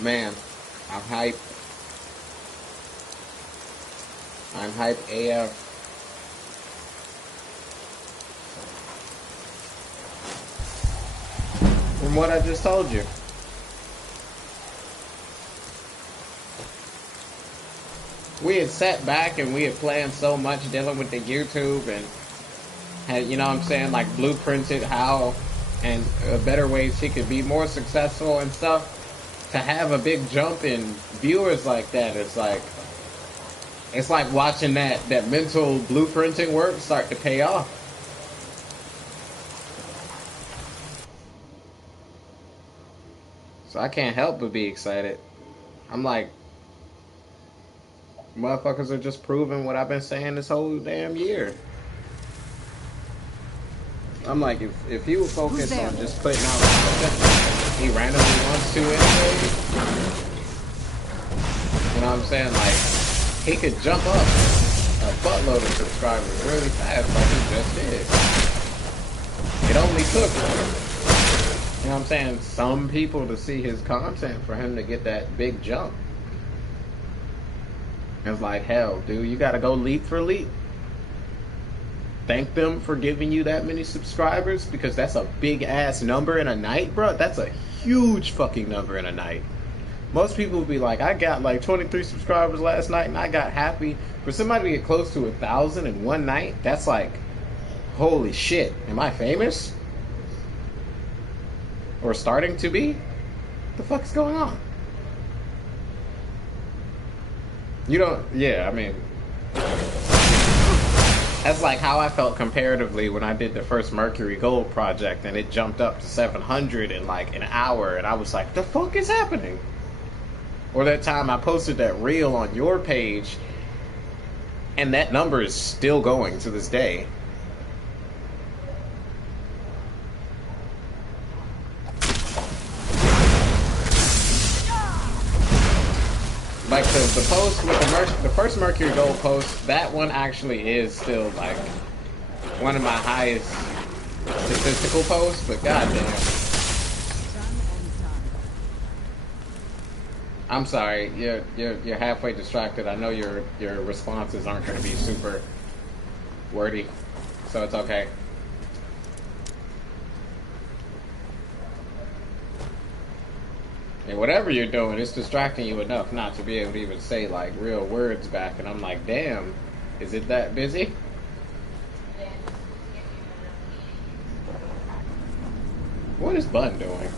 Man, I'm hype. I'm hype AF. From what I just told you. We had sat back and we had planned so much dealing with the YouTube and had, you know what I'm saying, like blueprinted how and better ways he could be more successful and stuff. To have a big jump in viewers like that, it's like watching that mental blueprinting work start to pay off. So I can't help but be excited. I'm like, motherfuckers are just proving what I've been saying this whole damn year. I'm like, if he would focus on just putting out content he randomly wants to anyway, you know what I'm saying? Like, he could jump up a buttload of subscribers really fast like he just did. It only took, you know what I'm saying, some people to see his content for him to get that big jump. It's like, hell, dude, you gotta go leap for leap. Thank them for giving you that many subscribers, because that's a big ass number in a night, bro. That's a huge fucking number in a night. Most people would be like, I got like 23 subscribers last night and I got happy. For somebody to get close to 1,000 in one night, that's like, holy shit, am I famous? Or starting to be? What the fuck is going on? You don't, yeah, I mean, that's like how I felt comparatively when I did the first Mercury Gold project and it jumped up to 700 in like an hour, and I was like, the fuck is happening? Or that time I posted that reel on your page and that number is still going to this day. Like the post with the first Mercury Gold post, that one actually is still like one of my highest statistical posts, but goddamn. I'm sorry, you're halfway distracted. I know your responses aren't going to be super wordy, so it's okay. And whatever you're doing, it's distracting you enough not to be able to even say like real words back. And I'm like, damn, is it that busy? What is Bun doing?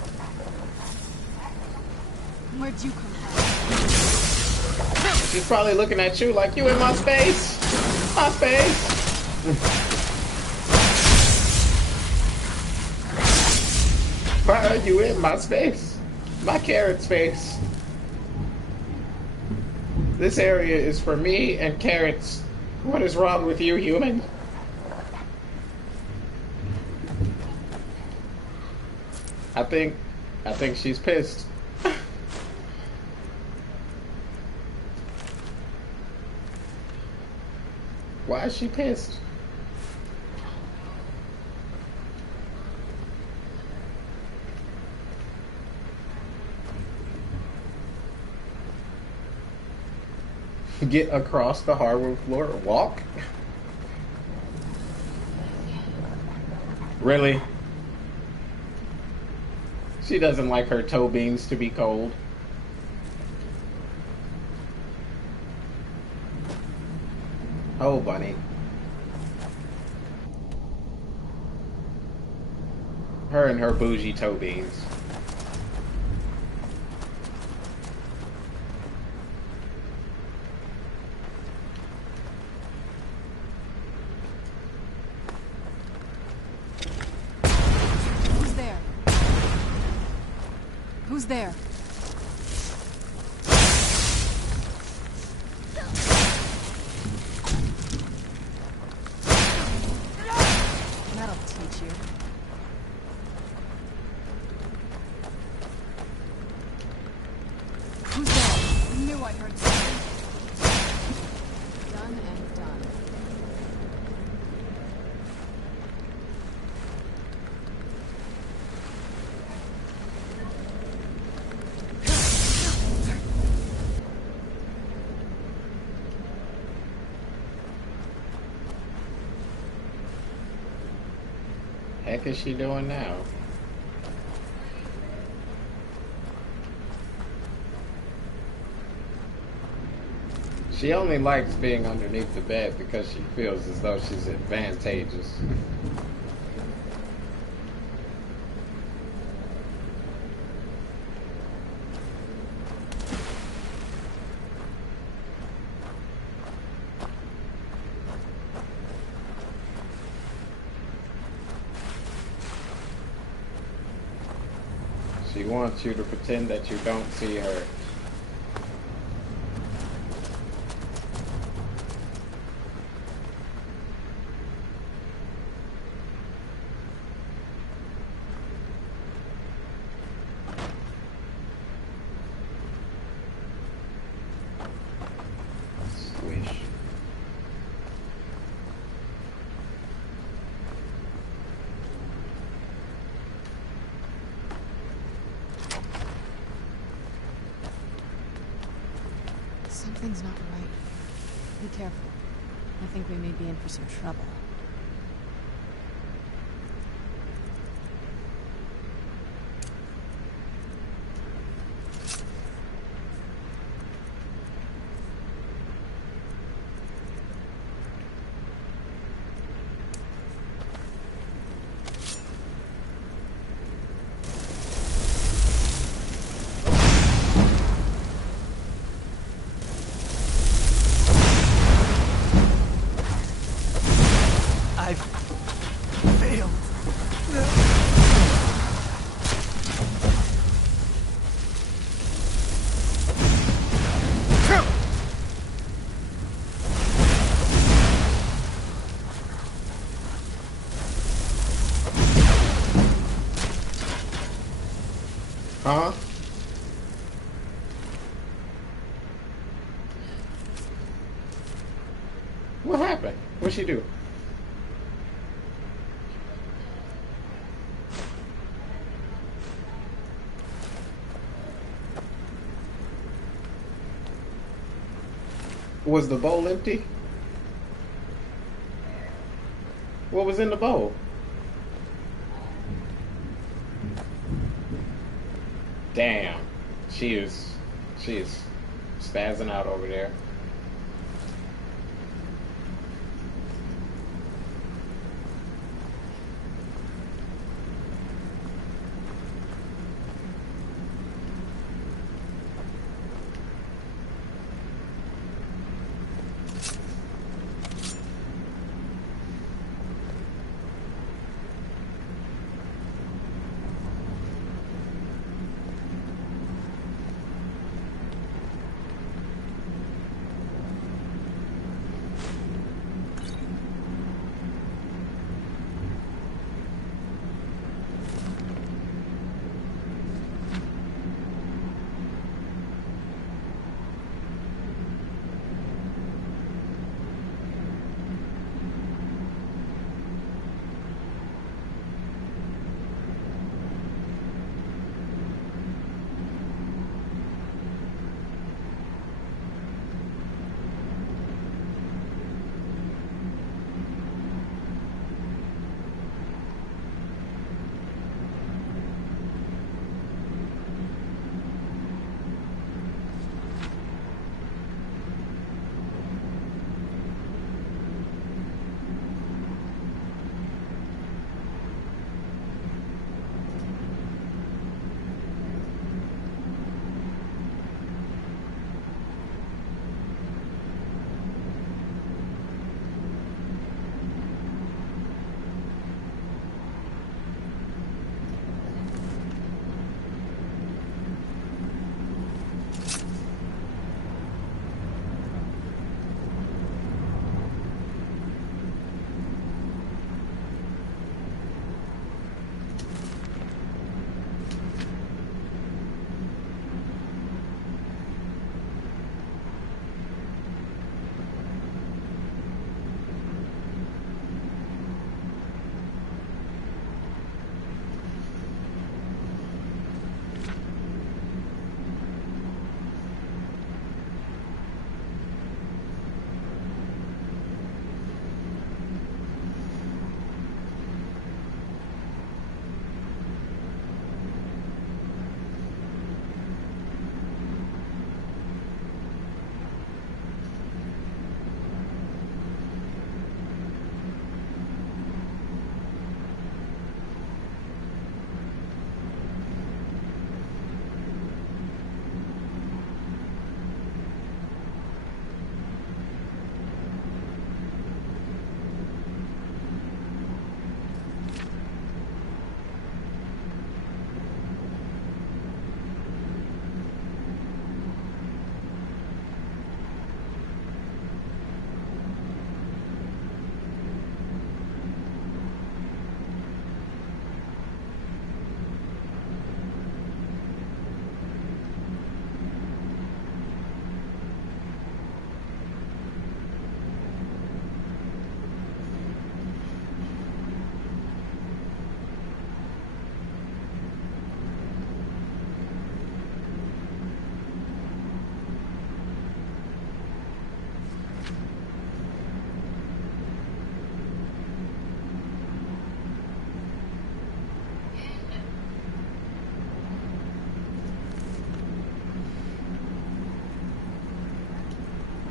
Where'd you come from? She's probably looking at you like, you in my space? My space? Why are you in my space? My carrot space. This area is for me and carrots. What is wrong with you, human? I think she's pissed. Why is she pissed? Get across the hardwood floor, walk? Really? She doesn't like her toe beans to be cold. Oh, bunny. Her and her bougie toe beans. Who's there? That'll teach you. Who's there? I knew I heard something. Done and done. heck is she doing now? She only likes being underneath the bed because she feels as though she's advantageous. She wants you to pretend that you don't see her. Swish. Something's not right. Be careful. I think we may be in for some trouble. I've failed. Huh? What happened? What'd she do? Was the bowl empty? What was in the bowl? Damn. She is spazzing out over there.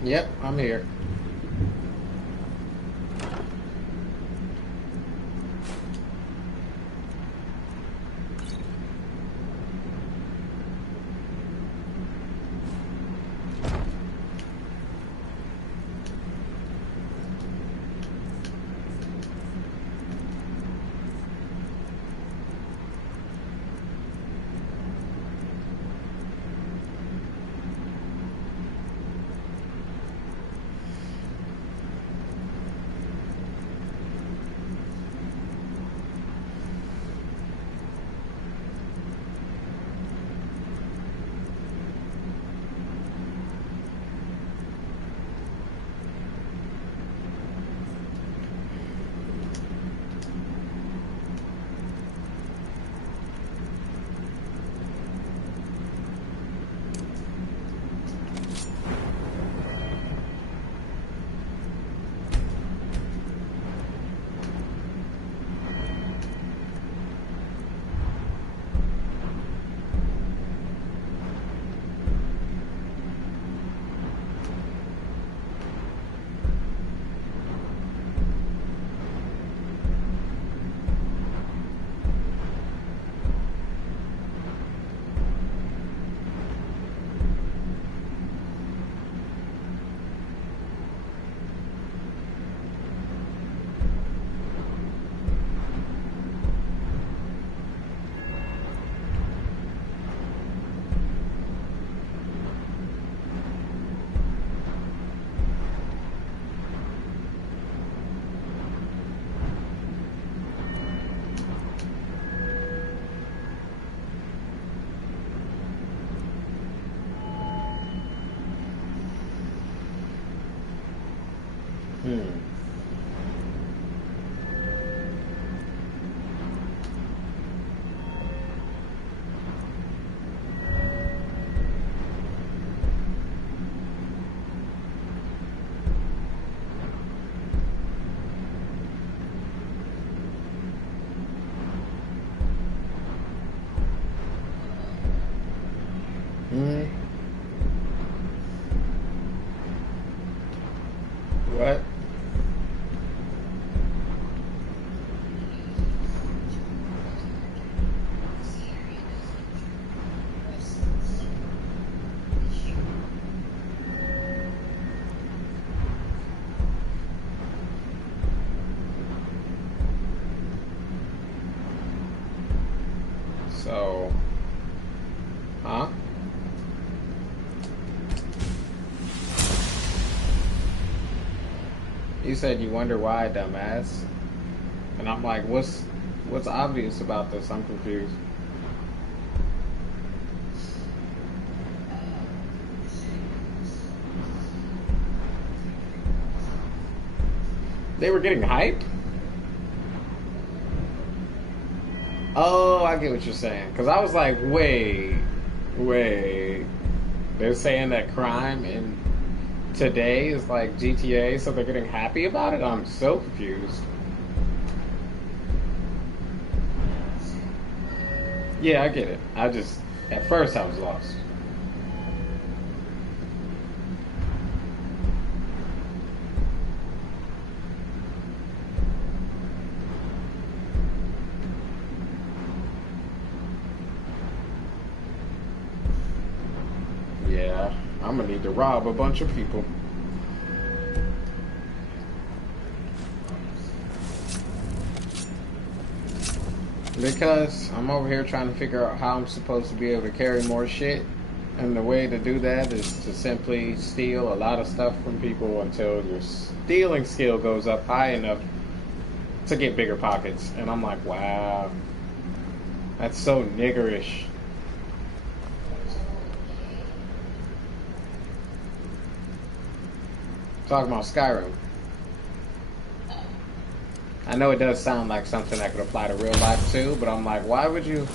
Yep, I'm here. What? So, huh? You said you wonder why, dumbass. And I'm like, what's obvious about this? I'm confused. They were getting hype? Oh, I get what you're saying. Because I was like, wait. They're saying that crime in today is like GTA, so they're getting happy about it? I'm so confused. Yeah, I get it. At first I was lost. Yeah, I'm gonna need to rob a bunch of people. Because I'm over here trying to figure out how I'm supposed to be able to carry more shit. And the way to do that is to simply steal a lot of stuff from people until your stealing skill goes up high enough to get bigger pockets. And I'm like, wow, that's so niggerish. Talking about Skyrim. I know it does sound like something that could apply to real life too, but I'm like, why'd you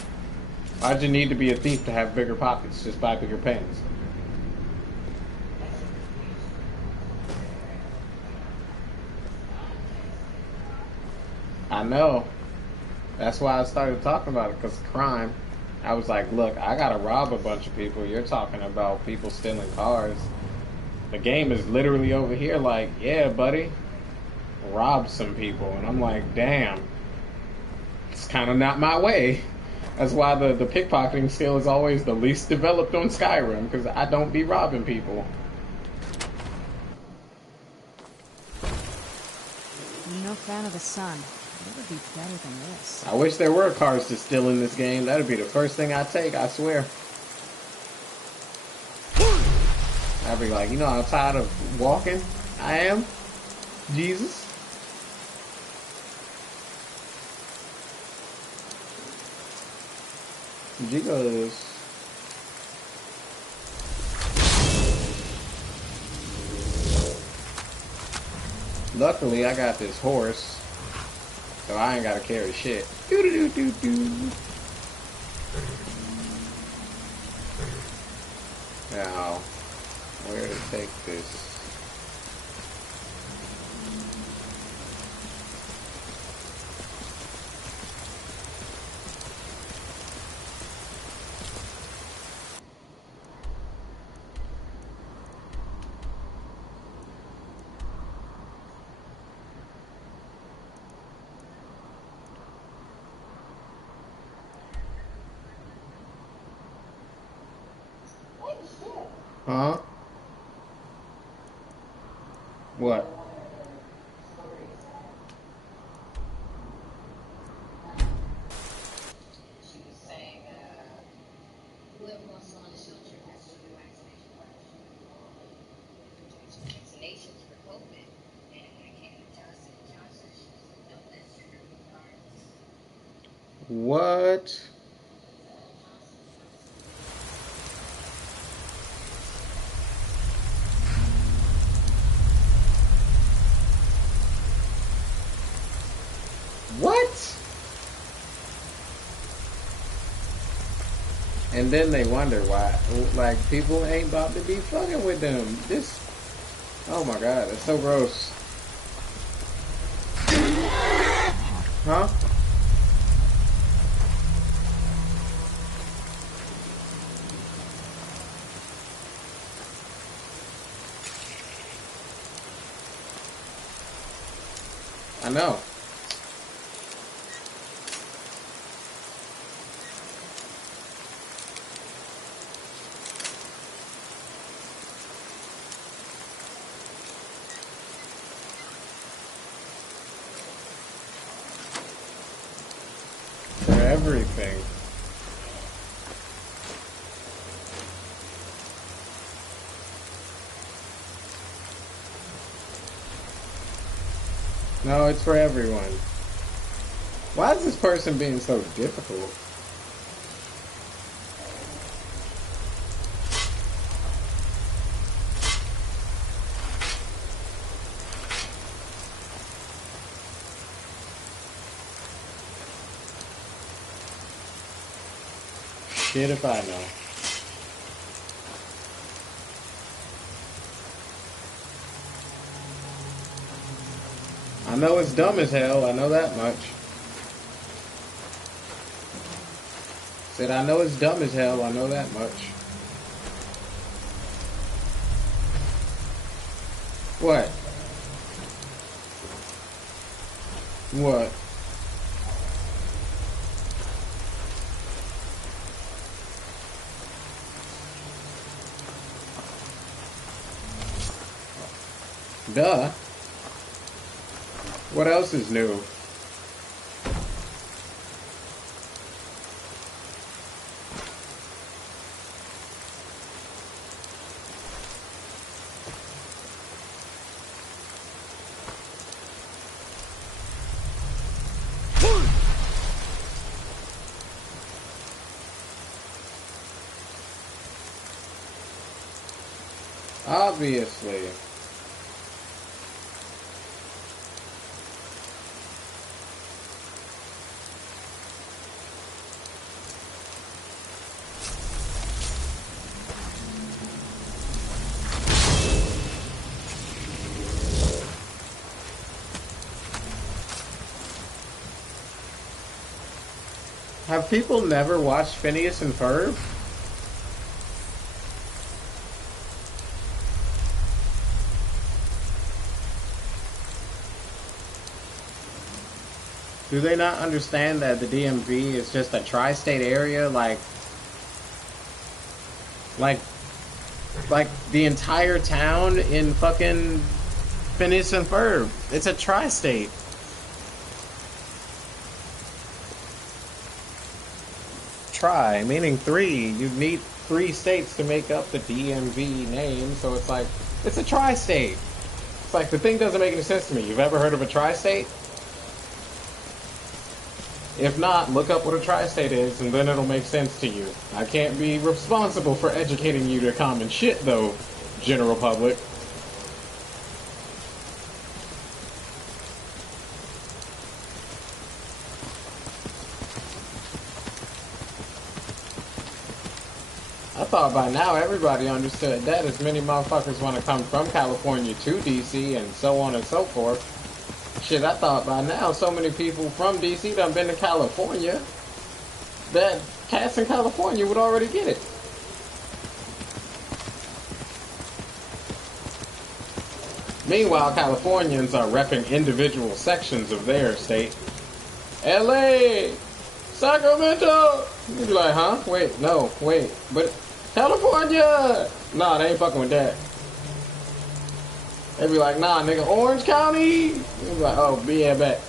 need to be a thief to have bigger pockets? Just buy bigger pens. I know. That's why I started talking about it, because crime. I was like, look, I gotta rob a bunch of people. You're talking about people stealing cars. The game is literally over here like, yeah, buddy, rob some people. And I'm like, damn, it's kind of not my way. That's why the pickpocketing skill is always the least developed on Skyrim, because I don't be robbing people. I'm no fan of the sun. It would be better than this. I wish there were cars to steal in this game. That'd be the first thing I take, I swear. I'd be like, you know how tired of walking I am? Jesus. Jesus. Luckily, I got this horse, so I ain't gotta carry shit. Doo-doo-doo-doo-doo. Now, where to take this? Huh? What? What? What? And then they wonder why, like, people ain't about to be fucking with them. This, oh my god, it's so gross. Huh? I know. For everything. No, it's for everyone. Why is this person being so difficult? Shit if I know. I know it's dumb as hell, I know that much. Said I know it's dumb as hell, I know that much. What? What? Duh. What else is new? Obviously. Have people never watched Phineas and Ferb? Do they not understand that the DMV is just a tri-state area? Like the entire town in fucking Phineas and Ferb. It's a tri-state. Tri, meaning three. You need 3 states to make up the DMV name, so it's like, it's a tri-state. It's like, the thing doesn't make any sense to me. You've ever heard of a tri-state? If not, look up what a tri-state is, and then it'll make sense to you. I can't be responsible for educating you to common shit, though, general public. I thought by now everybody understood that, as many motherfuckers want to come from California to DC and so on and so forth. Shit, I thought by now so many people from DC done been to California that cats in California would already get it. Meanwhile, Californians are repping individual sections of their state. LA! Sacramento! You'd be like, huh? Wait, no, wait, but California! Nah, they ain't fucking with that. They'd be like, nah, nigga, Orange County? You'd be like, oh, yeah, bet.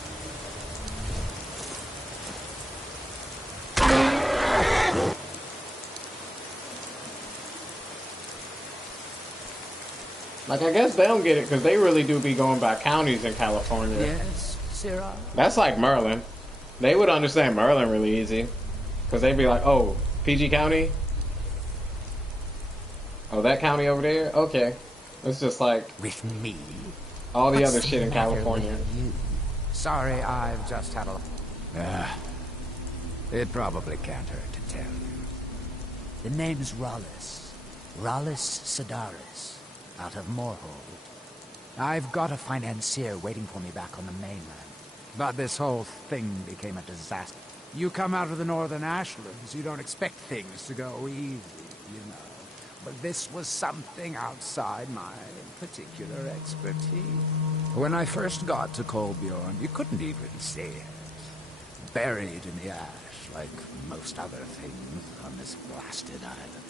Like, I guess they don't get it, because they really do be going by counties in California. Yes, Sarah. That's like Maryland. They would understand Maryland really easy. Because they'd be like, oh, PG County? Oh, that county over there? Okay. It's just like With me? all the What's other shit in the matter California. with you? Sorry, I've just had a... it probably can't hurt to tell you. The name's Rollis. Rollis Sedaris, out of Moorhold. I've got a financier waiting for me back on the mainland. But this whole thing became a disaster. You come out of the northern ashlands, you don't expect things to go easy, you know. But this was something outside my particular expertise. When I first got to Kolbjorn, you couldn't even see it. Buried in the ash, like most other things on this blasted island.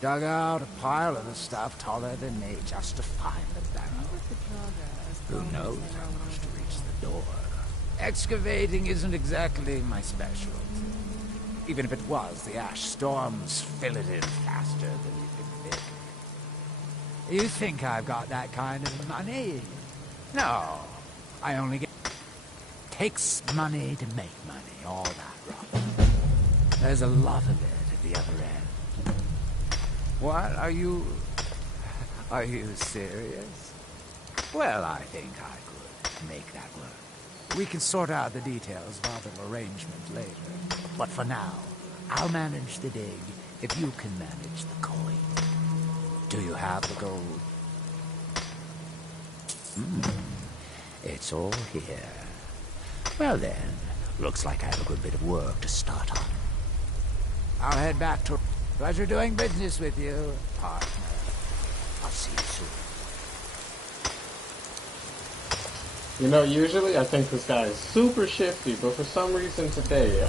Dug out a pile of the stuff taller than me just to find the barrel. Who knows how much to reach the door? Excavating isn't exactly my specialty. Even if it was, the ash storms fill it in faster than you can think. You think I've got that kind of money? No. I only get... Takes money to make money, all that rubbish. There's a lot of it at the other end. What? Are you serious? Well, I think I could make that work. We can sort out the details of our arrangement later. But for now, I'll manage the dig if you can manage the coin. Do you have the gold? It's all here. Well then, looks like I have a good bit of work to start on. I'll head back to... Pleasure doing business with you, partner. I'll see you soon. You know, usually I think this guy is super shifty, but for some reason today,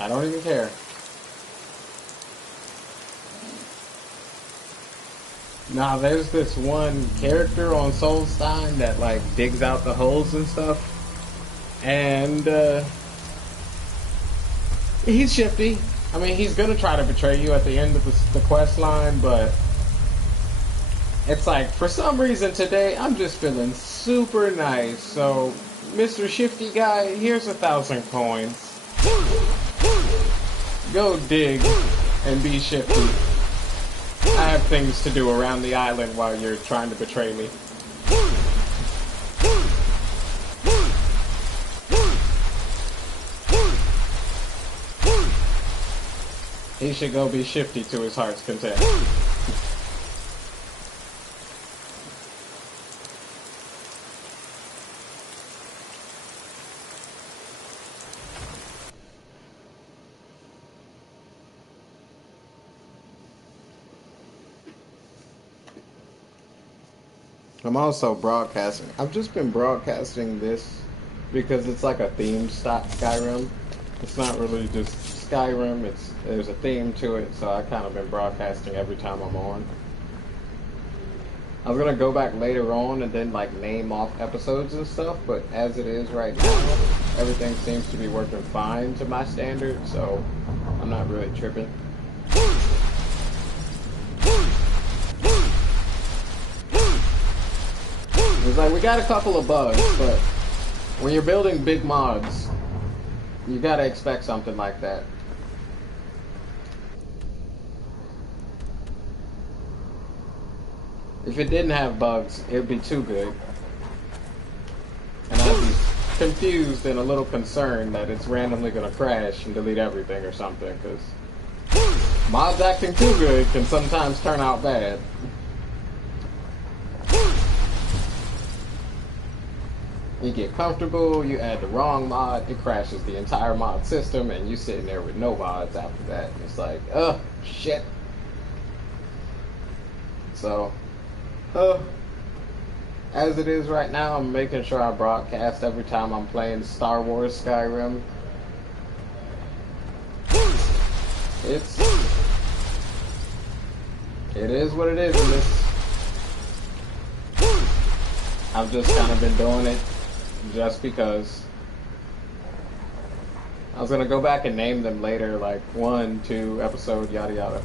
I don't even care. Now, there's this one character on Soulstein that, like, digs out the holes and stuff. And, he's shifty. I mean, he's gonna try to betray you at the end of the quest line, but it's like, for some reason today, I'm just feeling super nice. So, Mr. Shifty Guy, here's 1,000 coins. Go dig and be shifty. I have things to do around the island while you're trying to betray me. He should go be shifty to his heart's content. I'm also broadcasting. I've just been broadcasting this because it's like a theme Skyrim. It's not really just Skyrim. There's a theme to it, so I kind of been broadcasting every time I'm on. I was gonna go back later on and then like name off episodes and stuff, but as it is right now, everything seems to be working fine to my standards, so I'm not really tripping. It's like we got a couple of bugs, but when you're building big mods, you gotta expect something like that. If it didn't have bugs, it would be too good. And I'd be confused and a little concerned that it's randomly going to crash and delete everything or something, because mods acting too good can sometimes turn out bad. You get comfortable, you add the wrong mod, it crashes the entire mod system, and you sitting there with no mods after that. It's like, oh, shit. So... as it is right now, I'm making sure I broadcast every time I'm playing Star Wars Skyrim. It is what it is in this. I've just kind of been doing it just because. I was gonna go back and name them later, like 1, 2, episode, yada yada.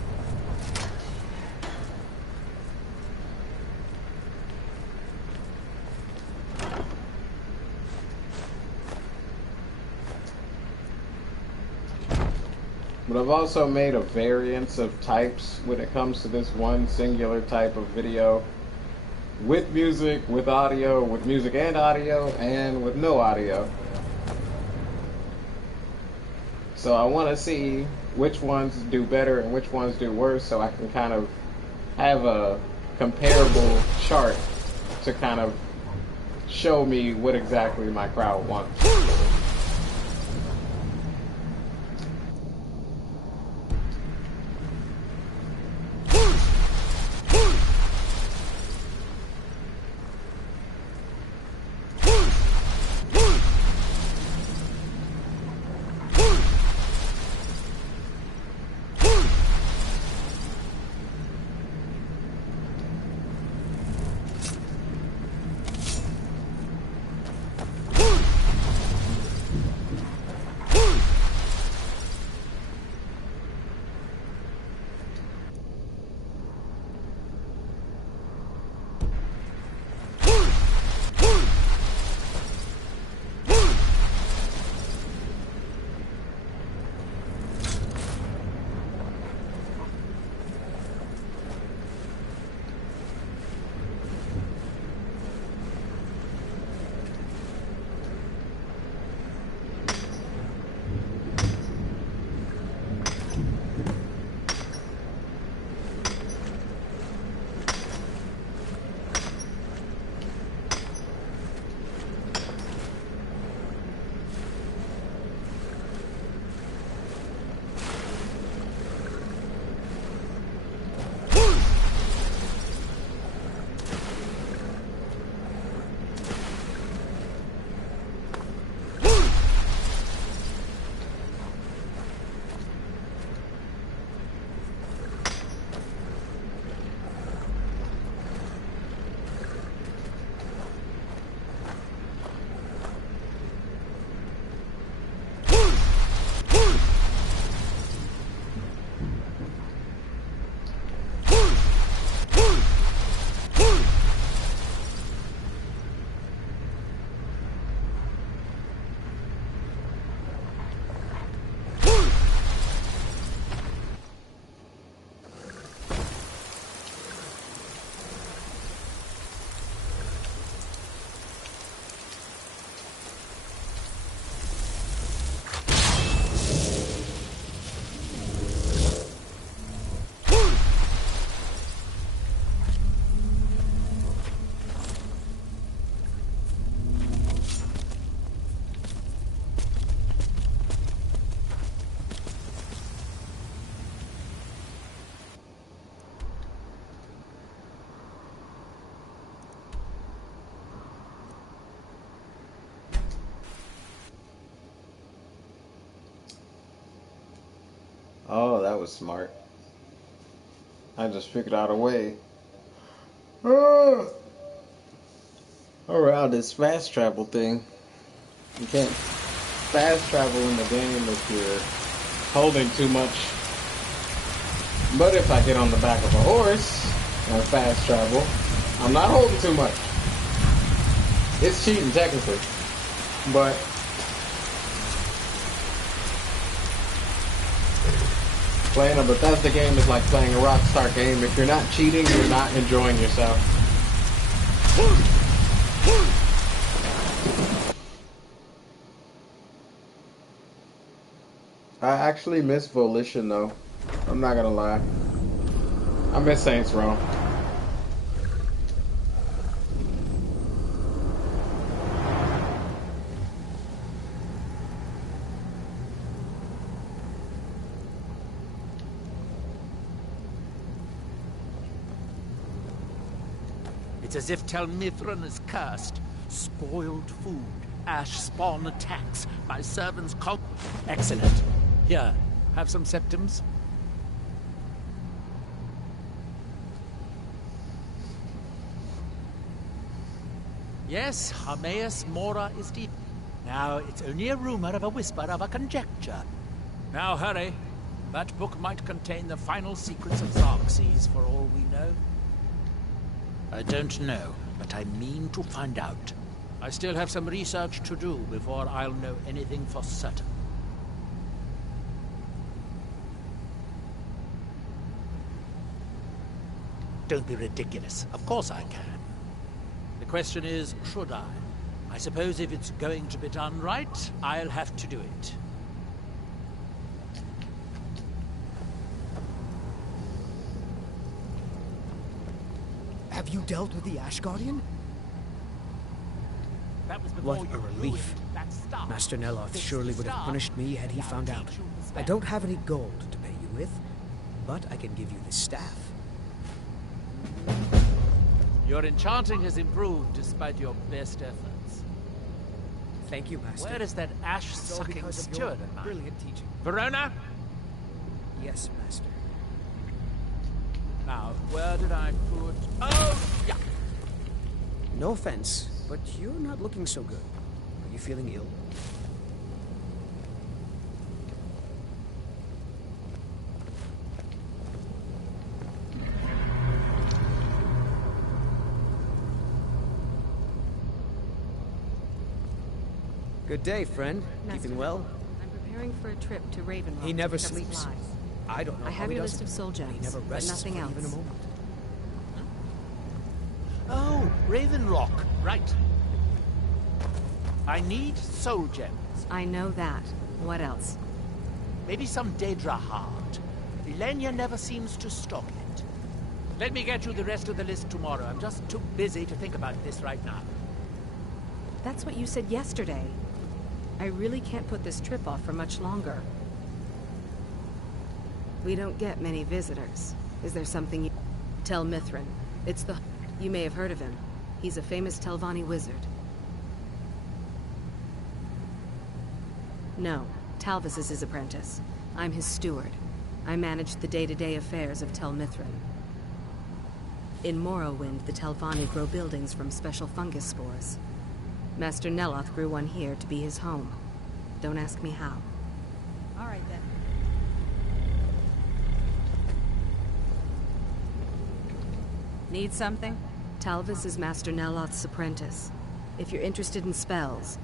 But I've also made a variance of types when it comes to this one singular type of video. With music, with audio, with music and audio, and with no audio. So I want to see which ones do better and which ones do worse, so I can kind of have a comparable chart to kind of show me what exactly my crowd wants. Oh, that was smart. I just figured out a way around this fast travel thing. You can't fast travel in the game if you're holding too much. But if I get on the back of a horse and fast travel, I'm not holding too much. It's cheating technically, but playing a Bethesda game is like playing a Rockstar game. If you're not cheating, you're not enjoying yourself. I actually miss Volition though. I'm not gonna lie. I miss Saints Row. It's as if Tel Mithrin is cursed. Spoiled food, ash spawn attacks, my servants Excellent. Here, have some septums. Yes, Hameus Mora is deep. Now, it's only a rumor of a whisper of a conjecture. Now hurry. That book might contain the final secrets of Xerxes, for all we know. I don't know, but I mean to find out. I still have some research to do before I'll know anything for certain. Don't be ridiculous. Of course I can. The question is, should I? I suppose if it's going to be done right, I'll have to do it. Have you dealt with the Ash Guardian? That was What before a you relief. ruined that star. Master Neloth This surely would have star punished me had he now found out. teach you the I spell. don't have any gold to pay you with, but I can give you this staff. Your enchanting has improved despite your best efforts. Thank you, Master. Where is that It's all ash-sucking because of your steward of mine? brilliant teaching. Verona? Yes, Master. Now, where did I put... Oh, yeah. No offense, but you're not looking so good. Are you feeling ill? Good day, friend. Master. Keeping well? I'm preparing for a trip to Ravenloft. He never to pick up sleeps. supplies. I don't know I how have he your does list it. of soul gems, He never but rests nothing for else. even a moment. Oh, Raven Rock. Right. I need soul gems. I know that. What else? Maybe some Daedra heart. Ilenia never seems to stock it. Let me get you the rest of the list tomorrow. I'm just too busy to think about this right now. That's what you said yesterday. I really can't put this trip off for much longer. We don't get many visitors. Is there something you... Tel Mithrin. It's the... You may have heard of him. He's a famous Telvanni wizard. No, Talvis is his apprentice. I'm his steward. I manage the day-to-day affairs of Tel Mithrin. In Morrowind, the Telvanni grow buildings from special fungus spores. Master Neloth grew one here to be his home. Don't ask me how. All right, then. Need something? Talvis is Master Neloth's apprentice. If you're interested in spells,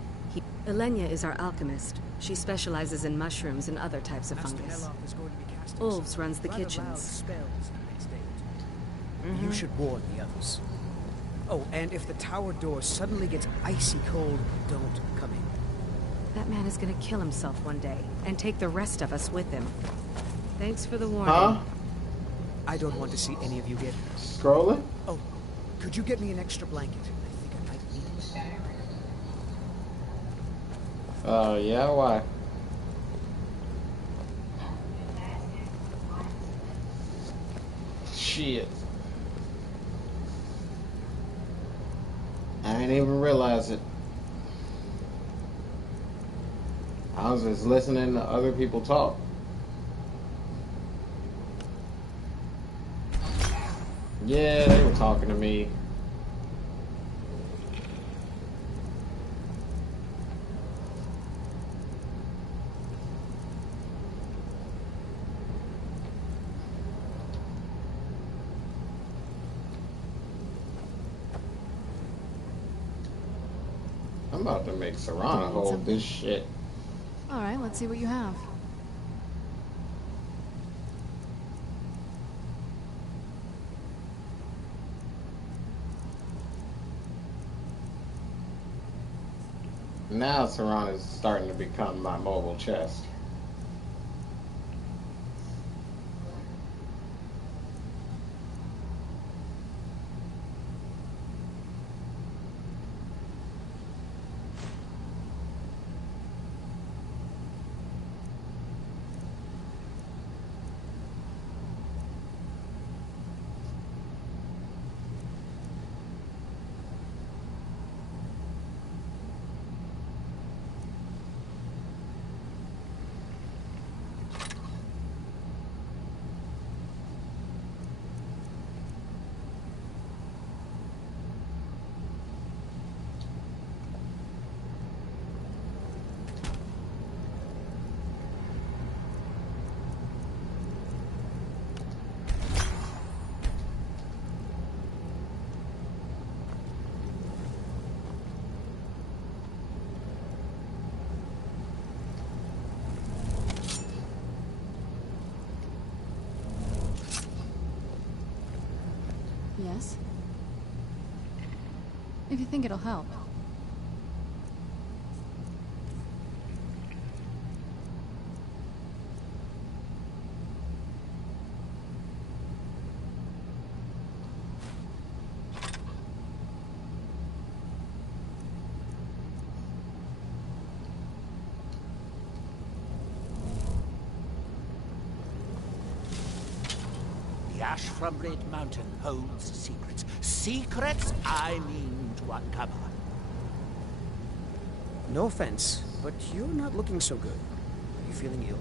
Ilenia is our alchemist. She specializes in mushrooms and other types of Master fungus. Neloth is going to be casting Ulves some runs the rather loud kitchens. spells the next day or two. You should warn the others. Oh, and if the tower door suddenly gets icy cold, don't come in. That man is gonna kill himself one day, and take the rest of us with him. Thanks for the warning. Huh? I don't want to see any of you get... Scrolling? Oh, could you get me an extra blanket? I think I might need it. Yeah, why? Shit. I didn't even realize it. I was just listening to other people talk. Yeah, they were talking to me. I'm about to make Serana hold this shit. Alright, let's see what you have. Now Serana's starting to become my mobile chest. Yes? If you think it'll help. The ash from Red Mountain holds secrets. Secrets I mean to uncover. No offense, but you're not looking so good. Are you feeling ill?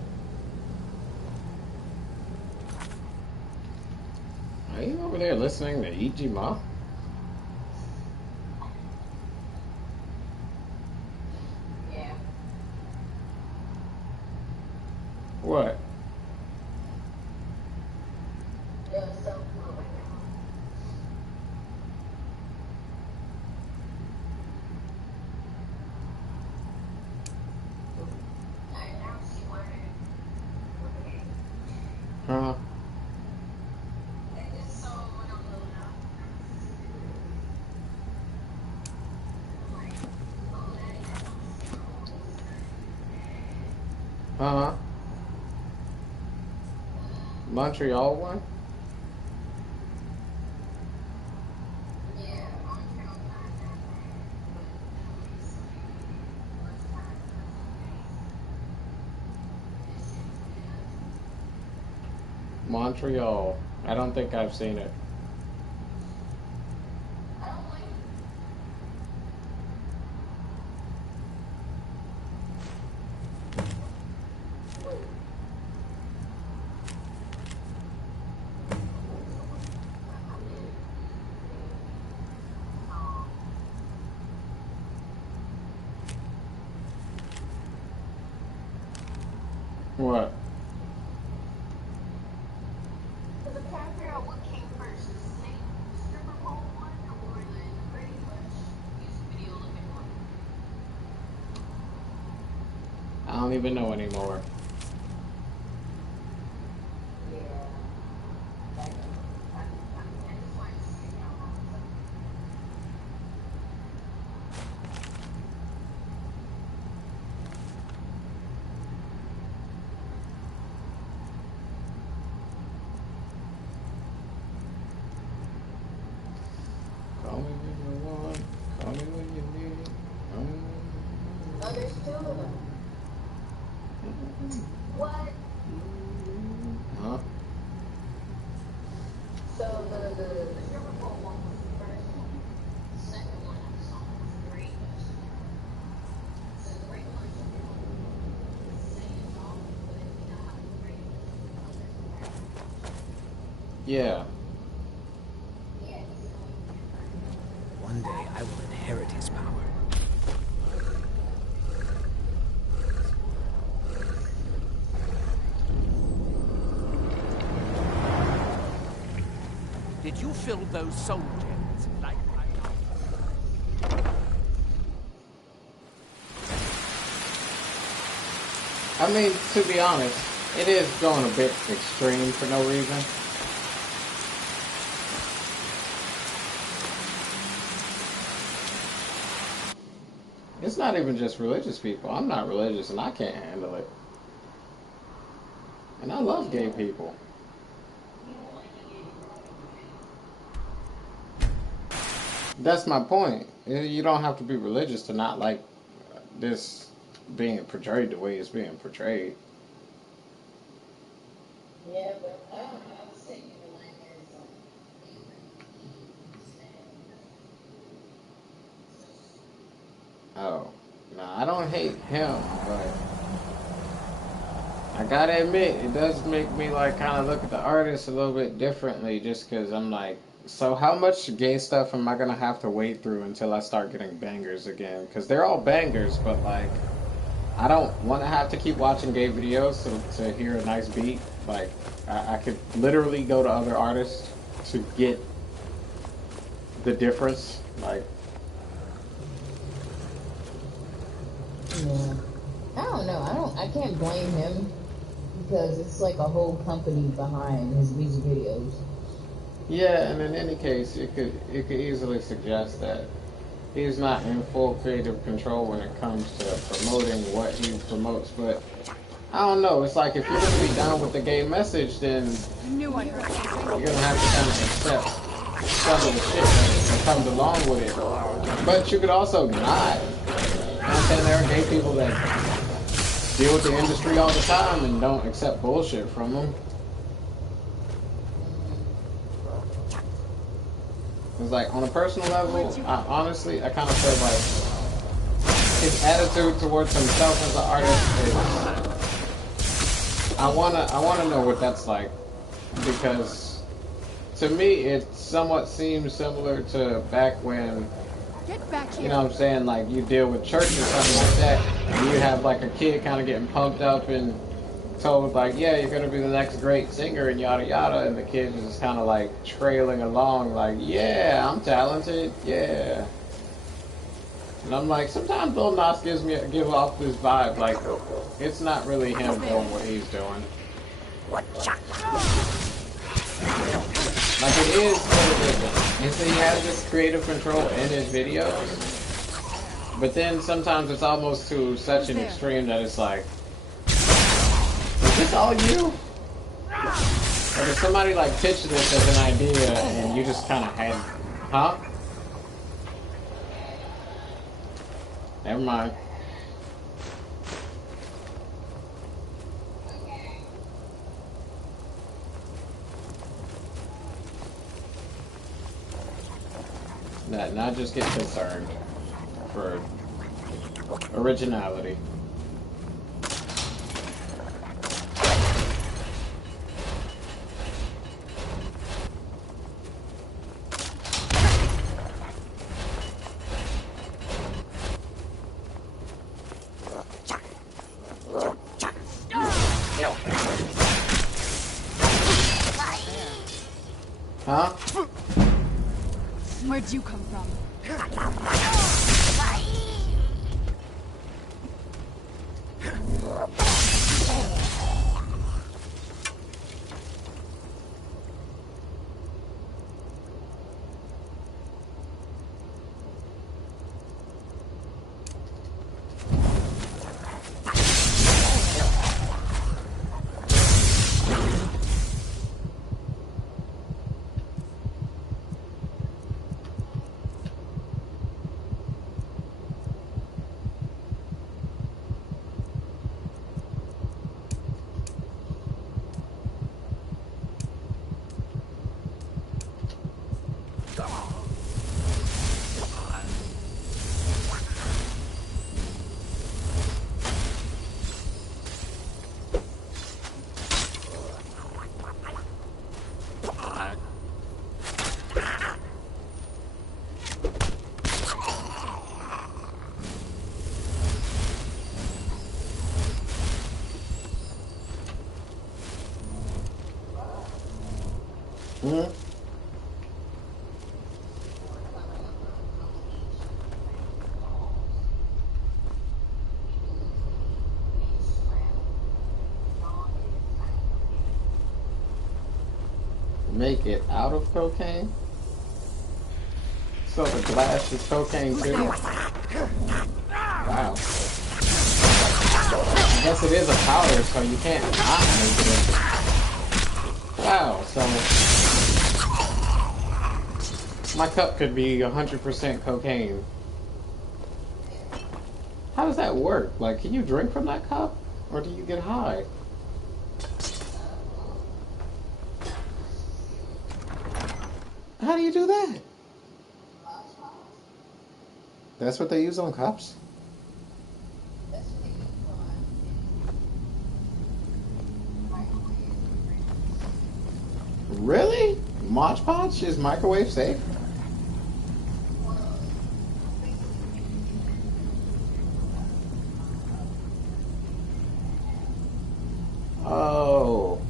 Are you over there listening to Ichima? Yeah. What? There was some going on. I now see why. Huh? It's so wonderful now. Huh? Montreal one? Montreal. I don't think I've seen it. What? Because I'm trying to figure out what came first, the stripper pole one or the Brady Bunch music video looking one. I don't even know anymore. Call me when you want, call me when you need. Call me when Oh, there's two of them. What? Huh? So the stripper pole one was the first one. The second one I saw was Brady Bunch. So the Brady Bunch is the same song, but you know how the Brady Bunch. Yeah. One day I will inherit his power. Did you fill those soul gems like I... I mean, to be honest, it is going a bit extreme for no reason. It's not even just religious people. I'm not religious and I can't handle it. And I love gay people. That's my point. You don't have to be religious to not like this being portrayed the way it's being portrayed. Yeah, but I don't know. I was thinking like there's Oh, no, I don't hate him, but I gotta admit, it does make me like kind of look at the artist a little bit differently just because I'm like, so how much gay stuff am I gonna have to wade through until I start getting bangers again? Because they're all bangers, but like, I don't want to have to keep watching gay videos to hear a nice beat. Like, I could literally go to other artists to get the difference. Like, yeah. I don't know. I can't blame him because it's like a whole company behind his music videos. yeah, and in any case, it could easily suggest that he's not in full creative control when it comes to promoting what he promotes. But I don't know. It's like if you're gonna be down with the gay message, then you're gonna have to kind of accept some of the shit that comes along with it. But you could also not. I'm saying there are gay people that deal with the industry all the time and don't accept bullshit from them. It's like on a personal level, honestly, I kind of feel like his attitude towards himself as an artist is. I wanna know what that's like, because to me it somewhat seems similar to back when. Get back here. You know what I'm saying? Like you deal with church or something like that, and you have like a kid kind of getting pumped up and told like, yeah, you're gonna be the next great singer and yada yada, and the kid is just kind of like trailing along, like, yeah, I'm talented, yeah. And I'm like, sometimes Lil Nas give off this vibe, like it's not really him doing what he's doing. Like it is what it isn't. And so he has this creative control in his videos, but then sometimes it's almost to such an extreme that it's like, is this all you? Like if somebody like pitched this as an idea and you just kind of had, huh? Never mind. Not just get concerned for originality. Huh? Where'd you come from? Hmm. Make it out of cocaine? So the glass is cocaine too? Wow. I guess it is a powder, so you can't not make it. Wow, so my cup could be 100% cocaine. How does that work? Like, can you drink from that cup? Or do you get high? How do you do that? That's what they use on cups? Really? Mod Podge is microwave safe? Oh.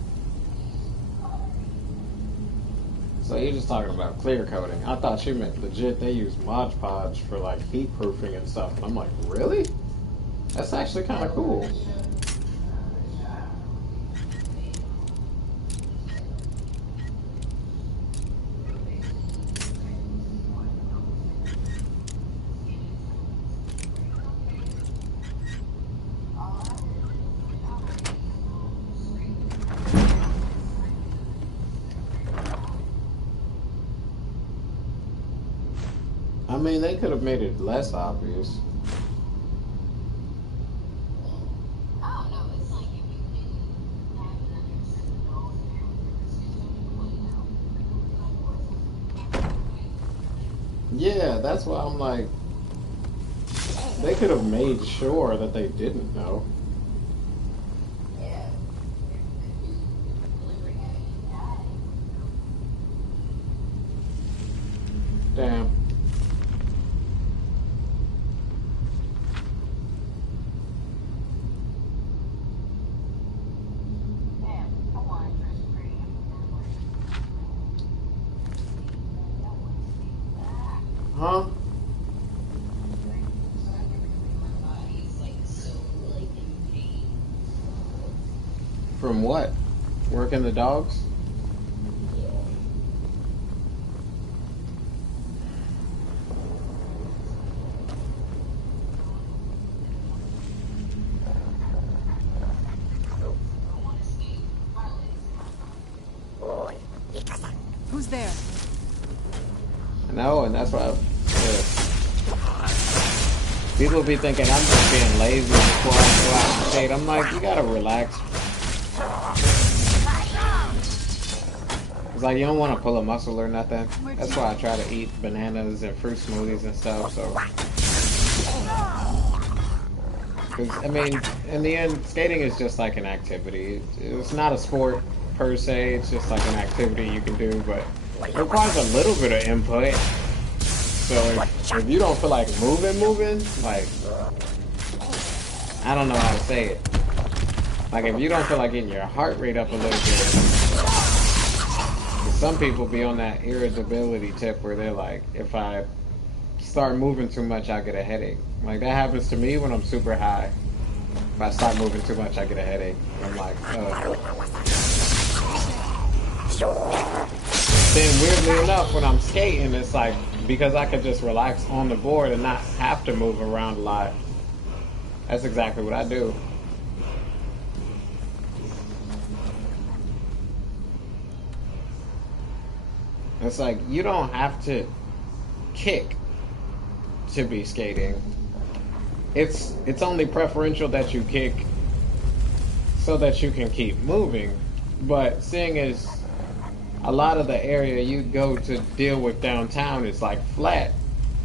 So you're just talking about clear coating. I thought you meant legit they use Mod Podge for like heat proofing and stuff. And I'm like, really? That's actually kind of cool. I mean, they could have made it less obvious. Yeah, that's why I'm like, they could have made sure that they didn't know. Damn. Huh? From what? Working the dogs? Who's there? No, and that's why people be thinking I'm just being lazy before I go out and skate. I'm like, you gotta relax. It's like you don't want to pull a muscle or nothing. That's why I try to eat bananas and fruit smoothies and stuff. So, because I mean, in the end, skating is just like an activity. It's not a sport per se. It's just like an activity you can do, but it requires a little bit of input. So if you don't feel like moving, like, I don't know how to say it. Like if you don't feel like getting your heart rate up a little bit, some people be on that irritability tip where they're like, if I start moving too much, I get a headache. Like that happens to me when I'm super high. If I start moving too much, I get a headache. I'm like, Then weirdly enough, when I'm skating, it's like, because I could just relax on the board and not have to move around a lot. That's exactly what I do. It's like, you don't have to kick to be skating. It's only preferential that you kick so that you can keep moving. But seeing as a lot of the area you go to deal with downtown is like flat,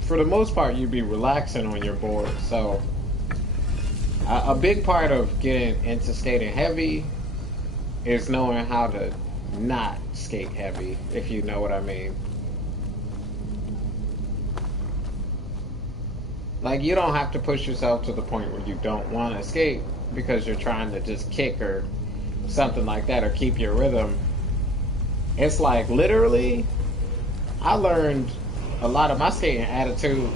for the most part you'd be relaxing on your board. So a big part of getting into skating heavy is knowing how to not skate heavy, if you know what I mean. Like you don't have to push yourself to the point where you don't want to skate because you're trying to just kick or something like that or keep your rhythm. it's like literally, I learned a lot of my skating attitude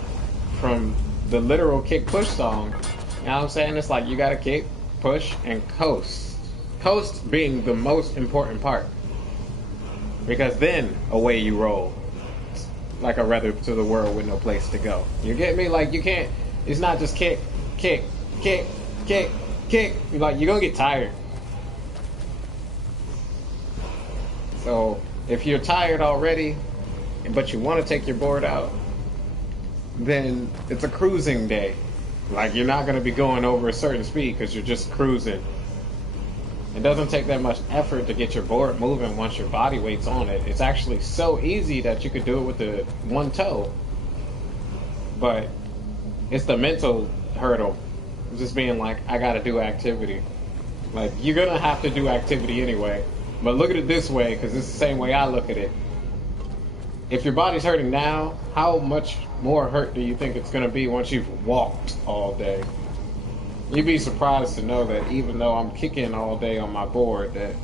from the literal kick push song. You know what I'm saying? It's like you gotta kick, push, and coast. Coast being the most important part. Because then away you roll. Like a rather to the world with no place to go. You get me? Like you can't, it's not just kick, kick, kick, kick, kick. Like you're gonna get tired. So if you're tired already, but you want to take your board out, then it's a cruising day. Like you're not going to be going over a certain speed because you're just cruising. It doesn't take that much effort to get your board moving once your body weight's on it. It's actually so easy that you could do it with the one toe. But it's the mental hurdle. Just being like, I got to do activity. Like you're going to have to do activity anyway. But look at it this way, because it's the same way I look at it. If your body's hurting now, how much more hurt do you think it's going to be once you've walked all day? You'd be surprised to know that even though I'm kicking all day on my board, that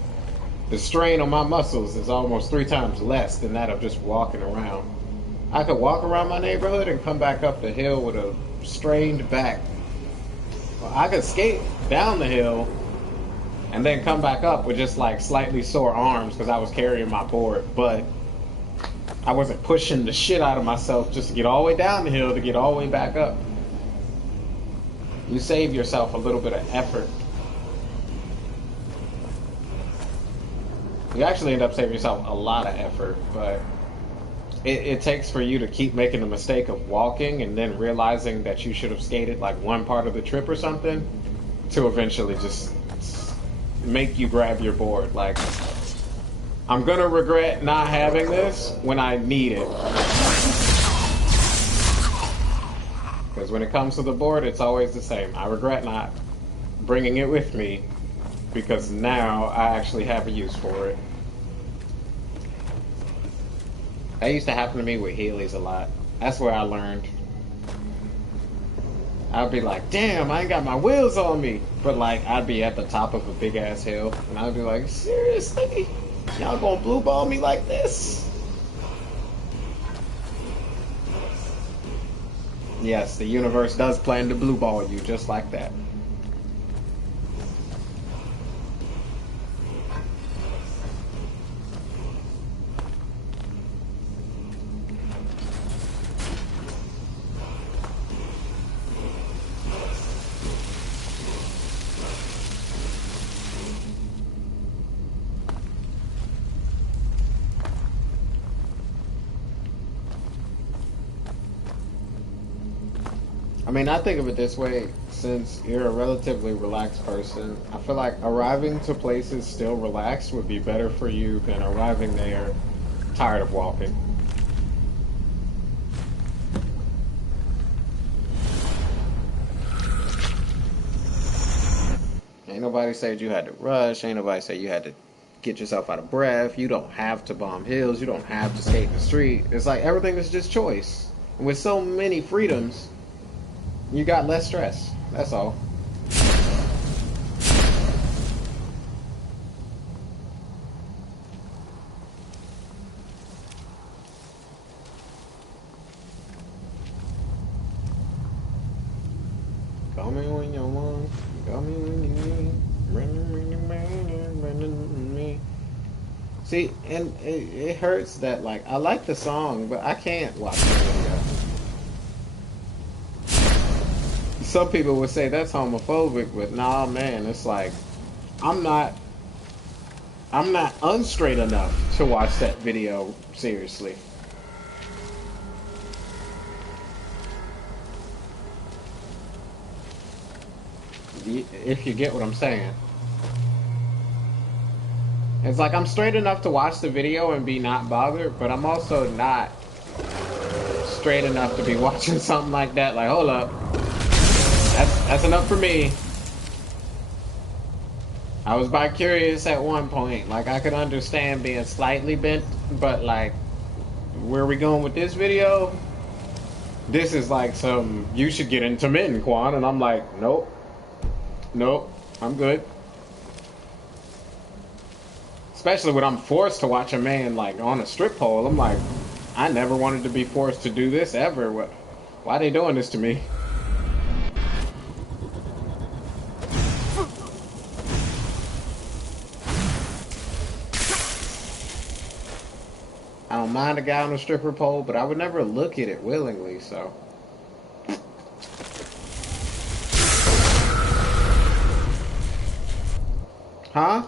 the strain on my muscles is almost 3 times less than that of just walking around. I could walk around my neighborhood and come back up the hill with a strained back. Well, I could skate down the hill and then come back up with just like slightly sore arms because I was carrying my board, but I wasn't pushing the shit out of myself just to get all the way down the hill to get all the way back up. You save yourself a little bit of effort. You actually end up saving yourself a lot of effort, but it takes for you to keep making the mistake of walking and then realizing that you should have skated like one part of the trip or something to eventually just make you grab your board. Like, I'm gonna regret not having this when I need it. Because when it comes to the board, it's always the same. I regret not bringing it with me because now I actually have a use for it. That used to happen to me with Heelys a lot. That's where I learned. I'd be like, damn, I ain't got my wheels on me. But like, I'd be at the top of a big ass hill and I'd be like, seriously? Y'all gonna blue ball me like this? Yes, the universe does plan to blue ball you just like that. I mean, I think of it this way, since you're a relatively relaxed person, I feel like arriving to places still relaxed would be better for you than arriving there tired of walking. Ain't nobody said you had to rush, ain't nobody said you had to get yourself out of breath, you don't have to bomb hills, you don't have to skate the street. It's like everything is just choice. And with so many freedoms, you got less stress. That's all. Call me when you want. Call me when you need. Bring me. See, and it hurts that, like, I like the song, but I can't watch the video. Some people would say that's homophobic, but nah, man, it's like I'm not unstraight enough to watch that video seriously. If you get what I'm saying. It's like I'm straight enough to watch the video and be not bothered, but I'm also not straight enough to be watching something like that. Like, hold up. That's enough for me. I was bi-curious at one point. Like, I could understand being slightly bent, but like, where are we going with this video? This is like some, you should get intermittent, Quan. And I'm like, nope. Nope. I'm good. Especially when I'm forced to watch a man like on a strip pole. I'm like, I never wanted to be forced to do this ever. What? Why are they doing this to me? I don't mind a guy on a stripper pole, but I would never look at it willingly, so. Huh?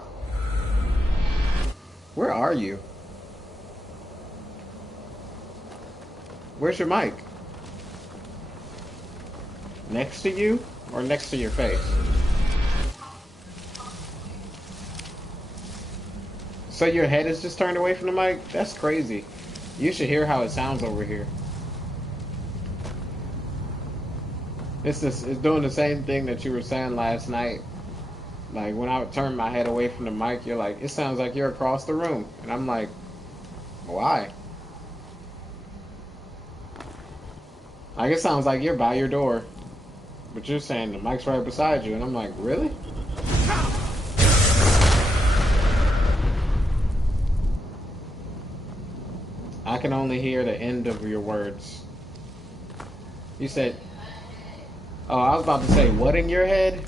Where are you? Where's your mic? Next to you or next to your face? So your head is just turned away from the mic? That's crazy. You should hear how it sounds over here. It's doing the same thing that you were saying last night. Like when I would turn my head away from the mic, you're like, it sounds like you're across the room. And I'm like, why? Like it sounds like you're by your door. But you're saying the mic's right beside you. And I'm like, really? I can only hear the end of your words. You said, oh, I was about to say, what in your head?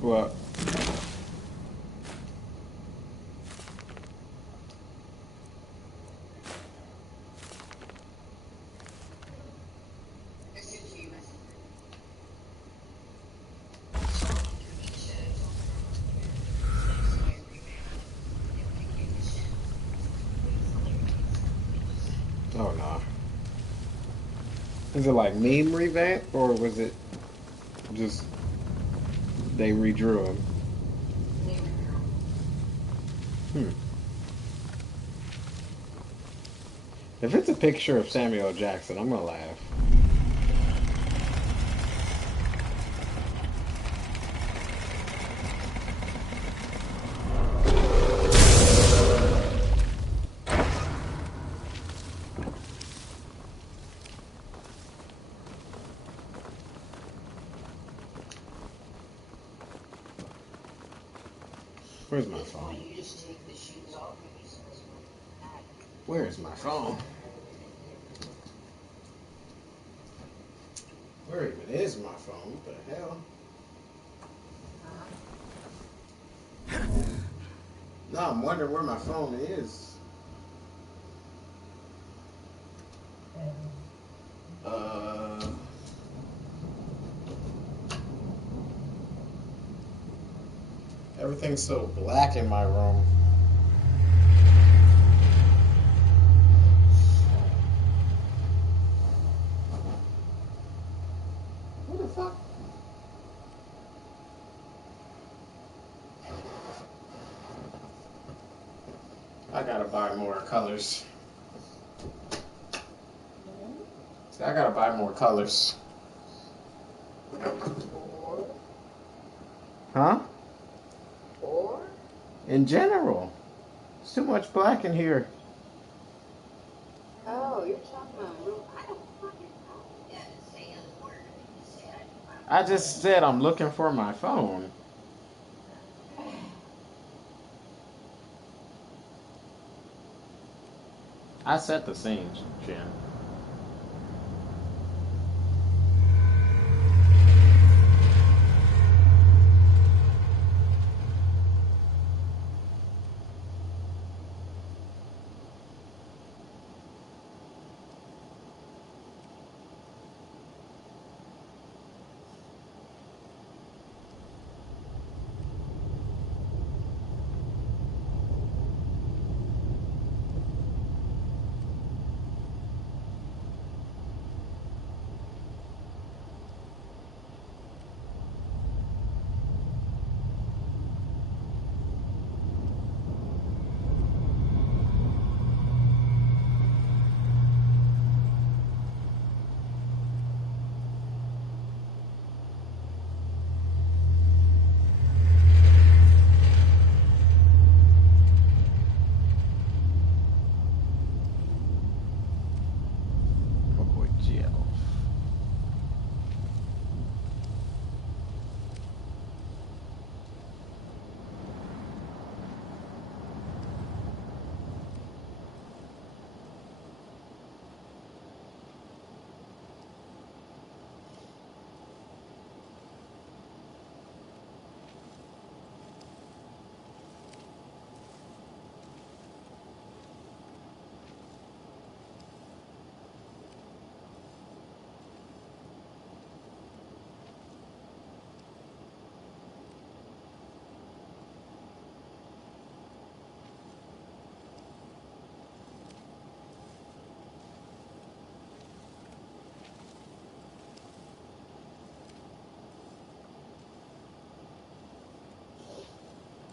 What? Oh no. Is it like meme revamp or was it just they redrew him? If it's a picture of Samuel Jackson, I'm gonna laugh. Where's my phone? Where's my phone? Where even is my phone? What the hell? No, I'm wondering where my phone is. Everything's so black in my room. What the fuck? gotta buy more colors. I gotta buy more colors. Huh? Or? In general. There's too much black in here. Oh, you're talking about room. I don't fucking know. Yeah, say a word. Just say I just said I'm looking for my phone. I set the scene, Jen.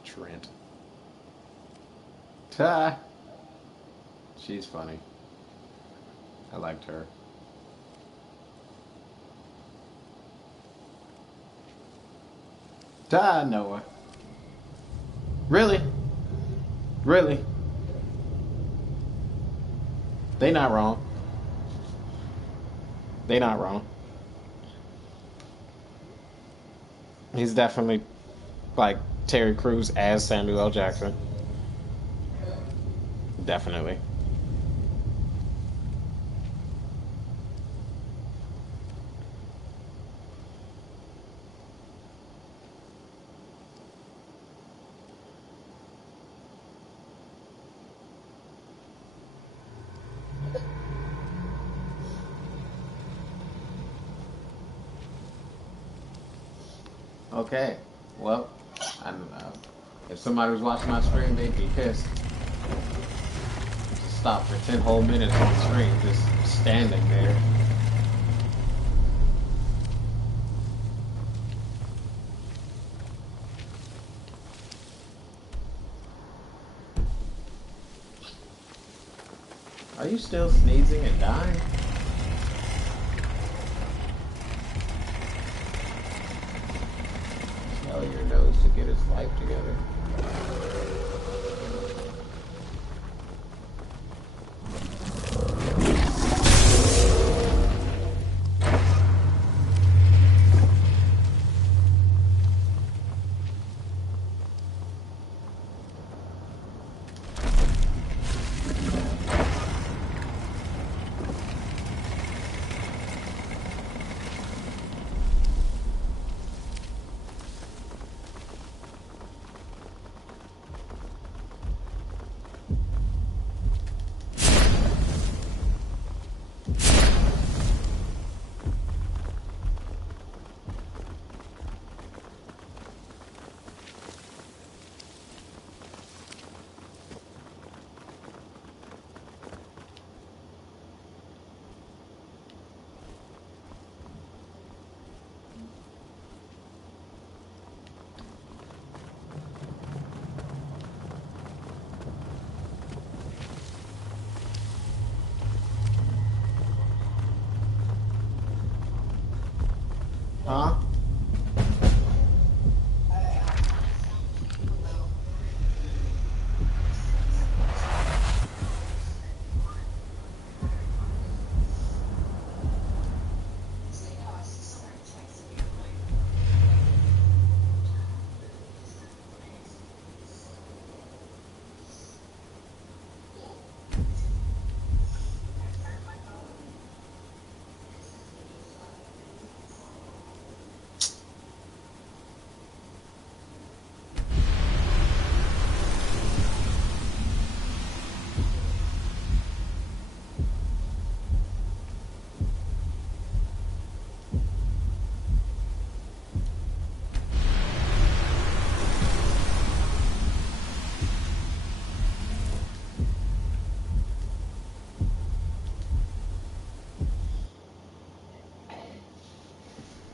Trent. Ta. She's funny. I liked her. Ta, Noah. Really? Really? They not wrong. They not wrong. He's definitely like Terry Crews as Samuel L. Jackson. Definitely. Okay, well, if somebody was watching my stream, they'd be pissed. Just stop for 10 whole minutes on the screen, just standing there. Are you still sneezing and dying? Tell your nose to get its life together.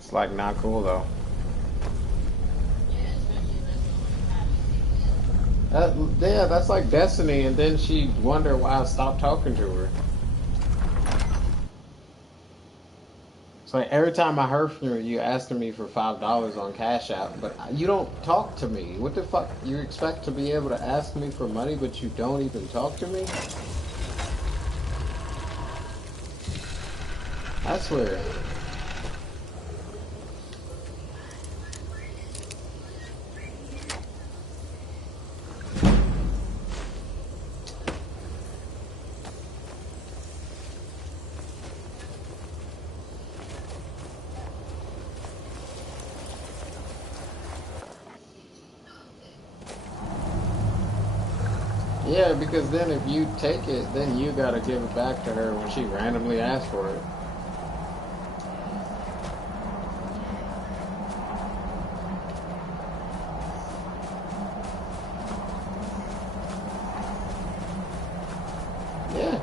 It's like not cool though. Yeah, that's like Destiny, and then she wonder why I stopped talking to her. So like every time I heard from you asking me for $5 on Cash App, but you don't talk to me. What the fuck? You expect to be able to ask me for money, but you don't even talk to me? I swear. Yeah, because then if you take it, then you gotta give it back to her when she randomly asks for it. Yeah.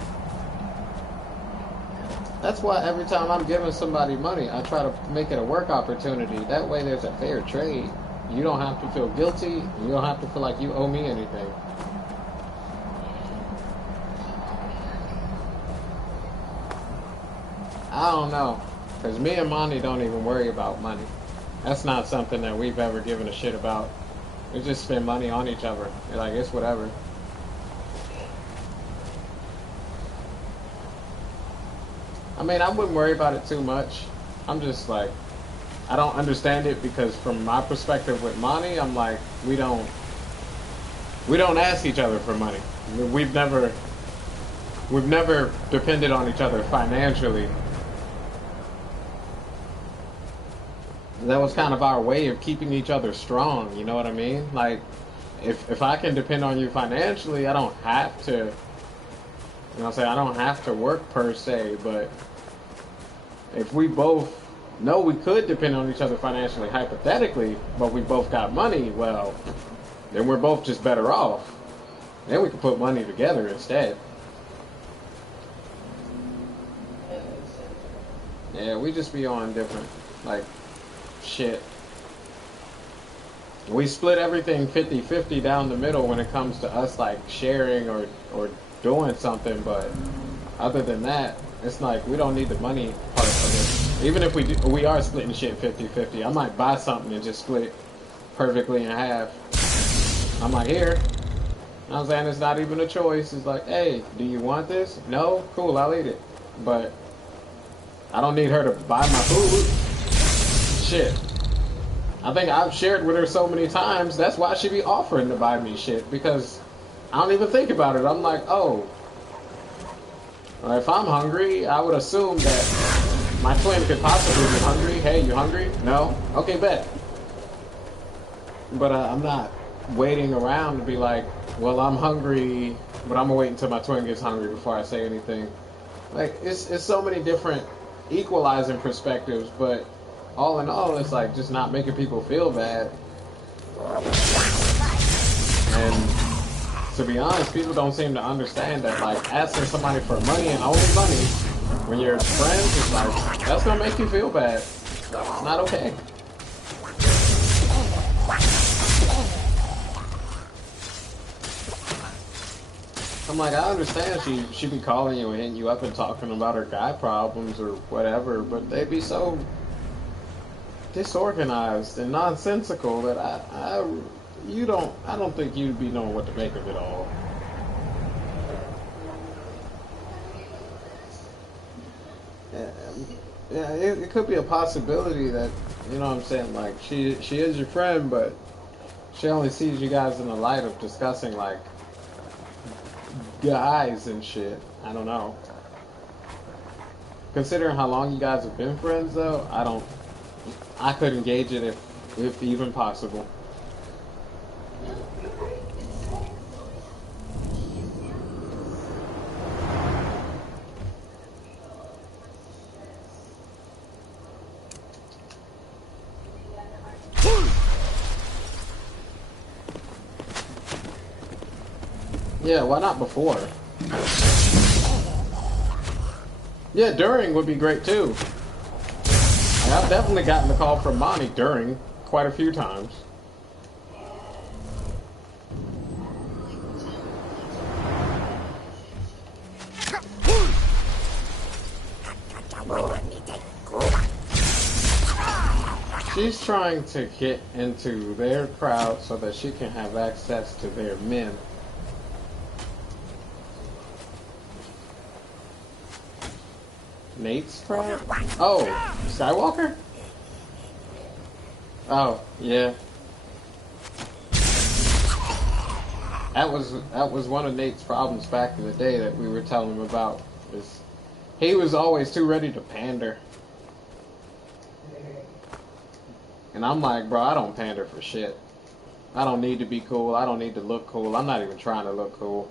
That's why every time I'm giving somebody money, I try to make it a work opportunity. That way there's a fair trade. You don't have to feel guilty. You don't have to feel like you owe me anything. I don't know. Because me and Monty don't even worry about money. That's not something that we've ever given a shit about. We just spend money on each other. You're like, it's whatever. I mean, I wouldn't worry about it too much. I'm just like, I don't understand it because from my perspective with Monty, I'm like, we don't ask each other for money. We've never depended on each other financially. That was kind of our way of keeping each other strong, you know what I mean? Like, if I can depend on you financially, I don't have to, you know what I'm saying? I don't have to work per se, but if we both know we could depend on each other financially, hypothetically, but we both got money, well, then we're both just better off. Then we can put money together instead. Yeah, we just be on different, like, shit. We split everything 50-50 down the middle when it comes to us, like, sharing or doing something, but other than that, it's like, we don't need the money part of it. Even if we are splitting shit 50-50, I might buy something and just split it perfectly in half. I'm like, here. I'm saying it's not even a choice. It's like, hey, do you want this? No? Cool, I'll eat it. But I don't need her to buy my food. Shit. I think I've shared with her so many times, that's why she be offering to buy me shit, because I don't even think about it. I'm like, oh, well, if I'm hungry, I would assume that my twin could possibly be hungry. Hey, you hungry? No? Okay, bet. But I'm not waiting around to be like, well, I'm hungry, but I'm gonna wait until my twin gets hungry before I say anything. Like, it's so many different equalizing perspectives, but all in all, it's like just not making people feel bad. And to be honest, people don't seem to understand that, like, asking somebody for money and only money when you're friends is like, that's gonna make you feel bad. It's not okay. I'm like, I understand she be calling you and hitting you up and talking about her guy problems or whatever, but they be so disorganized and nonsensical that I don't think you'd be knowing what to make of it all. Yeah, it could be a possibility that, you know what I'm saying, like, she is your friend, but she only sees you guys in the light of discussing, like, guys and shit. I don't know. Considering how long you guys have been friends, though, I couldn't gauge it if even possible. Yeah, why not before? Yeah, during would be great too. Like, I've definitely gotten the call from Monty during quite a few times. She's trying to get into their crowd so that she can have access to their men. Nate's crowd? Oh, Skywalker? Oh, yeah. That was one of Nate's problems back in the day that we were telling him about. Is he was always too ready to pander. And I'm like, bro, I don't pander for shit. I don't need to be cool. I don't need to look cool. I'm not even trying to look cool.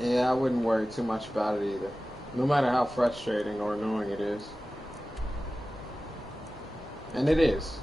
Yeah, I wouldn't worry too much about it either. No matter how frustrating or annoying it is. And it is.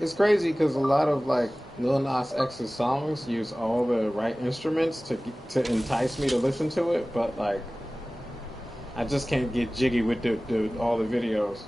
It's crazy because a lot of like Lil Nas X's songs use all the right instruments to entice me to listen to it, but like I just can't get jiggy with all the videos.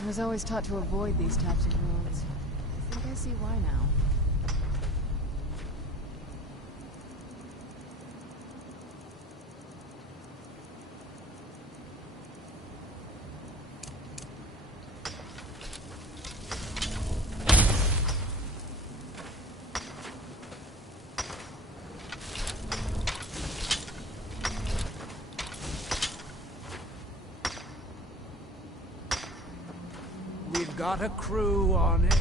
I was always taught to avoid these types of roads. I think I see why now. We've got a crew on it.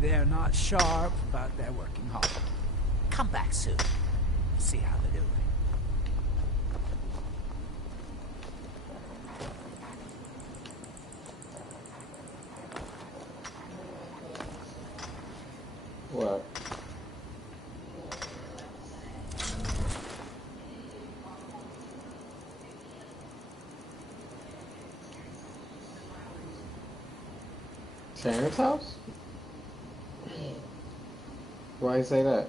They're not sharp, but they're working hard. Come back soon. See how they're doing. What? Sharon's house? Why you say that?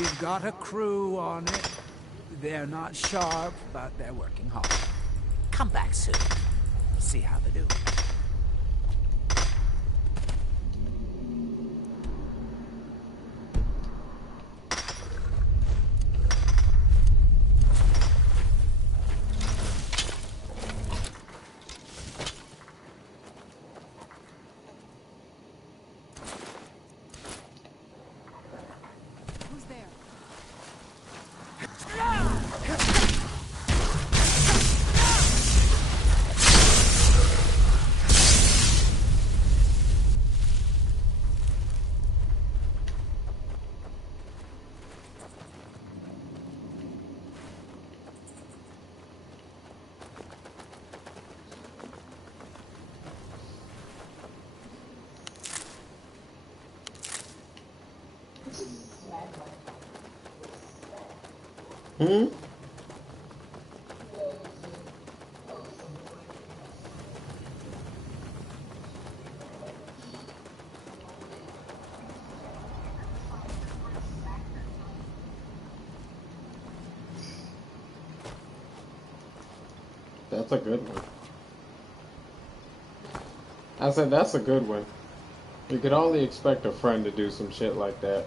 We've got a crew on it. They're not sharp, but they're working hard. Come back soon. See how they do. Who's there? Hmm? That's a good one. I said that's a good one. You could only expect a friend to do some shit like that.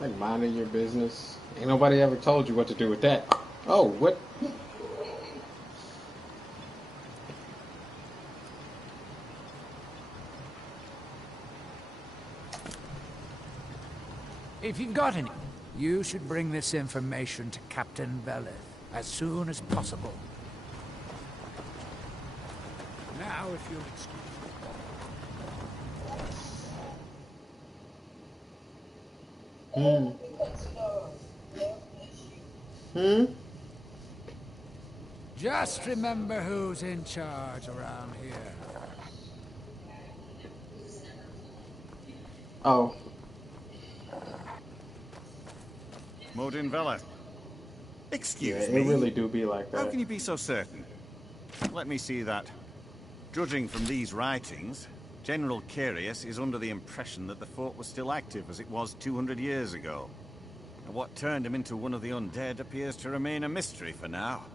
Like minding your business. Ain't nobody ever told you what to do with that. Oh, what? If you've got any, you should bring this information to Captain Velith as soon as possible. Now, if you'll excuse Hmm. Hmm? Just remember who's in charge around here. Oh. Modin Vela. Yeah, Excuse it me. really do be like How that. can you be so certain? Let me see that. Judging from these writings, General Carius is under the impression that the fort was still active as it was 200 years ago. And what turned him into one of the undead appears to remain a mystery for now.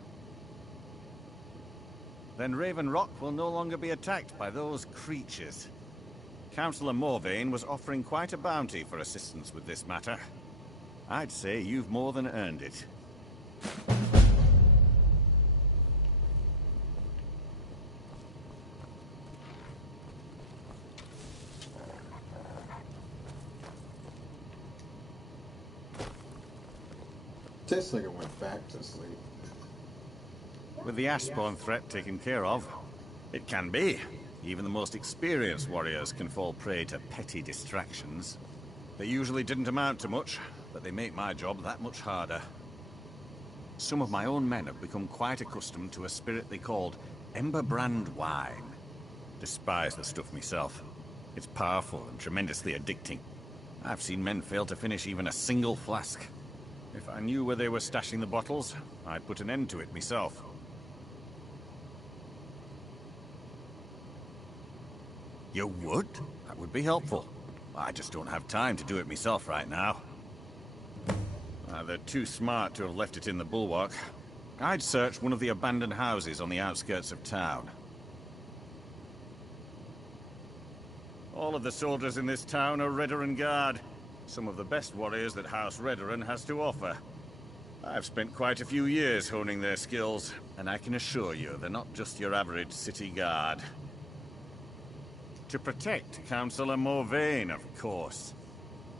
Then Raven Rock will no longer be attacked by those creatures. Councillor Morvain was offering quite a bounty for assistance with this matter. I'd say you've more than earned it. This nigga went back to sleep. With the Ashbourne threat taken care of, it can be. Even the most experienced warriors can fall prey to petty distractions. They usually didn't amount to much, but they make my job that much harder. Some of my own men have become quite accustomed to a spirit they called Emberbrand wine. Despise the stuff myself. It's powerful and tremendously addicting. I've seen men fail to finish even a single flask. If I knew where they were stashing the bottles, I'd put an end to it myself. You would? That would be helpful. I just don't have time to do it myself right now. They're too smart to have left it in the bulwark. I'd search one of the abandoned houses on the outskirts of town. All of the soldiers in this town are Redoran Guard. Some of the best warriors that House Redoran has to offer. I've spent quite a few years honing their skills, and I can assure you they're not just your average city guard. To protect Councillor Morvain, of course.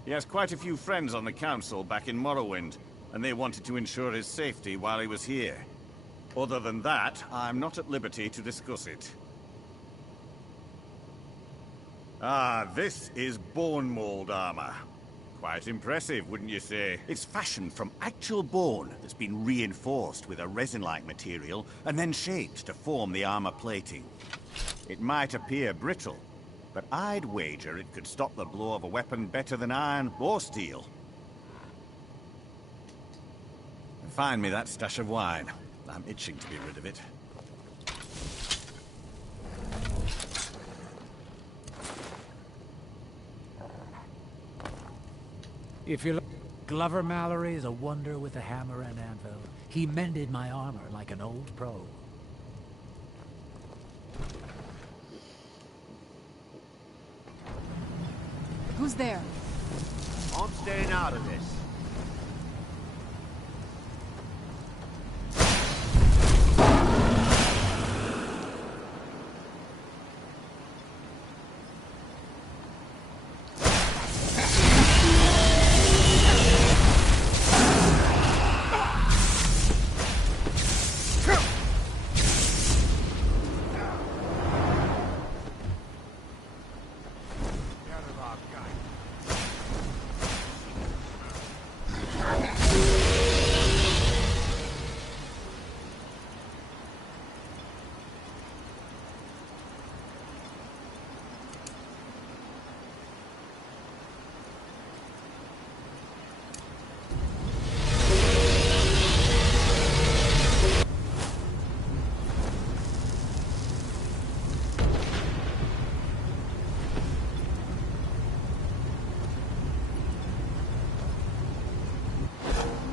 He has quite a few friends on the council back in Morrowind, and they wanted to ensure his safety while he was here. Other than that, I'm not at liberty to discuss it. Ah, this is bone mold armor. Quite impressive, wouldn't you say? It's fashioned from actual bone that's been reinforced with a resin-like material and then shaped to form the armor plating. It might appear brittle, but I'd wager it could stop the blow of a weapon better than iron or steel. Find me that stash of wine. I'm itching to be rid of it. If you're... Glover Mallory is a wonder with a hammer and anvil. He mended my armor like an old pro. Who's there? I'm staying out of this.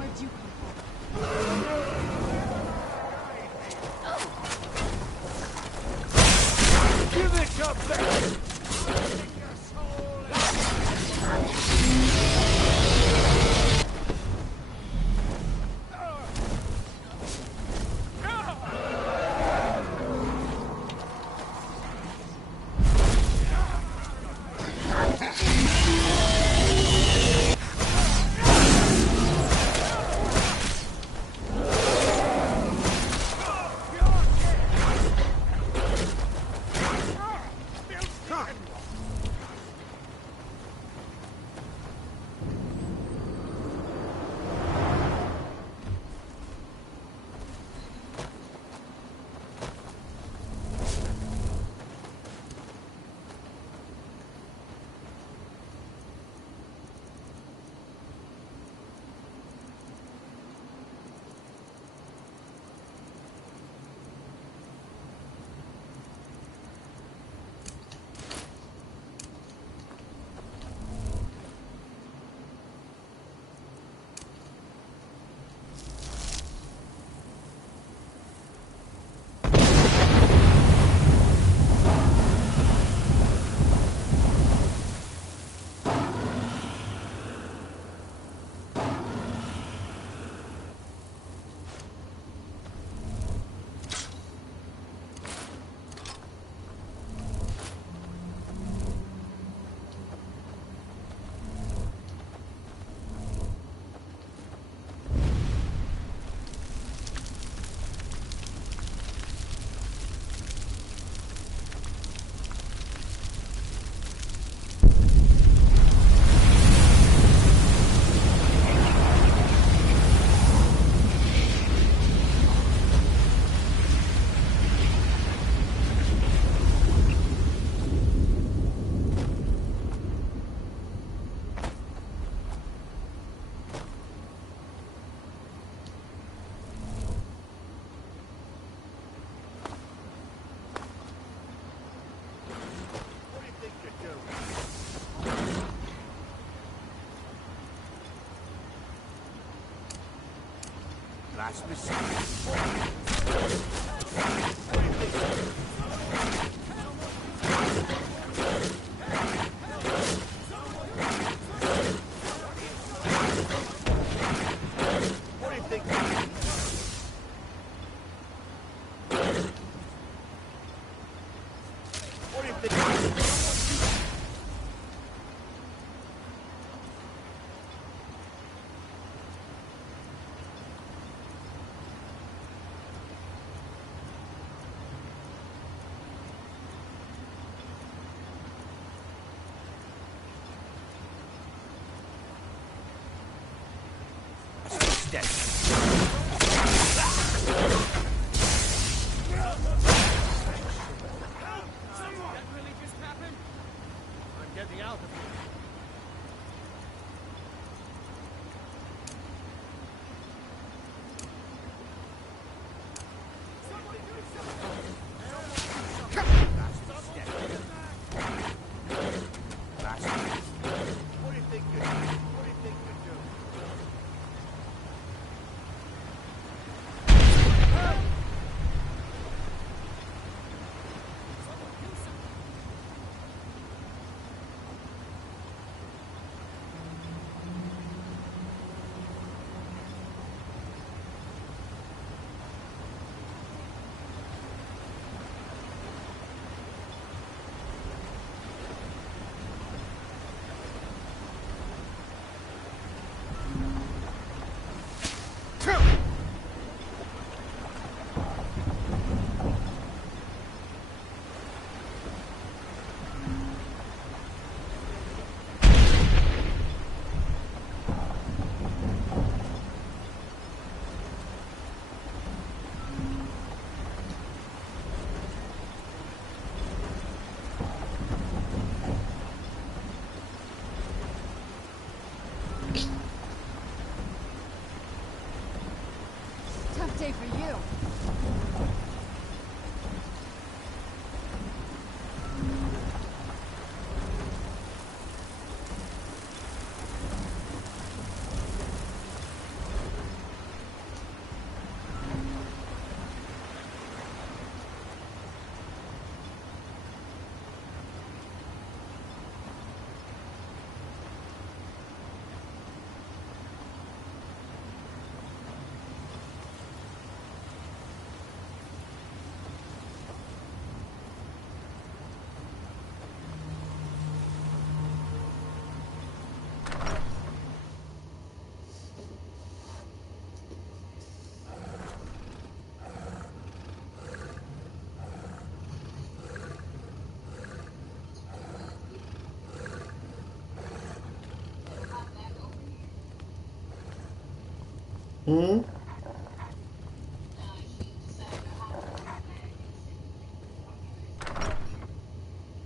Where'd you come from? Give it your best! That's the dead. I'm getting out of here. What do you think? What do you think? Hmm?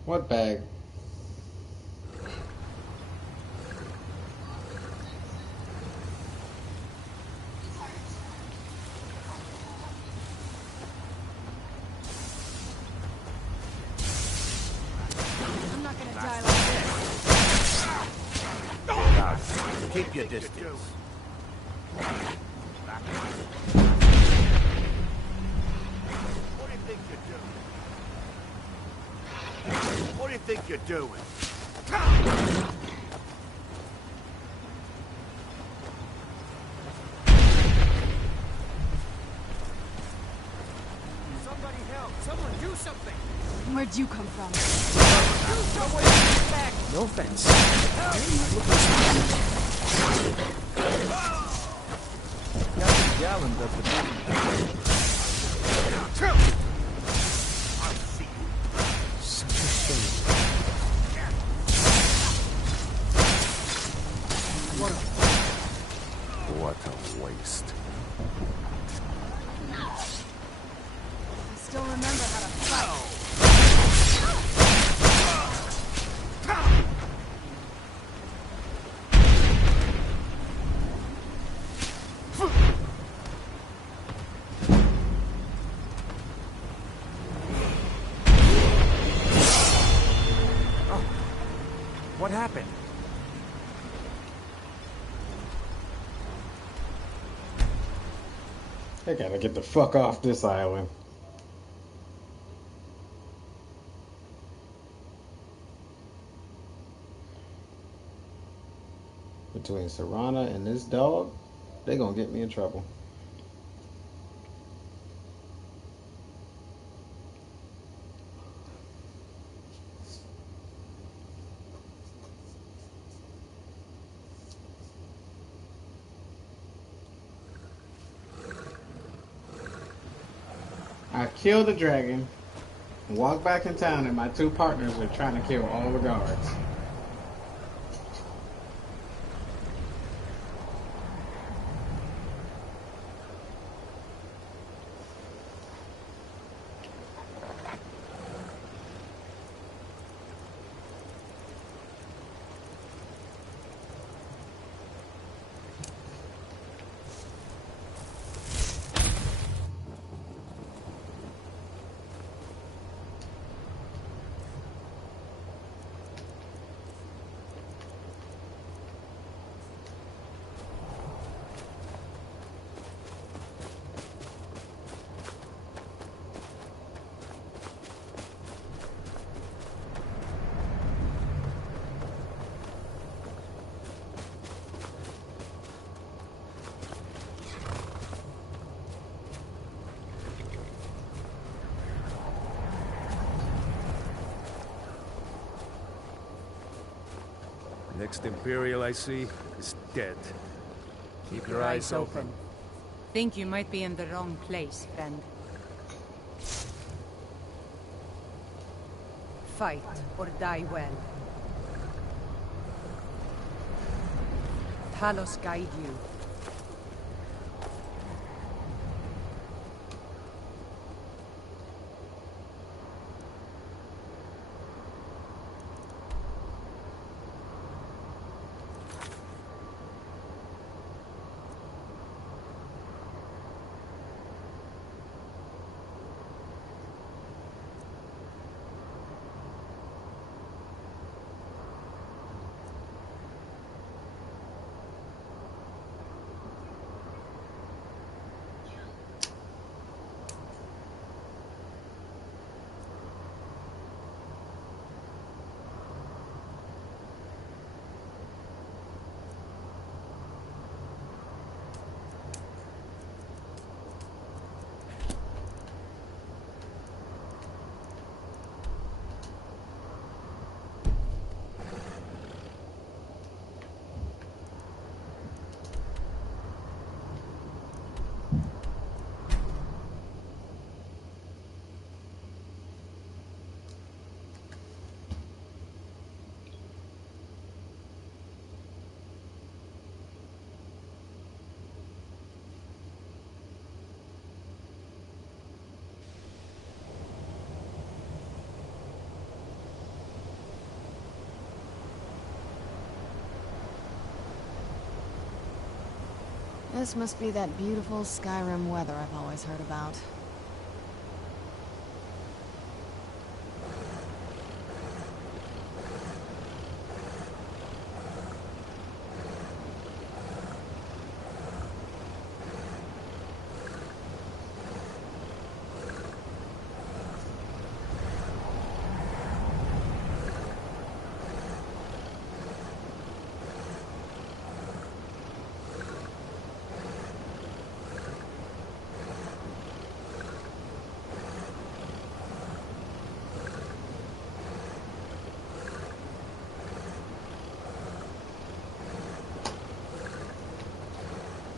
What bag? I'm not gonna die like this. Keep your distance. What do you think you're doing? What do you think you're doing? Somebody help! Someone do something! Where'd you come from? No offense. Captain Gallen does the Such a shame. What a waste. I still remember how to fight. What happened? I gotta get the fuck off this island. Between Serana and this dog, they gonna get me in trouble. I killed the dragon, walked back in town, and my two partners are trying to kill all the guards. Next Imperial I see is dead. Keep your eyes open. Think you might be in the wrong place, friend. Fight or die well. Talos guide you. This must be that beautiful Skyrim weather I've always heard about.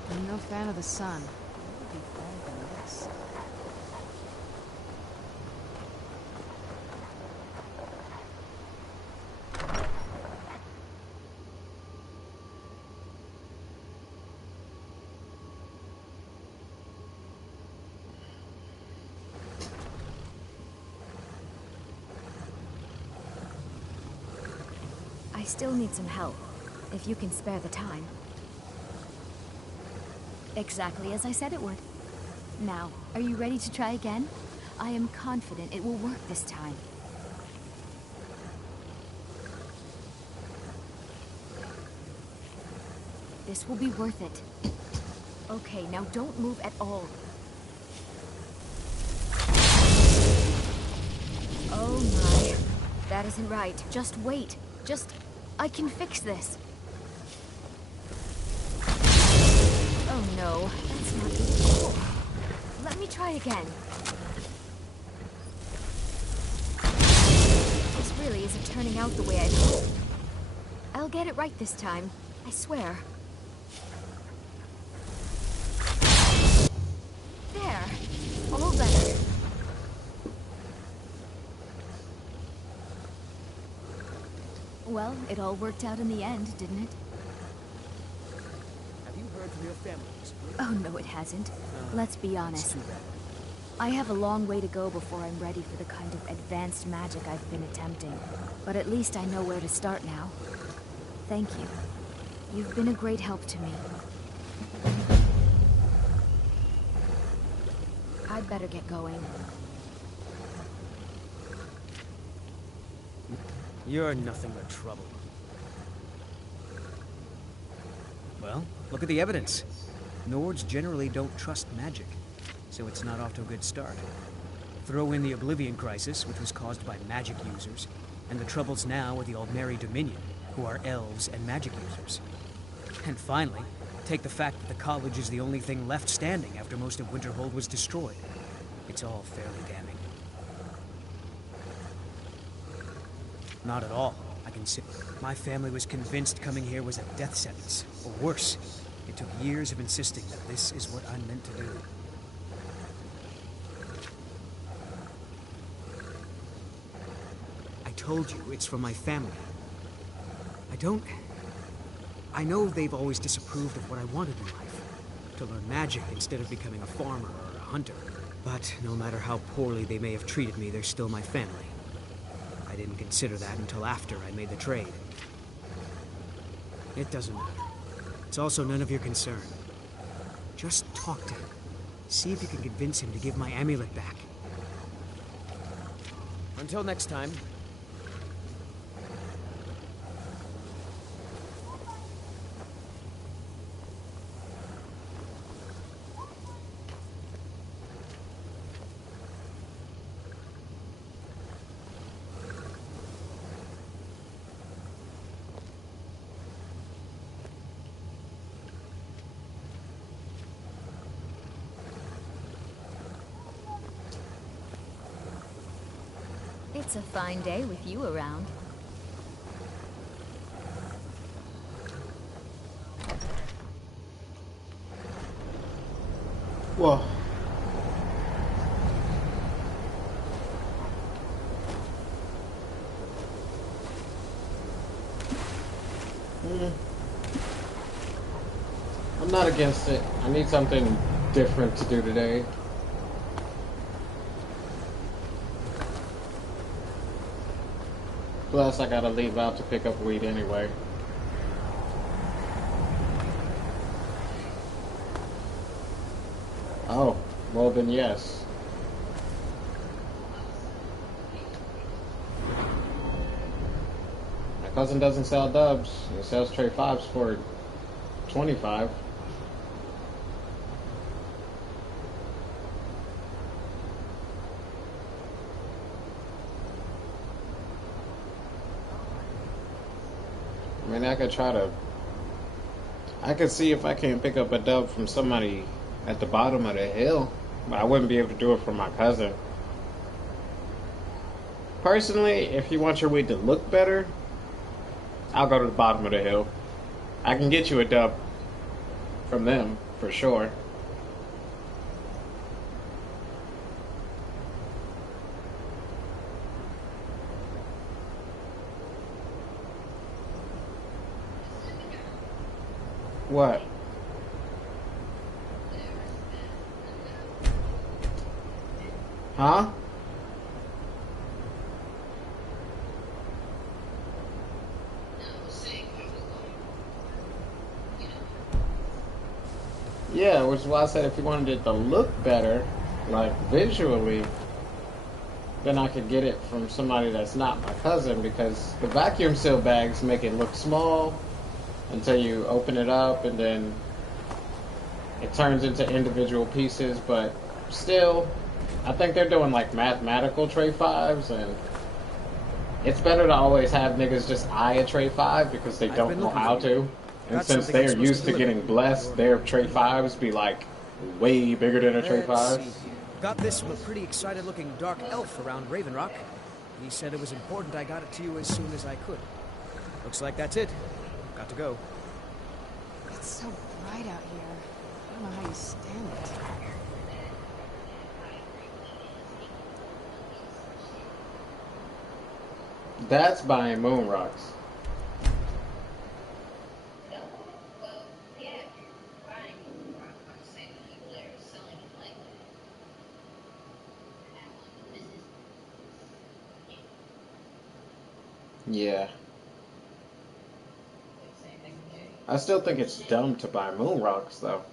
I'm no fan of the sun. What would be better than this? I still need some help, if you can spare the time. Exactly as I said it would. Now, are you ready to try again? I am confident it will work this time. This will be worth it. Okay, now don't move at all. Oh my. That isn't right. Just wait. I can fix this. Oh no, that's not good. Oh. Let me try again. This really isn't turning out the way I'd hoped. I'll get it right this time. I swear. There. All better. Well, it all worked out in the end, didn't it? Have you heard from your family? Oh, no, it hasn't. Let's be honest. I have a long way to go before I'm ready for the kind of advanced magic I've been attempting. But at least I know where to start now. Thank you. You've been a great help to me. I'd better get going. You're nothing but trouble. Well, look at the evidence. Nords generally don't trust magic, so it's not off to a good start. Throw in the Oblivion Crisis, which was caused by magic users, and the troubles now with the Aldmeri Dominion, who are elves and magic users. And finally, take the fact that the college is the only thing left standing after most of Winterhold was destroyed. It's all fairly damning. Not at all. I can see. My family was convinced coming here was a death sentence, or worse. It took years of insisting that this is what I'm meant to do. I told you, it's from my family. I know they've always disapproved of what I wanted in life. To learn magic instead of becoming a farmer or a hunter. But no matter how poorly they may have treated me, they're still my family. I didn't consider that until after I made the trade. It doesn't matter. It's also none of your concern. Just talk to him. See if you can convince him to give my amulet back. Until next time. It's a fine day with you around. Whoa. I'm not against it. I need something different to do today. Plus, I gotta leave out to pick up weed anyway. Oh, well then yes. My cousin doesn't sell dubs. He sells tray 5s for 25. I mean, I could see if I can pick up a dub from somebody at the bottom of the hill, but I wouldn't be able to do it from my cousin. Personally, if you want your weed to look better, I'll go to the bottom of the hill. I can get you a dub from them, for sure. What? Huh? Yeah, which is why I said if you wanted it to look better, like visually, then I could get it from somebody that's not my cousin, because the vacuum seal bags make it look small until you open it up, and then it turns into individual pieces. But still, I think they're doing like mathematical tray 5s, and it's better to always have niggas just eye a tray 5 because they don't know how to. And since they're used to getting blessed, their tray 5s be like way bigger than a tray 5. Got this from a pretty excited looking dark elf around Raven Rock. He said it was important I got it to you as soon as I could. Looks like that's it. Got to go. It's so bright out here. I don't know how you stand it. That's buying moon rocks. Yeah. I still think it's dumb to buy moon rocks, though.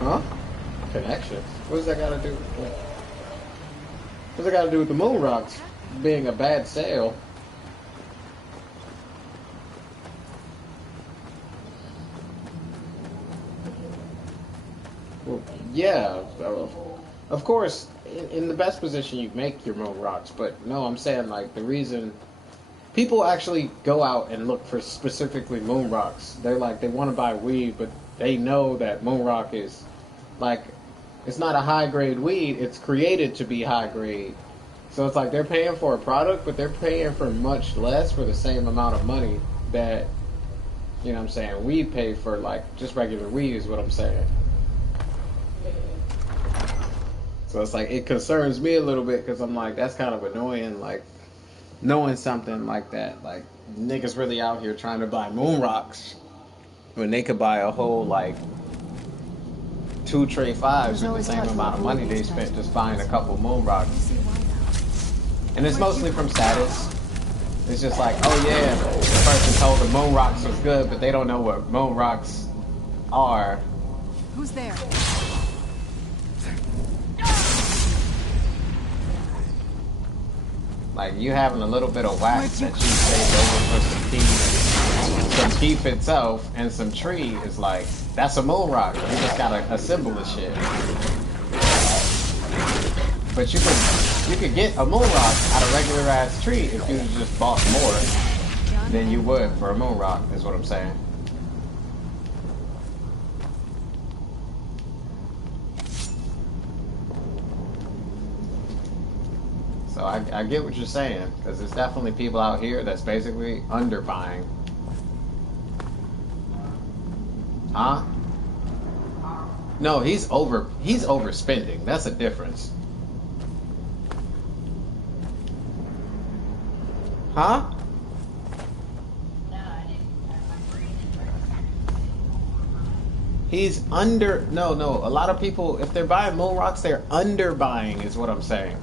Huh? Connections? What does that got to do? What's that got to do with the moon rocks being a bad sale? Well, yeah, of course, in the best position you make your moon rocks, but no, I'm saying like the reason people actually go out and look for specifically moon rocks. They're like, they want to buy weed, but they know that moon rock is like, it's not a high grade weed, it's created to be high grade. So it's like they're paying for a product, but they're paying for much less for the same amount of money that, you know what I'm saying, we pay for like just regular weed is what I'm saying. So it's like, it concerns me a little bit because I'm like, that's kind of annoying, like, knowing something like that. Like, niggas really out here trying to buy moon rocks when they could buy a whole, like, 2 tray 5s with the same amount of money they spent just buying a couple moon rocks. And it's mostly from status. It's just like, oh yeah, the person told the moon rocks was good, but they don't know what moon rocks are. Who's there? Like, you having a little bit of wax that you saved over for some keef itself and some tree is like, that's a moon rock. You just gotta assemble the shit. But you could get a moon rock out of regular ass tree if you just bought more than you would for a moon rock, is what I'm saying. So I get what you're saying, because there's definitely people out here that's basically underbuying. Huh? No, he's overspending. That's a difference. Huh? He's under. No. A lot of people, if they're buying moon rocks, they're underbuying, is what I'm saying.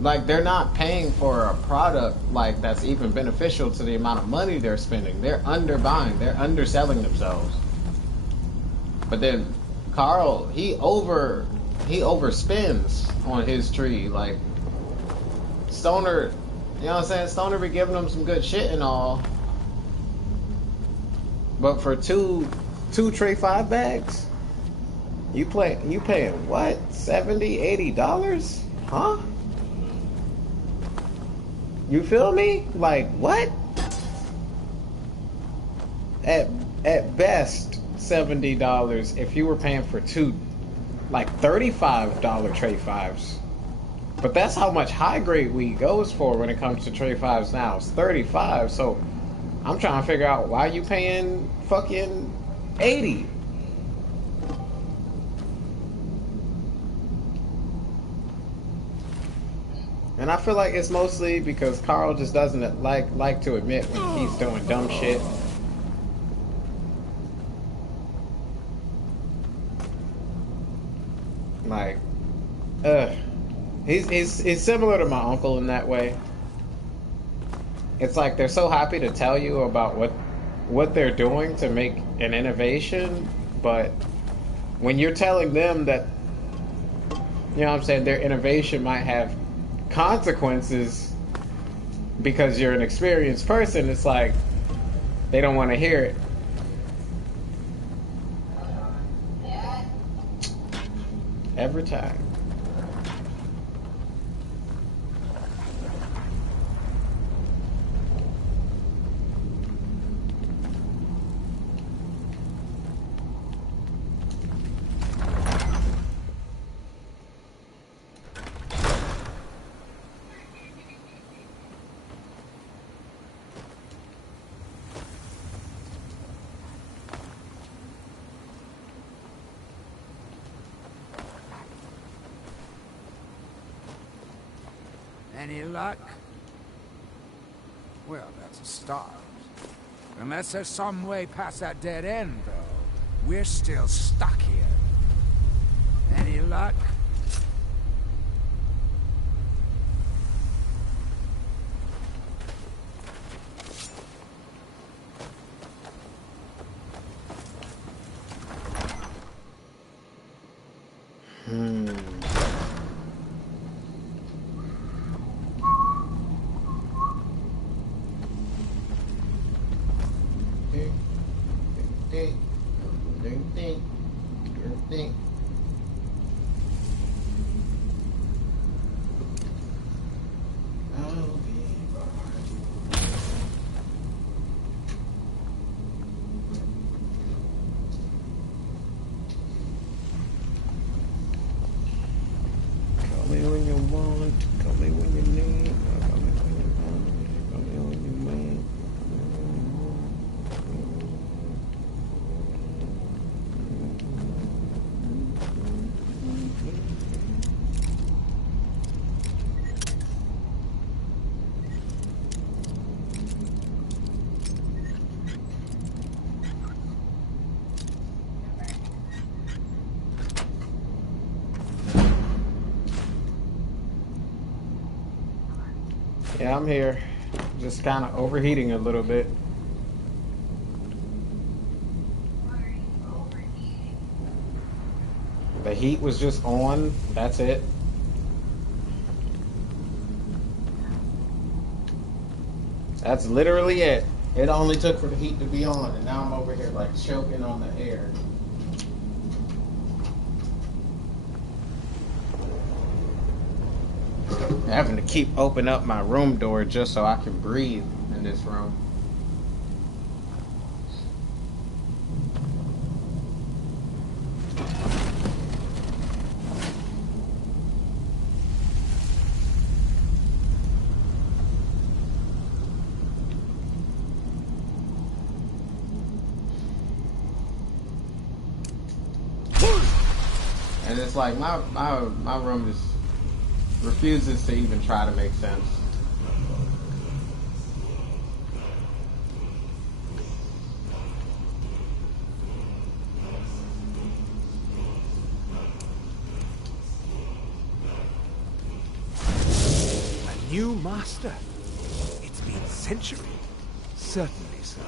Like, they're not paying for a product like that's even beneficial to the amount of money they're spending. They're underbuying. They're underselling themselves. But then Carl, he overspends on his tree. Like, Stoner, you know what I'm saying? Stoner be giving him some good shit and all. But for two tray 5 bags, you paying what? $70, $80? Huh? You feel me? Like, what? At best, $70 if you were paying for two, like, $35 tray 5s. But that's how much high grade weed goes for when it comes to tray 5s now. It's 35, so I'm trying to figure out why you paying fucking 80. And I feel like it's mostly because Carl just doesn't like to admit when he's doing dumb shit. Like, he's similar to my uncle in that way. It's like they're so happy to tell you about what they're doing to make an innovation, but when you're telling them that, you know what I'm saying, their innovation might have consequences because you're an experienced person, it's like they don't want to hear it. Every time. Any luck? Well, that's a start. Unless there's some way past that dead end, though, we're still stuck here. Any luck? Yeah, I'm here. Just kind of overheating a little bit. The heat was just on. That's it. That's literally it. It only took for the heat to be on, and now I'm over here like choking on the air. Having to keep opening up my room door just so I can breathe in this room. And it's like my room just refuses to even try to make sense. new master. It's been centuries. Certainly so.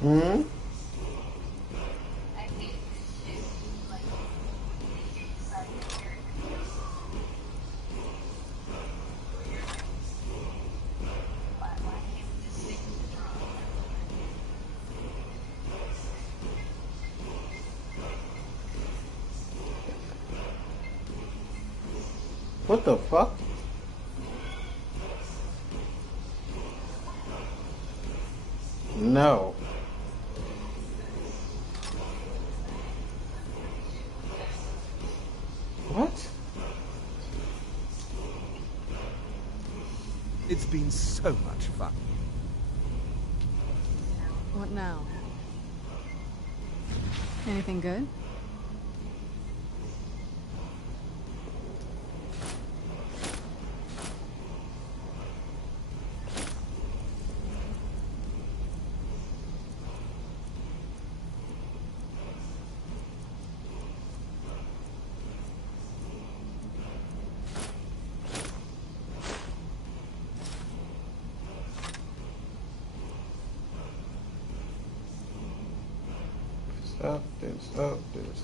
Hmm? What the fuck? No. What? It's been so much fun. What now? Anything good?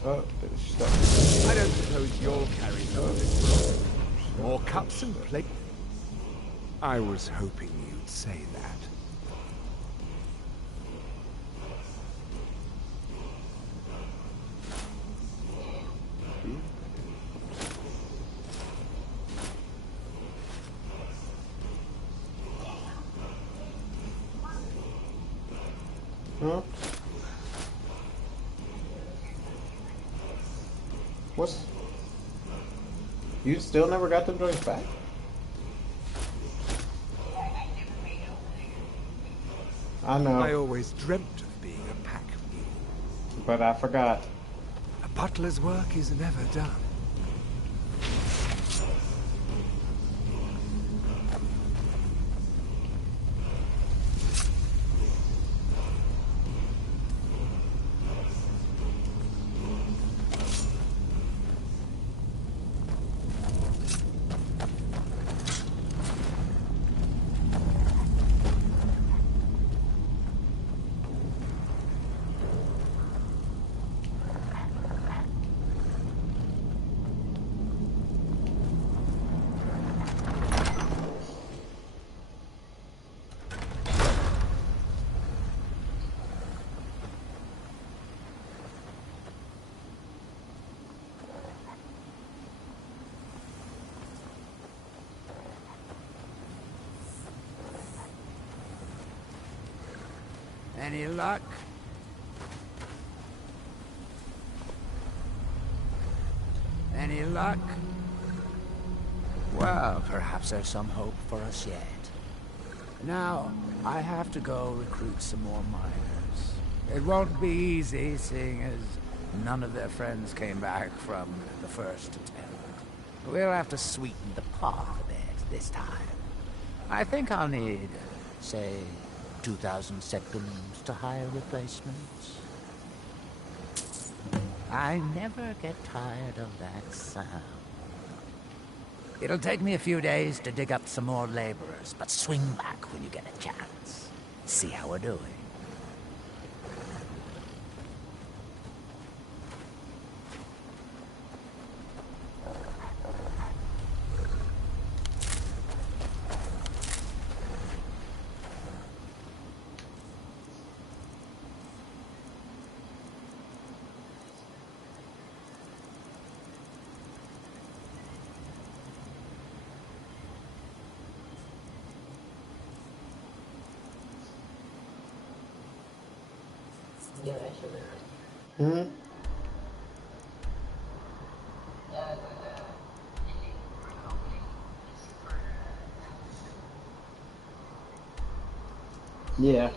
I don't suppose you'll carry some of this. More cups and plates. I was hoping you'd say that. Huh? What's... You still never got them joints back? I know. I always dreamt of being a pack mule. But I forgot. A butler's work is never done. Any luck? Any luck? Well, perhaps there's some hope for us yet. Now, I have to go recruit some more miners. It won't be easy, seeing as none of their friends came back from the first attempt. We'll have to sweeten the pot a bit this time. I think I'll need, say, 2,000 seconds to hire replacements. I never get tired of that sound. It'll take me a few days to dig up some more laborers, but swing back when you get a chance. See how we're doing. Hmm? Yeah.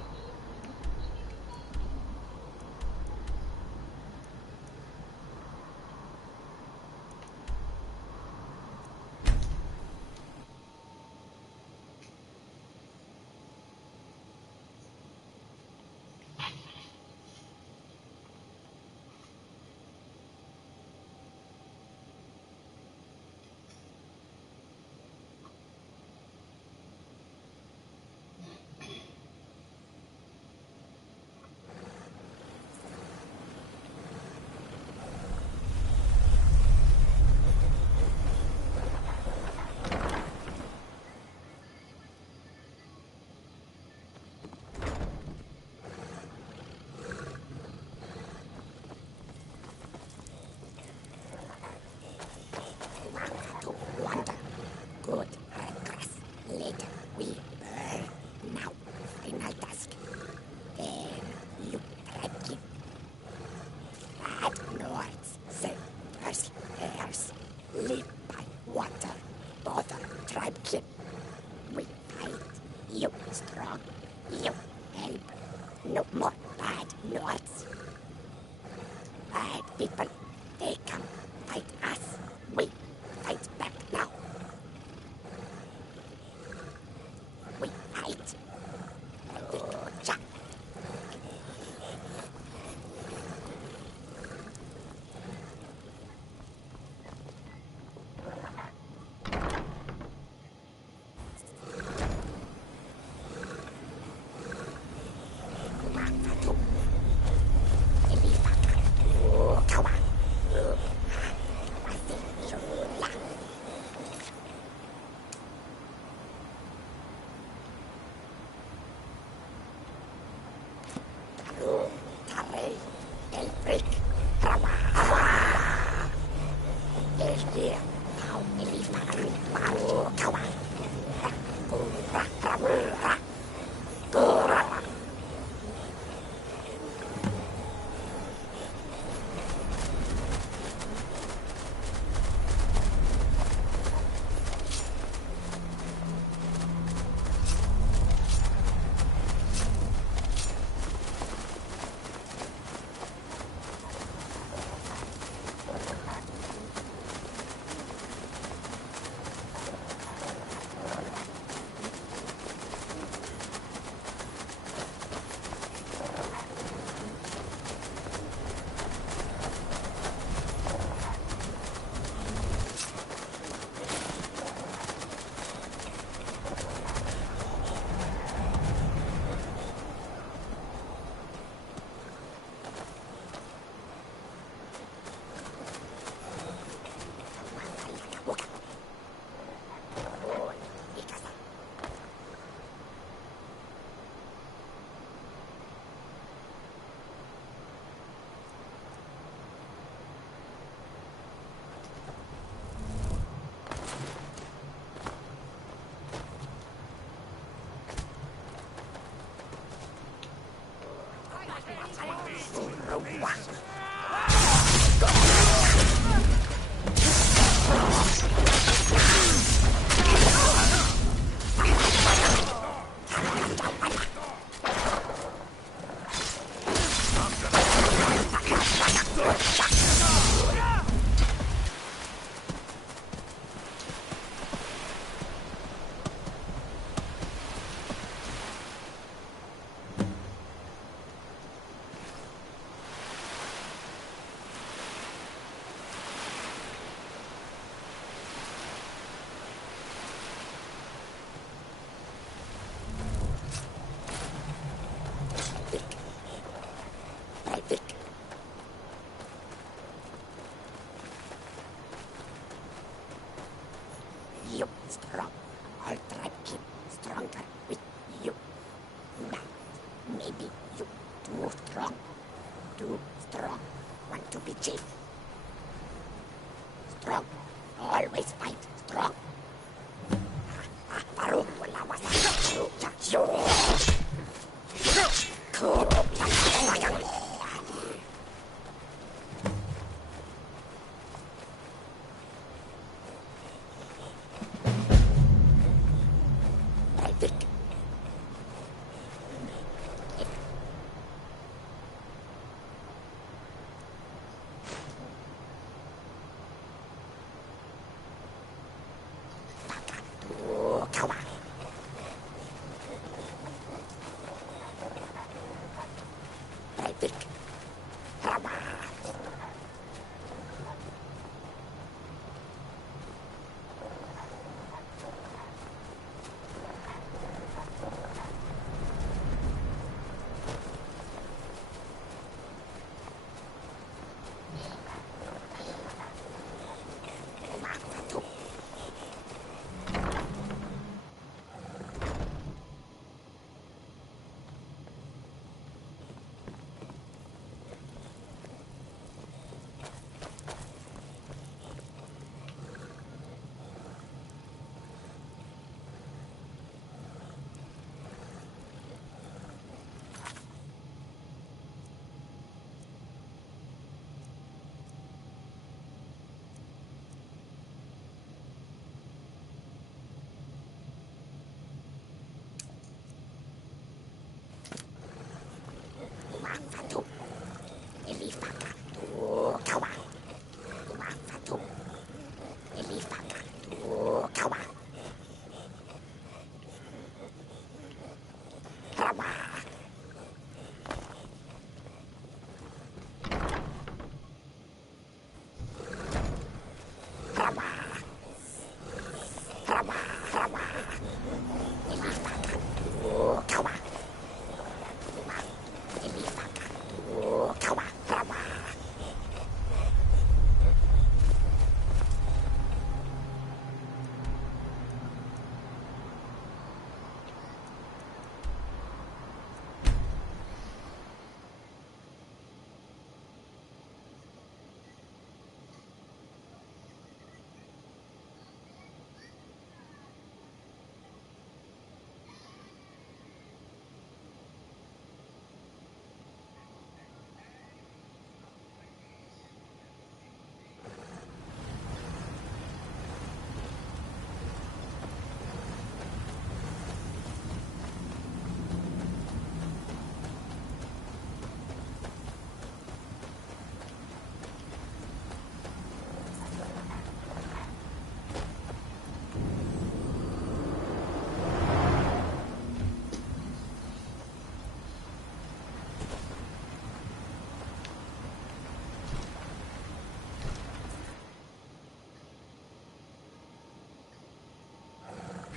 you strong. All tribe keep stronger with you. Now, maybe you too strong. Too strong. Want to be chief. Strong. Always fight. Strong.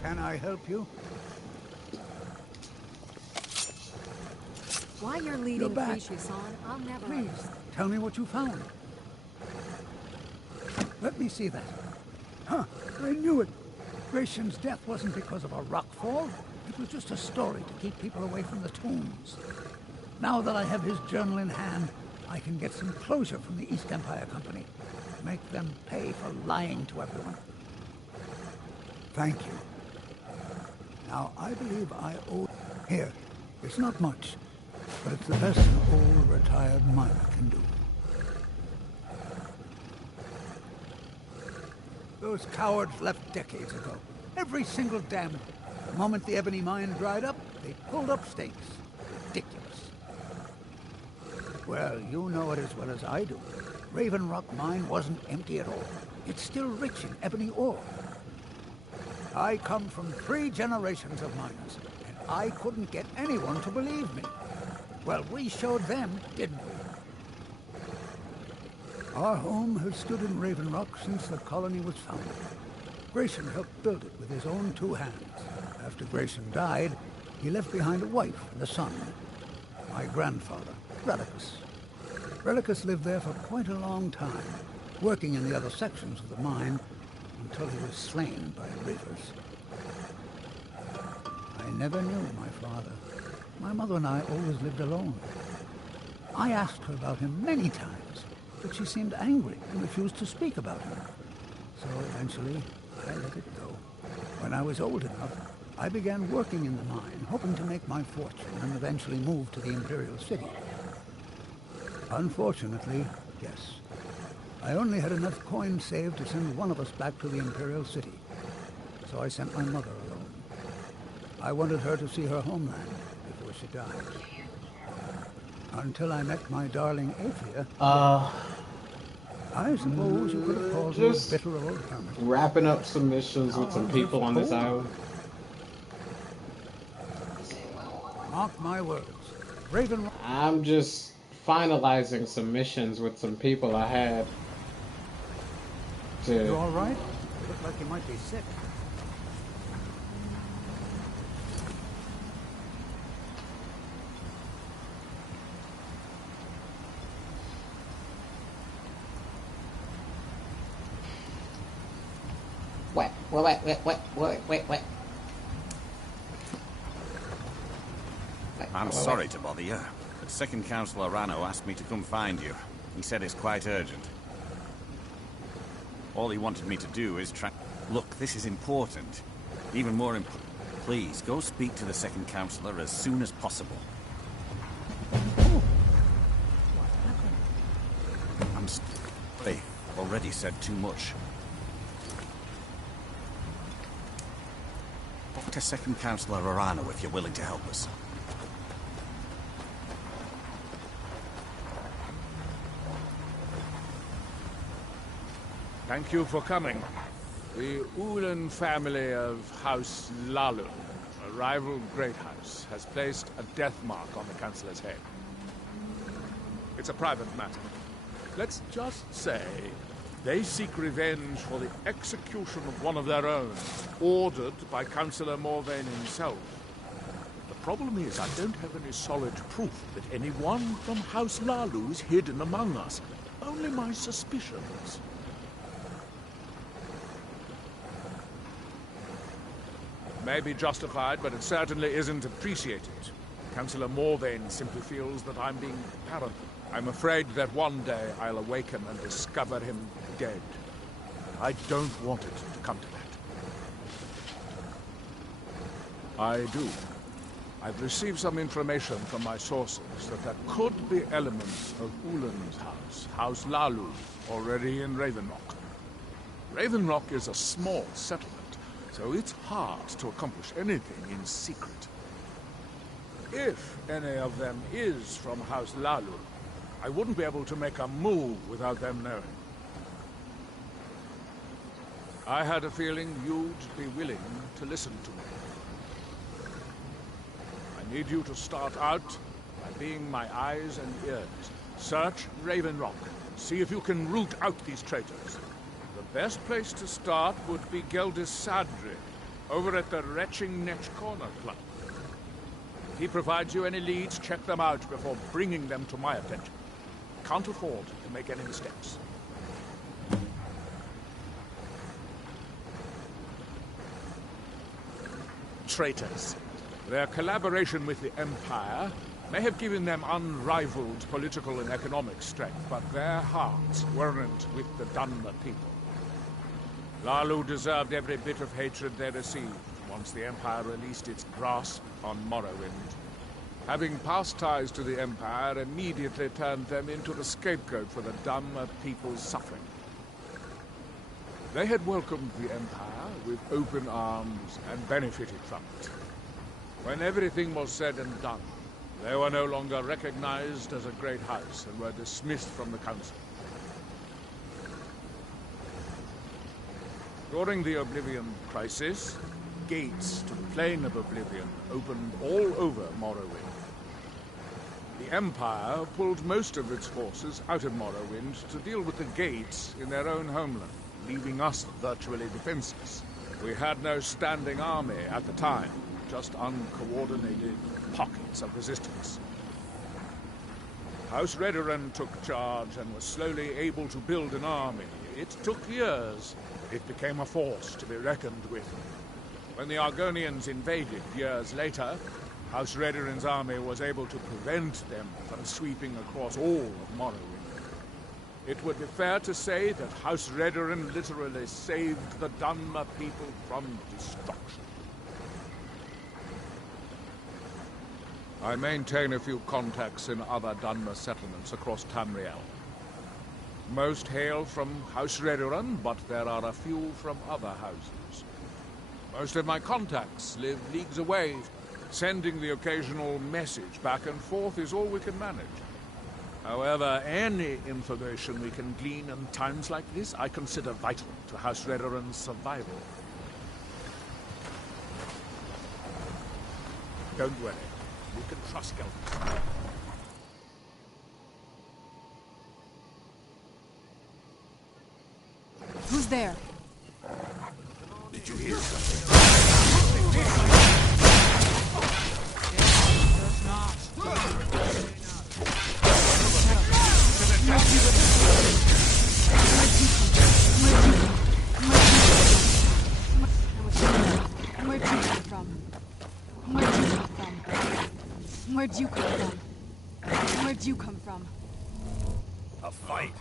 Can I help you? Why you're leading Precious on, I'll never... Please, tell me what you found. Let me see that. Huh, I knew it. Gratian's death wasn't because of a rock fall. It was just a story to keep people away from the tombs. Now that I have his journal in hand, I can get some closure from the East Empire Company. Make them pay for lying to everyone. Thank you. Now, I believe I owe... Here, it's not much, but it's the best an old retired miner can do. Those cowards left decades ago. Every single damn one. The moment the ebony mine dried up, they pulled up stakes. Ridiculous. Well, you know it as well as I do. Raven Rock Mine wasn't empty at all. It's still rich in ebony ore. I come from 3 generations of miners, and I couldn't get anyone to believe me. Well, we showed them, didn't we? Our home has stood in Raven Rock since the colony was founded. Grayson helped build it with his own 2 hands. After Grayson died, he left behind a wife and a son. My grandfather, Relicus. Relicus lived there for quite a long time, working in the other sections of the mine, until he was slain by reavers. I never knew my father. My mother and I always lived alone. I asked her about him many times, but she seemed angry and refused to speak about him. So eventually, I let it go. When I was old enough, I began working in the mine, hoping to make my fortune and eventually move to the Imperial City. Unfortunately, yes, I only had enough coin saved to send one of us back to the Imperial City. So I sent my mother alone. I wanted her to see her homeland before she died. Until I met my darling Athia. I suppose you could have called her a bitter old hermit. Wrapping up some missions with some people on this island. Mark my words. Raven. I'm just finalizing some missions with some people I had. You all right? You look like you might be sick. Wait. I'm sorry to bother you, but Second Councillor Rano asked me to come find you. He said it's quite urgent. All he wanted me to do is try... Look, this is important. Even more important. Please, go speak to the Second Councillor as soon as possible. I'm sorry. Already said too much. Talk to Second Councillor Arano if you're willing to help us. Thank you for coming. The Ulan family of House Lalu, a rival great house, has placed a death mark on the Councillor's head. It's a private matter. Let's just say they seek revenge for the execution of one of their own, ordered by Councillor Morvain himself. The problem is I don't have any solid proof that anyone from House Lalu is hidden among us. Only my suspicions. May be justified, but it certainly isn't appreciated. Councillor Morvain simply feels that I'm being paranoid. I'm afraid that one day I'll awaken and discover him dead. I don't want it to come to that. I do. I've received some information from my sources that there could be elements of Ulan's house, House Lalu, already in Ravenrock. Ravenrock is a small settlement, so it's hard to accomplish anything in secret. If any of them is from House Lalu, I wouldn't be able to make a move without them knowing. I had a feeling you'd be willing to listen to me. I need you to start out by being my eyes and ears. Search Ravenrock. See if you can root out these traitors. The best place to start would be Geldis Sadri, over at the Retching Netch Corner Club. If he provides you any leads, check them out before bringing them to my attention. Can't afford to make any mistakes. Traitors. Their collaboration with the Empire may have given them unrivaled political and economic strength, but their hearts weren't with the Dunmer people. Lalu deserved every bit of hatred they received once the Empire released its grasp on Morrowind. Having past ties to the Empire immediately turned them into the scapegoat for the Dunmer people's suffering. They had welcomed the Empire with open arms and benefited from it. When everything was said and done, they were no longer recognized as a great house and were dismissed from the council. During the Oblivion Crisis, gates to the Plane of Oblivion opened all over Morrowind. The Empire pulled most of its forces out of Morrowind to deal with the gates in their own homeland, leaving us virtually defenseless. We had no standing army at the time, just uncoordinated pockets of resistance. House Redoran took charge and was slowly able to build an army, It took years. It became a force to be reckoned with. When the Argonians invaded years later, House Redoran's army was able to prevent them from sweeping across all of Morrowind. It would be fair to say that House Redoran literally saved the Dunmer people from destruction. I maintain a few contacts in other Dunmer settlements across Tamriel. Most hail from House Redoran, but there are a few from other houses. Most of my contacts live leagues away. Sending the occasional message back and forth is all we can manage. However, any information we can glean in times like this, I consider vital to House Redoran's survival. Don't worry. You can trust Gelton. Who's there? Did you hear something? Where'd you come from? Where'd you come from? Where'd you come from? Where'd you come from? A fight.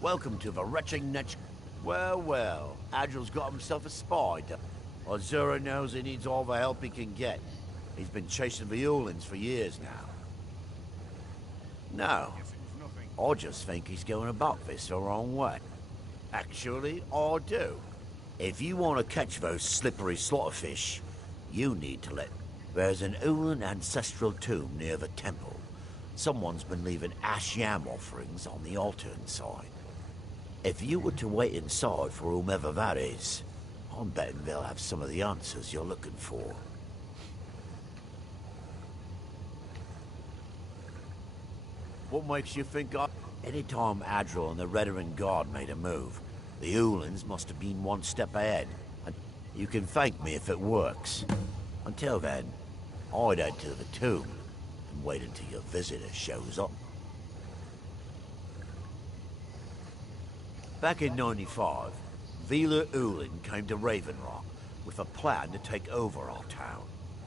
Welcome to the wretched Netch. Well, well, Adril's got himself a spy. Azura knows he needs all the help he can get. He's been chasing the Ulins for years now. No, I just think he's going about this the wrong way. Actually, I do. If you want to catch those slippery slaughterfish, you need to let... There's an Ulin ancestral tomb near the temple. Someone's been leaving ash yam offerings on the altar inside. If you were to wait inside for whomever that is, I'm betting they'll have some of the answers you're looking for. What makes you think I... Anytime Adril and the Redoran Guard made a move, the Ulins must have been one step ahead. And you can thank me if it works. Until then, I'd head to the tomb and wait until your visitor shows up. Back in 95, Vila Ulin came to Raven Rock with a plan to take over our town.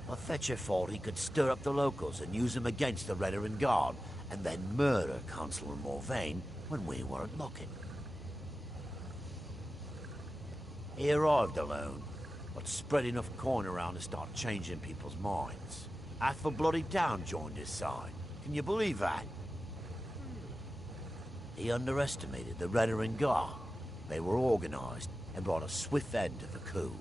A Fetcher thought he could stir up the locals and use them against the Redoran Guard, and then murder Consular Morvain when we weren't looking. He arrived alone, but spread enough coin around to start changing people's minds. Half the bloody town joined his side. Can you believe that? He underestimated the Redoran Guard. They were organized and brought a swift end to the coup.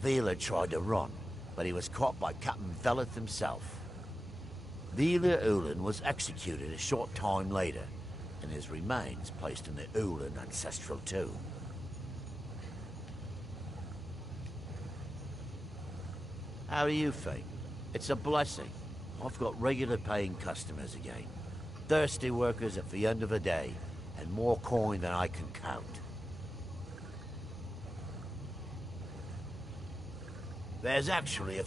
Vila tried to run, but he was caught by Captain Veleth himself. Vila Ulin was executed a short time later, and his remains placed in the Ulin ancestral tomb. How do you think? It's a blessing. I've got regular paying customers again. Thirsty workers at the end of the day, and more coin than I can count. There's actually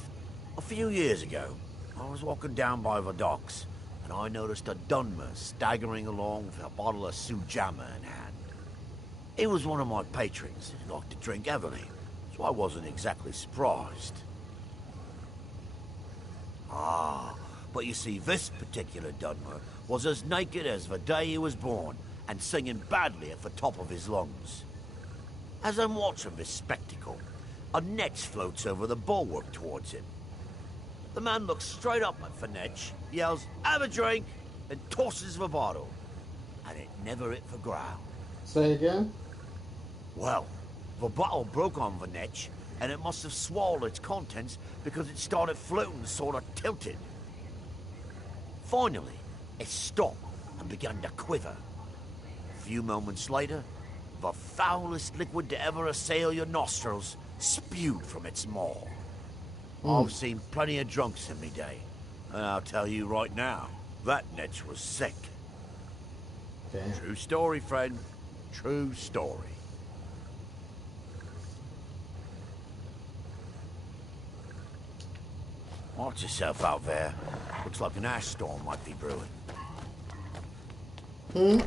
a few years ago, I was walking down by the docks, and I noticed a Dunmer staggering along with a bottle of Sujamma in hand. He was one of my patrons, and liked to drink heavily, so I wasn't exactly surprised. Ah, but you see, this particular Dunmer was as naked as the day he was born, and singing badly at the top of his lungs. As I'm watching this spectacle, a Netch floats over the bulwark towards him. The man looks straight up at the Netch, yells, "Have a drink," and tosses the bottle. And it never hit the ground. Say again? Well, the bottle broke on the Netch, and it must have swallowed its contents because it started floating sort of tilted. Finally, it stopped and began to quiver. A few moments later, the foulest liquid to ever assail your nostrils spewed from its maw. I've seen plenty of drunks in me day, and I'll tell you right now, that Netch was sick. Okay. True story, friend. True story. Watch yourself out there. Looks like an ash storm might be brewing. Hmm?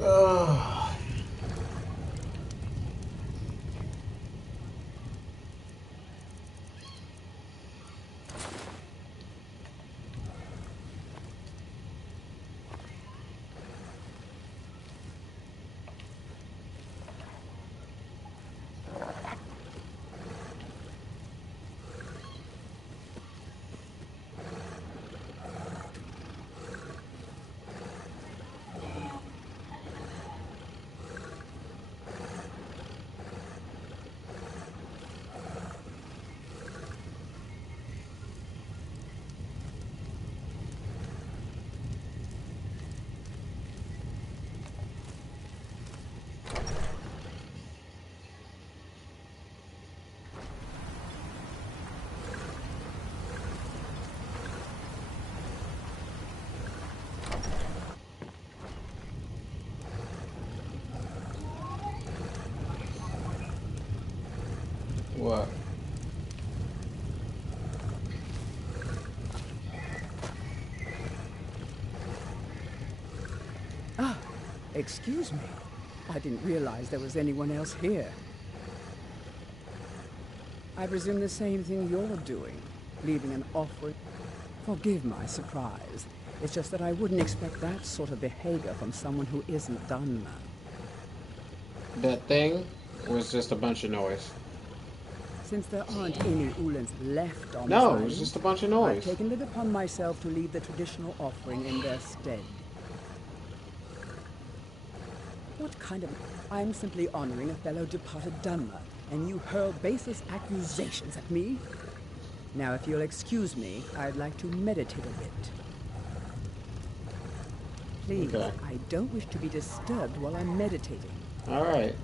Oh. What? Ah, excuse me. I didn't realize there was anyone else here. I presume the same thing you're doing, leaving an offering. Forgive my surprise. It's just that I wouldn't expect that sort of behavior from someone who isn't done. That thing was just a bunch of noise. Since there aren't any Ulans left on No, this it was island, just a bunch of I've noise. taken it upon myself to leave the traditional offering in their stead. What kind of... I'm simply honoring a fellow departed Dunmer, and you hurl baseless accusations at me? Now, if you'll excuse me, I'd like to meditate a bit. Please, Okay. I don't wish to be disturbed while I'm meditating. All right.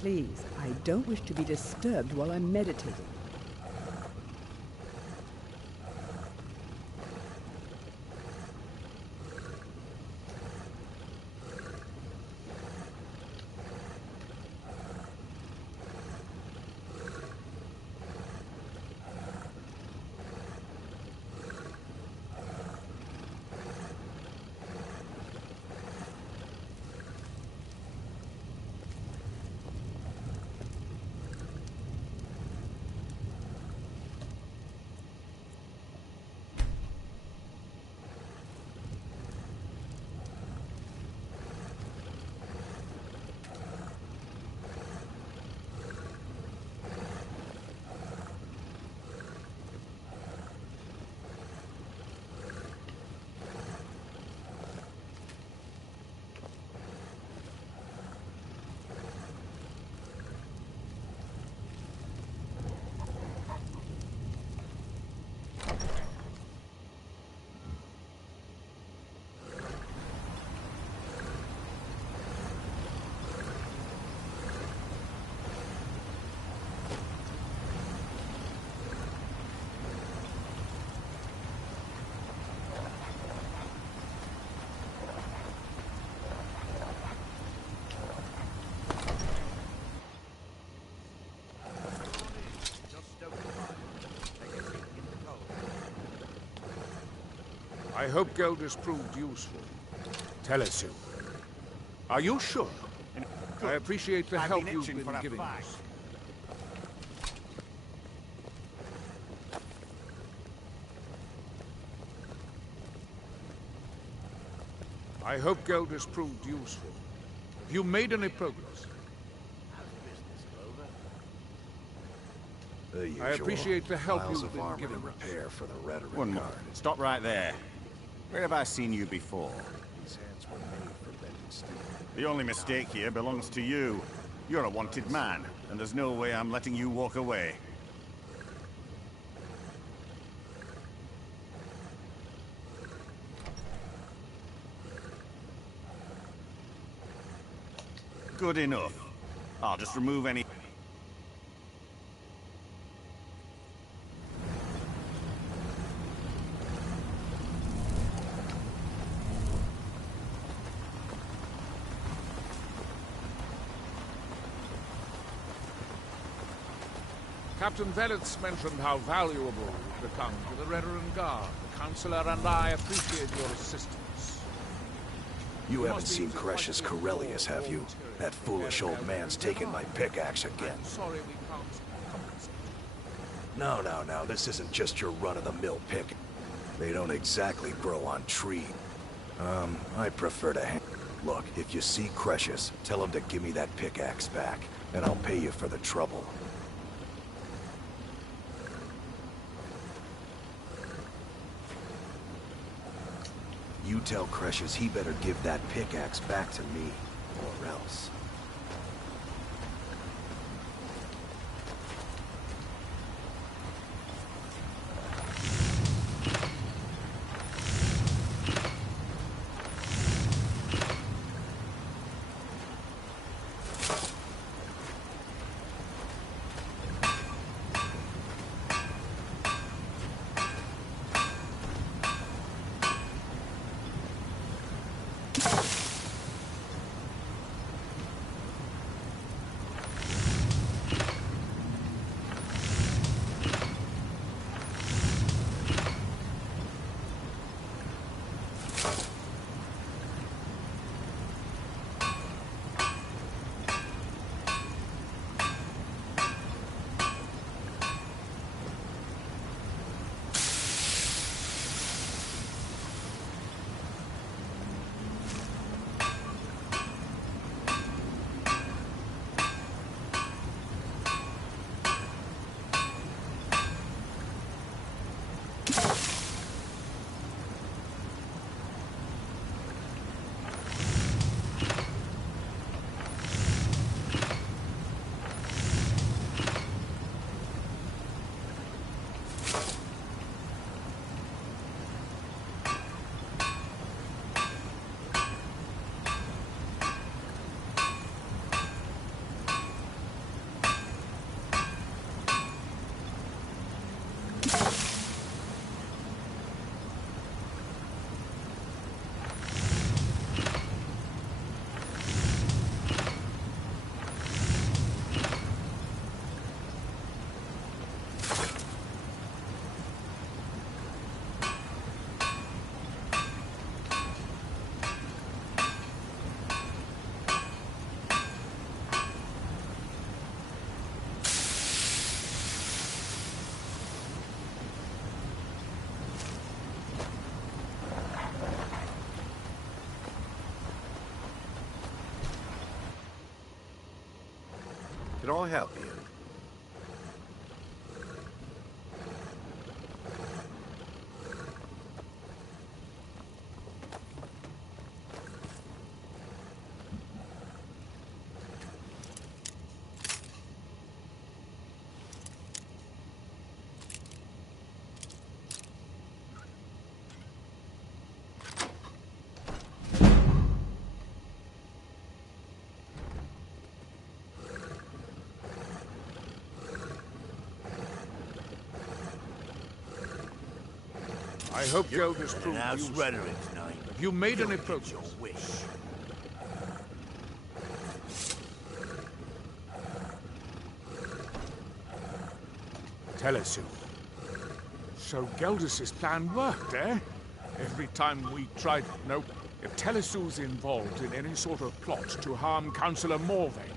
Please, I don't wish to be disturbed while I'm meditating. I hope Geldis proved useful. Tell us soon. Are you sure? I appreciate the help you've been giving us. I hope Geldis proved useful. Have you made any progress? I appreciate the help you've been giving us. Repair for the rhetoric. One more. Stop right there. Where have I seen you before? These hands were made for bending steel. The only mistake here belongs to you. You're a wanted man, and there's no way I'm letting you walk away. Good enough. I'll just remove any... Captain Velitz mentioned how valuable you've become to the Redoran Guard. The Counselor and I appreciate your assistance. You haven't seen Cretius Corellius, have you? That foolish old man's taken my pickaxe again. I'm sorry we can't compensate. No, this isn't just your run-of-the-mill pick. They don't exactly grow on trees. I prefer to Look, if you see Cretius, tell him to give me that pickaxe back, and I'll pay you for the trouble. You tell Cretius he better give that pickaxe back to me, or else. Can I help you? I hope Geldis proved useful. Rhetoric tonight. Have you made any progress? Your wish. Tell us, you. So Geldis' plan worked, eh? Every time we tried... No, if Telesu's involved in any sort of plot to harm Councillor Morvain,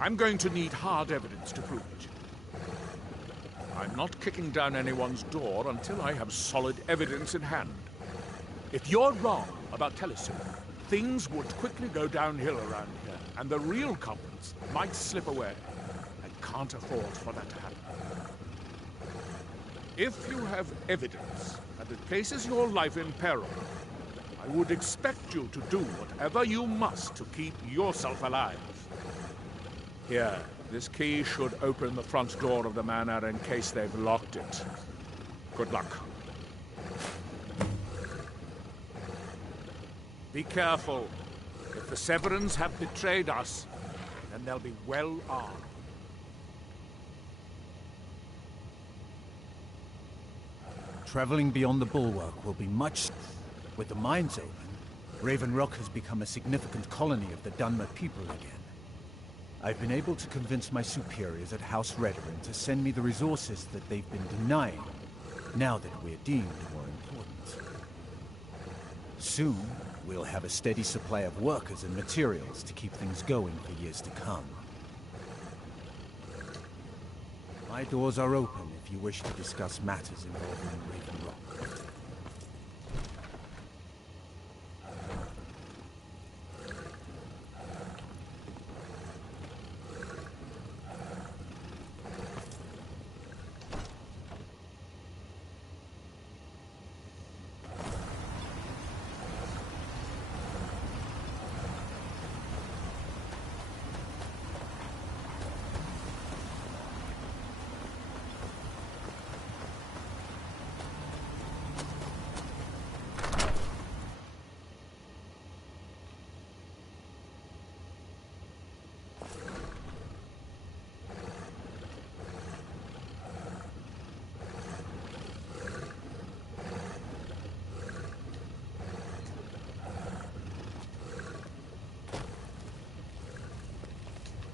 I'm going to need hard evidence to prove it. I'm not kicking down anyone's door until I have solid evidence in hand. If you're wrong about Telesu, things would quickly go downhill around here, and the real culprits might slip away. I can't afford for that to happen. If you have evidence that it places your life in peril, I would expect you to do whatever you must to keep yourself alive. Here, this key should open the front door of the manor in case they've locked it. Good luck. Be careful. If the Severans have betrayed us, then they'll be well armed. Traveling beyond the bulwark will be much... With the mines open, Raven Rock has become a significant colony of the Dunmer people again. I've been able to convince my superiors at House Redoran to send me the resources that they've been denying, now that we're deemed more important. Soon, we'll have a steady supply of workers and materials to keep things going for years to come. My doors are open if you wish to discuss matters involving Raven Rock.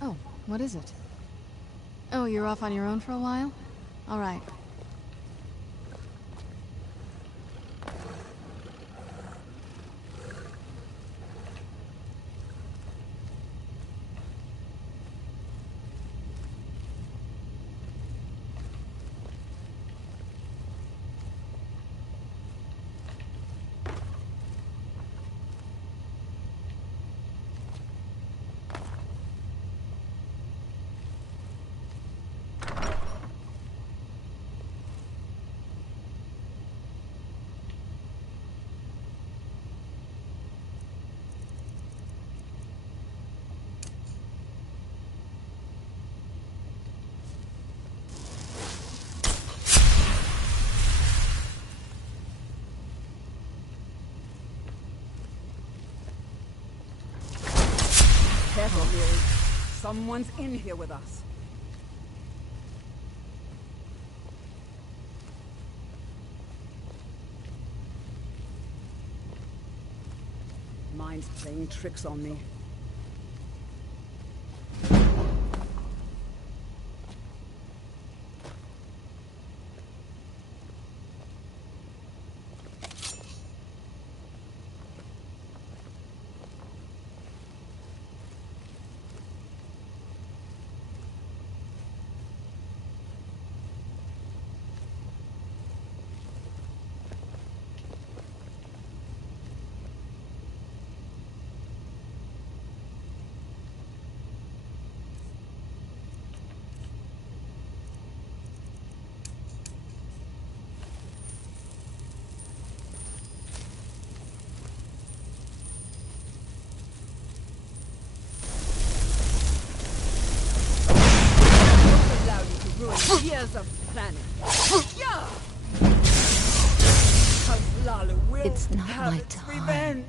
Oh, what is it? Oh, you're off on your own for a while? All right. Careful, Miri. Someone's in here with us. Mine's playing tricks on me. Years of planning. Yeah. House Lala will It's not have my its time. revenge.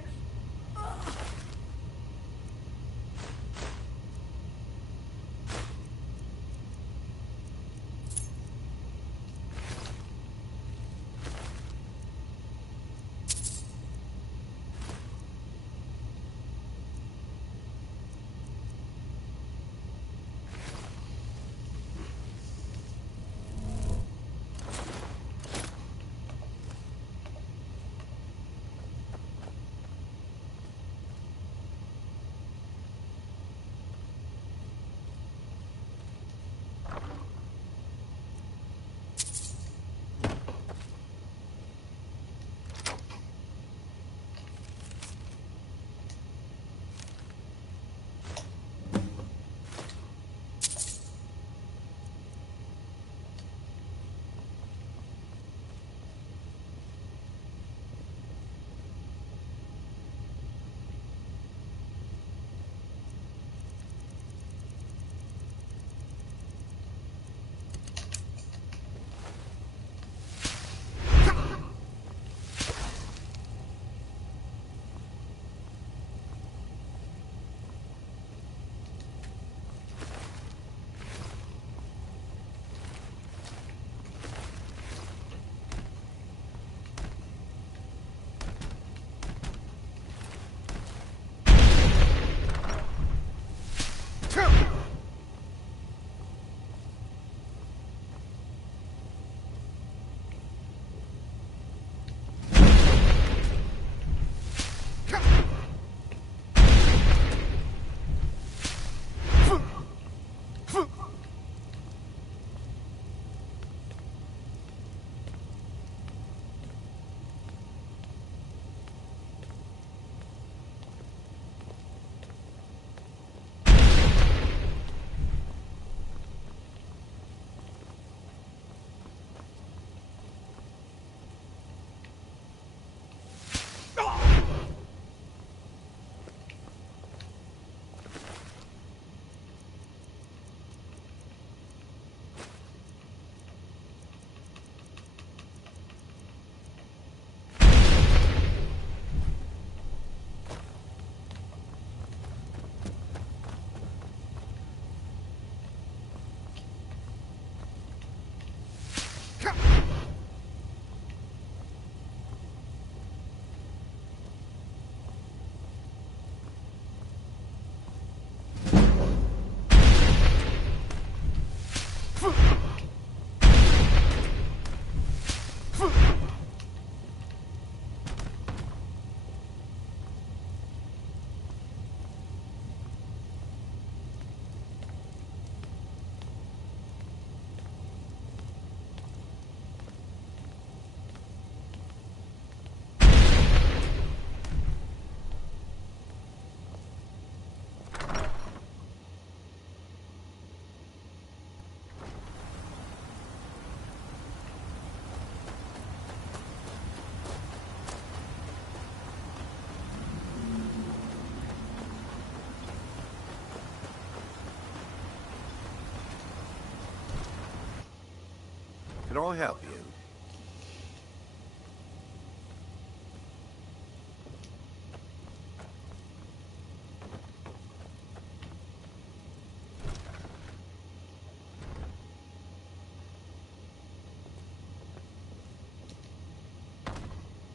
Can I help you?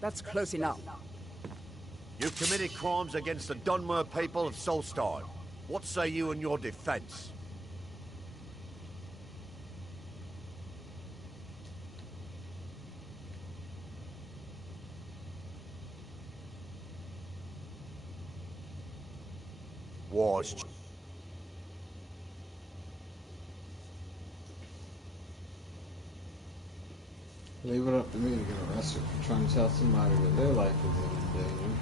That's close enough. You've committed crimes against the Dunmer people of Solstar. What say you in your defense? Was Leave it up to me to get arrested for trying to tell somebody that their life is in danger.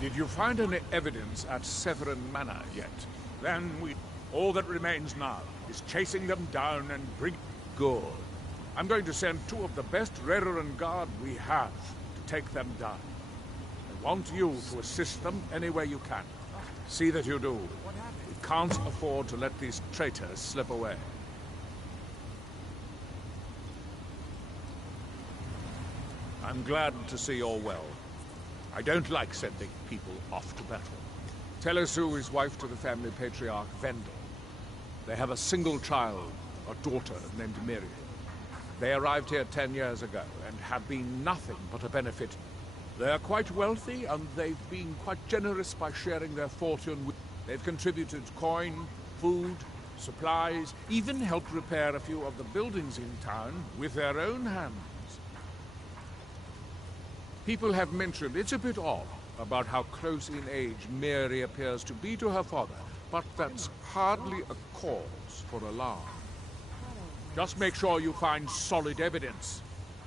Did you find any evidence at Severin Manor yet? Then all that remains now is chasing them down and bring... Good. I'm going to send 2 of the best Reverend Guard we have to take them down. I want you to assist them any way you can. See that you do. We can't afford to let these traitors slip away. I'm glad to see you're well. I don't like sending people off to battle. Telesu is wife to the family patriarch Vendel. They have a single child, a daughter named Miriam. They arrived here 10 years ago and have been nothing but a benefit. They are quite wealthy and they've been quite generous by sharing their fortune with... They've contributed coin, food, supplies, even helped repair a few of the buildings in town with their own hands. People have mentioned it's a bit odd about how close in age Mary appears to be to her father, but that's hardly a cause for alarm. Just make sure you find solid evidence.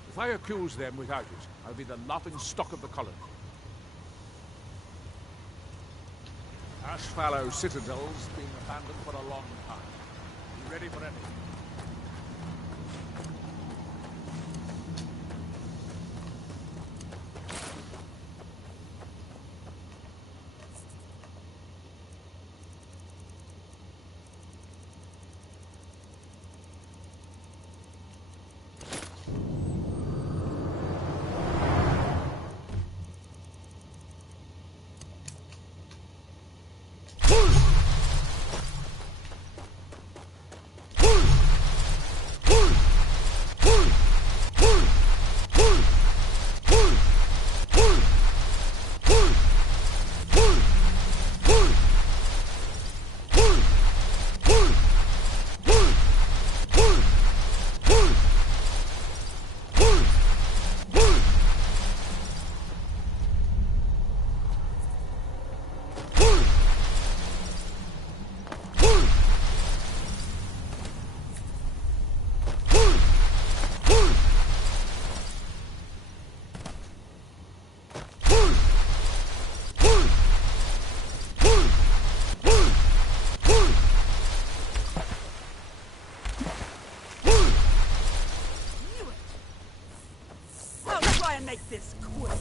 If I accuse them without it, I'll be the laughing stock of the colony. Ashfallow Citadel's been abandoned for a long time. Be ready for anything. Make this quick.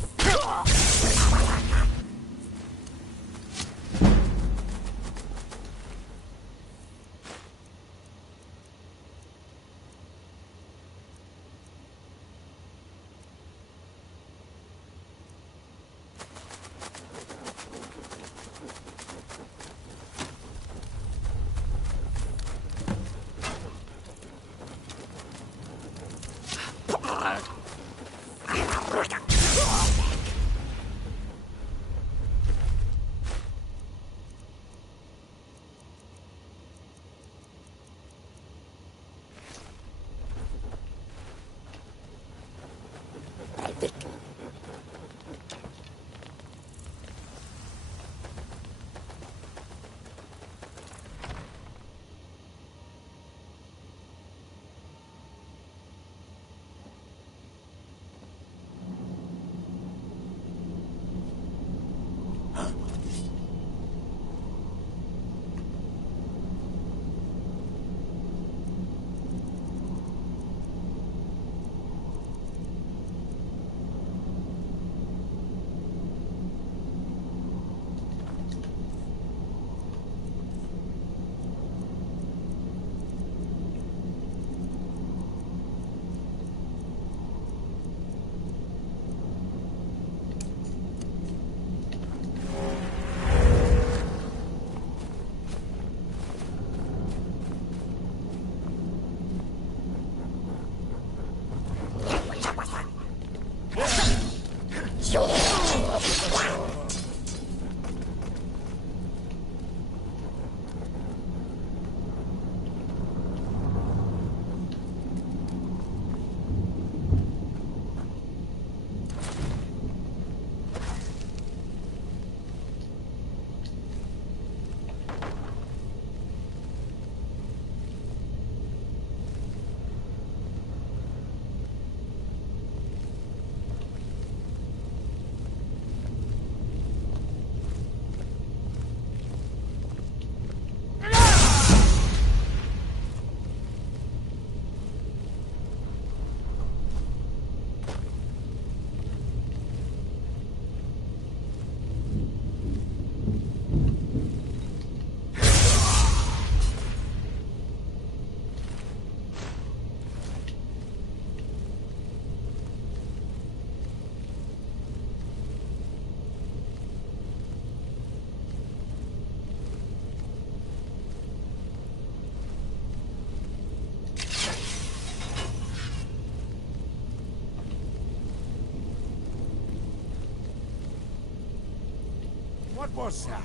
What was that?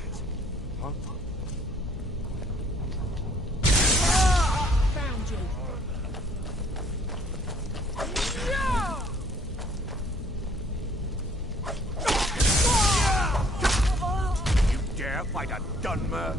Huh? Found you. You dare fight a Dunmer?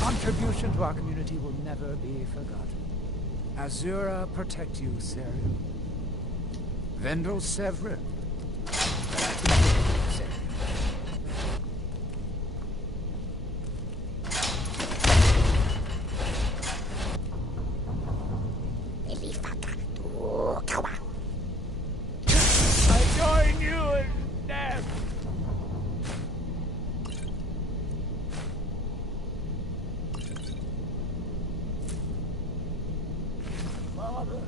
Contribution to our community will never be forgotten. Azura protect you, Serial. Vendel Severin. I join you in death. Father.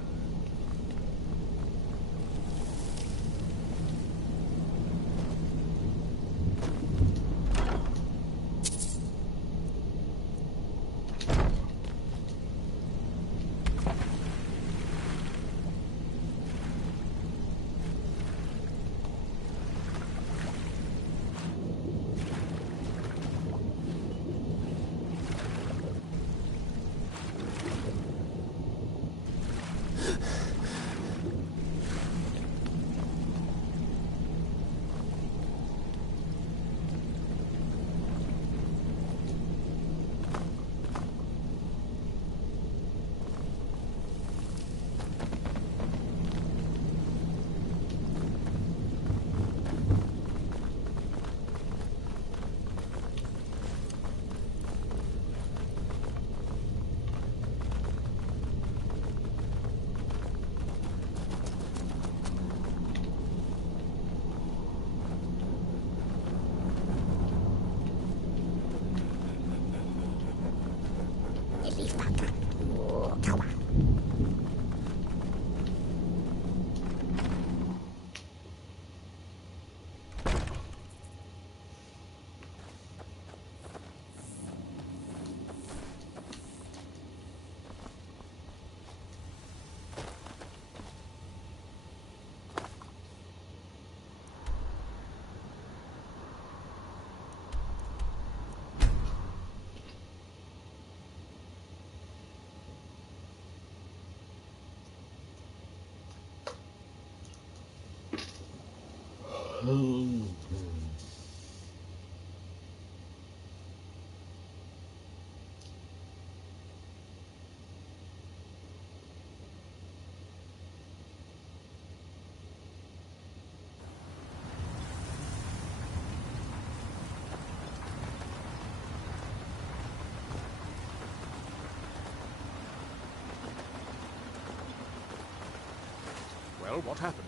Well, what happened?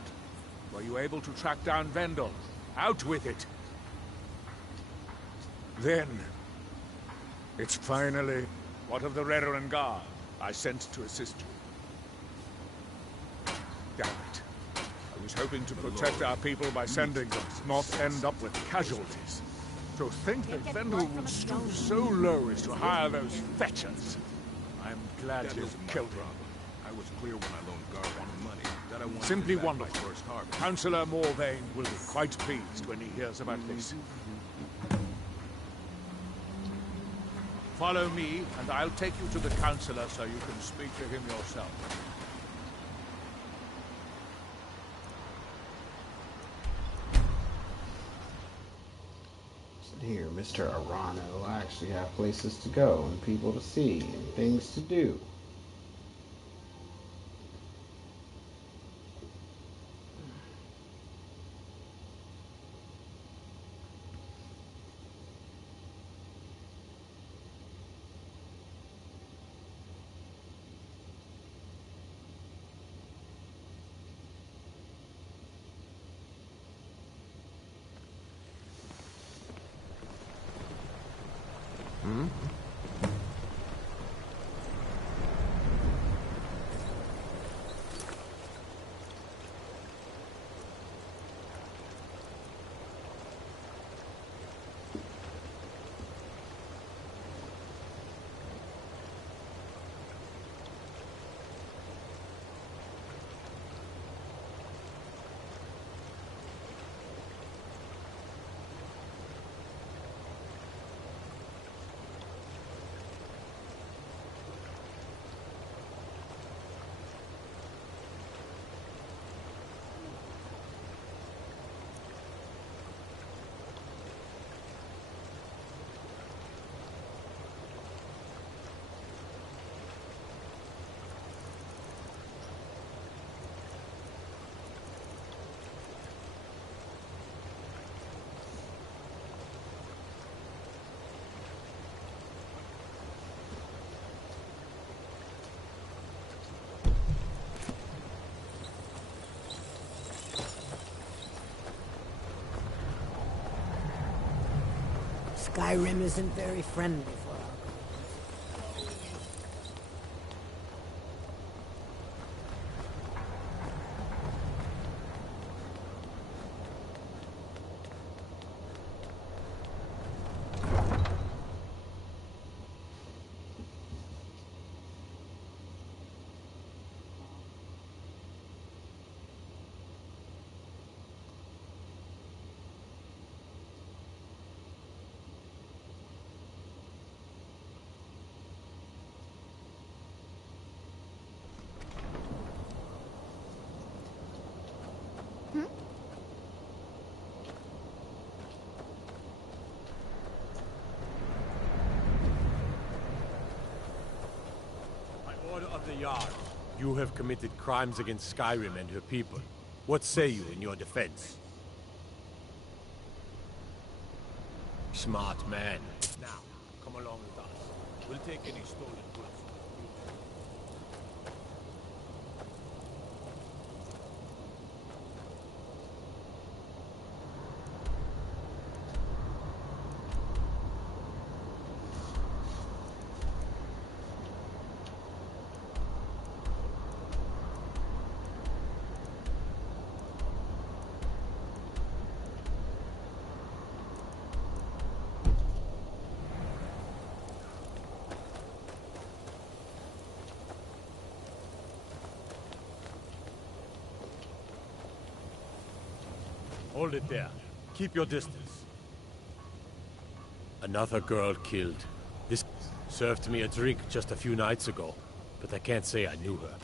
Were you able to track down Vendel? Out with it! Then, it's finally... What of the Reverend Guard I sent to assist you? Damn it. I was hoping to protect our people by sending them, not end up with casualties. To think that Vendel would stoop so low as to hire those fetchers. I'm glad you killed him. I was clear when I loaned Gar on money that I wanted Simply to back wonderful. my first harvest. Councillor Morvain will be quite pleased when he hears about this. Follow me, and I'll take you to the Councillor so you can speak to him yourself. Here, Mr. Arano, I actually have places to go and people to see and things to do. Skyrim isn't very friendly for our... Order of the Yard. You have committed crimes against Skyrim and her people. What say you in your defense? Smart man. Now, come along with us. We'll take any stolen goods. Hold it there. Keep your distance. Another girl killed. This served me a drink just a few nights ago, but I can't say I knew her.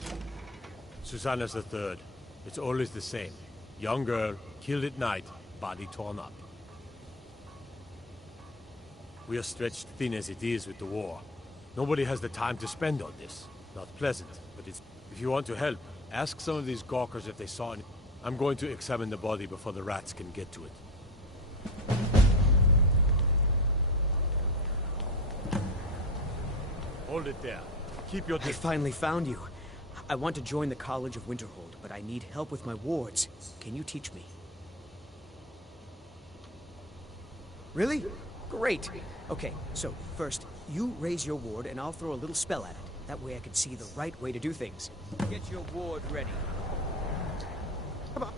Susanna's the third. It's always the same. Young girl, killed at night, body torn up. We are stretched thin as it is with the war. Nobody has the time to spend on this. Not pleasant, but it's... If you want to help, ask some of these gawkers if they saw any... I'm going to examine the body before the rats can get to it. Hold it there. Keep your... I finally found you. I want to join the College of Winterhold, but I need help with my wards. Can you teach me? Really? Great. Okay, so first, you raise your ward and I'll throw a little spell at it. That way I can see the right way to do things. Get your ward ready. Come on.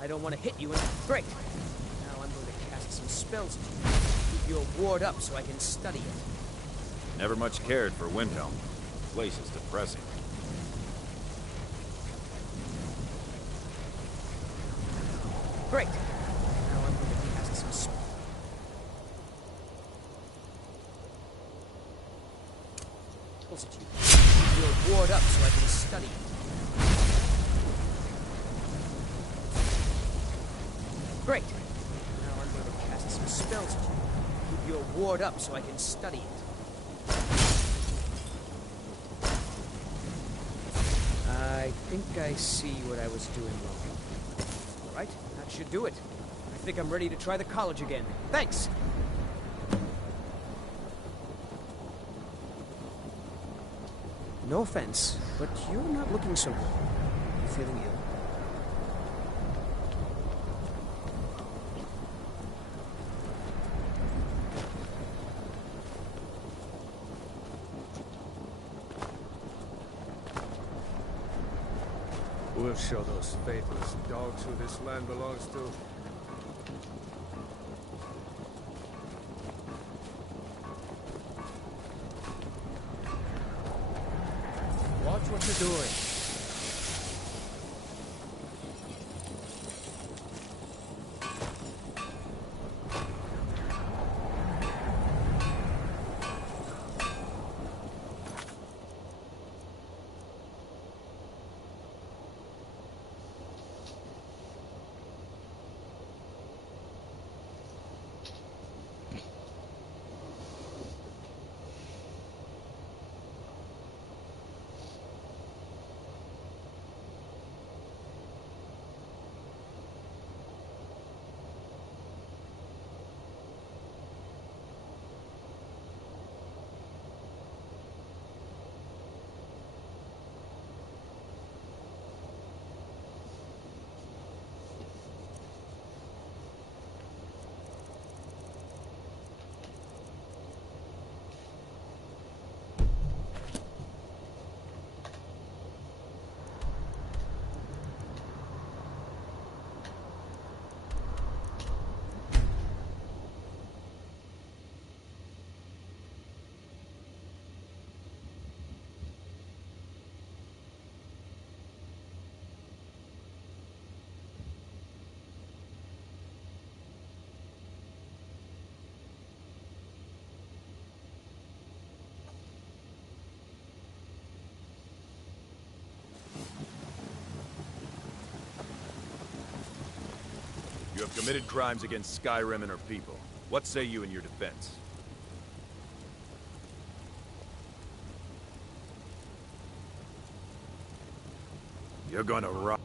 I don't want to hit you. Great. Now I'm going to cast some spells at you. Keep your ward up so I can study it. Never much cared for Welcolme. Place is depressing. Great. Now I'm going to cast some spells. At you. Keep your ward up so I can study it. Great. Now I'm going to cast some spells at you. Keep your ward up so I can study it. I think I see what I was doing wrong. All right, that should do it. I think I'm ready to try the college again. Thanks! No offense, but you're not looking so good. You feeling ill? We'll show those faithless dogs who this land belongs to. Watch what you're doing. You have committed crimes against Skyrim and her people. What say you in your defense? You're gonna rot.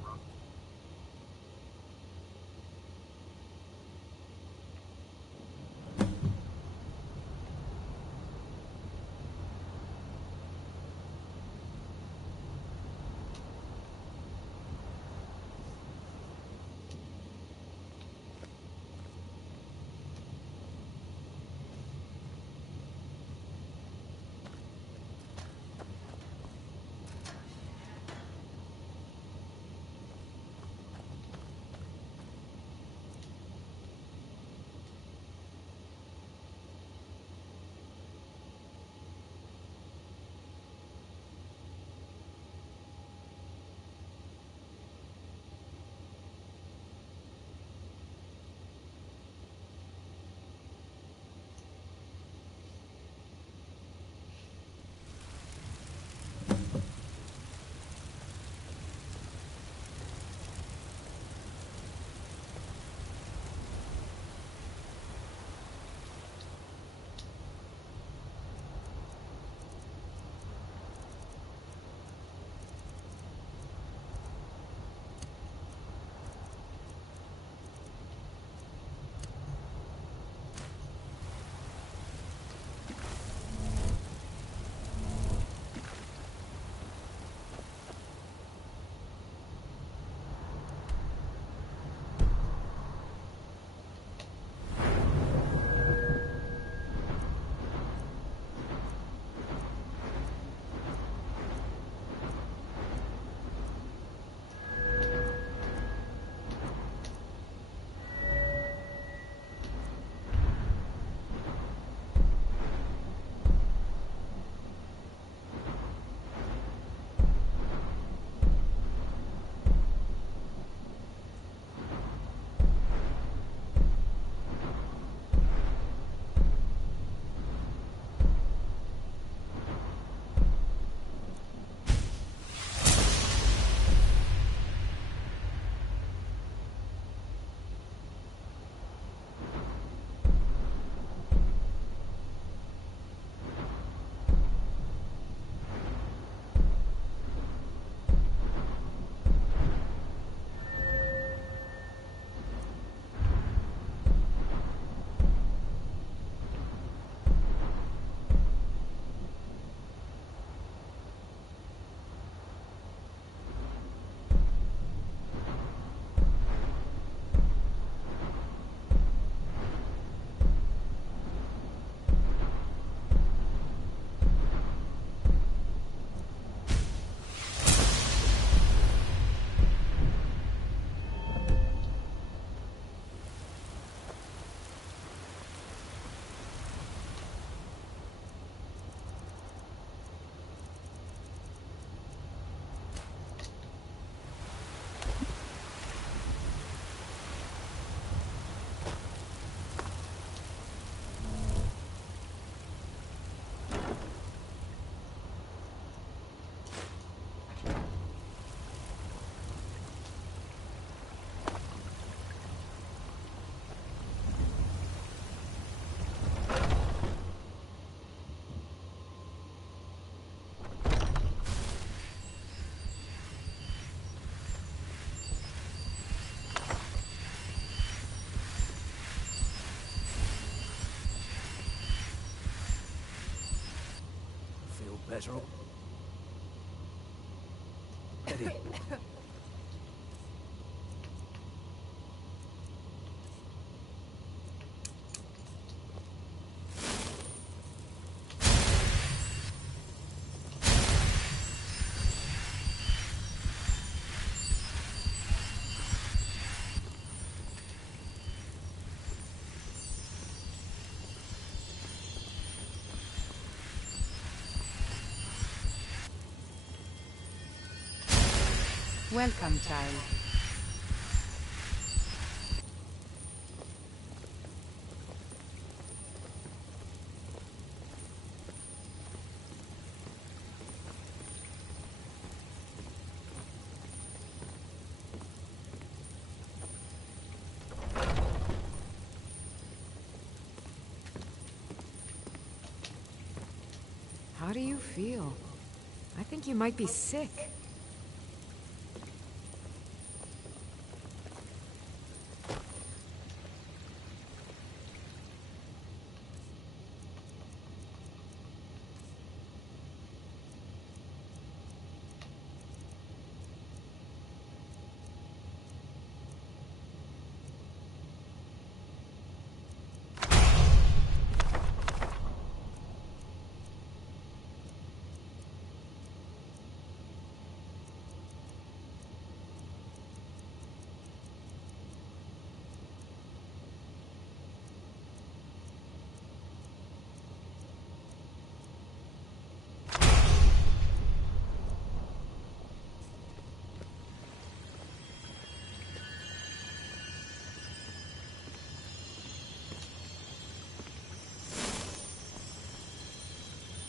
Better. Eddie. Welcome, child. How do you feel? I think you might be sick.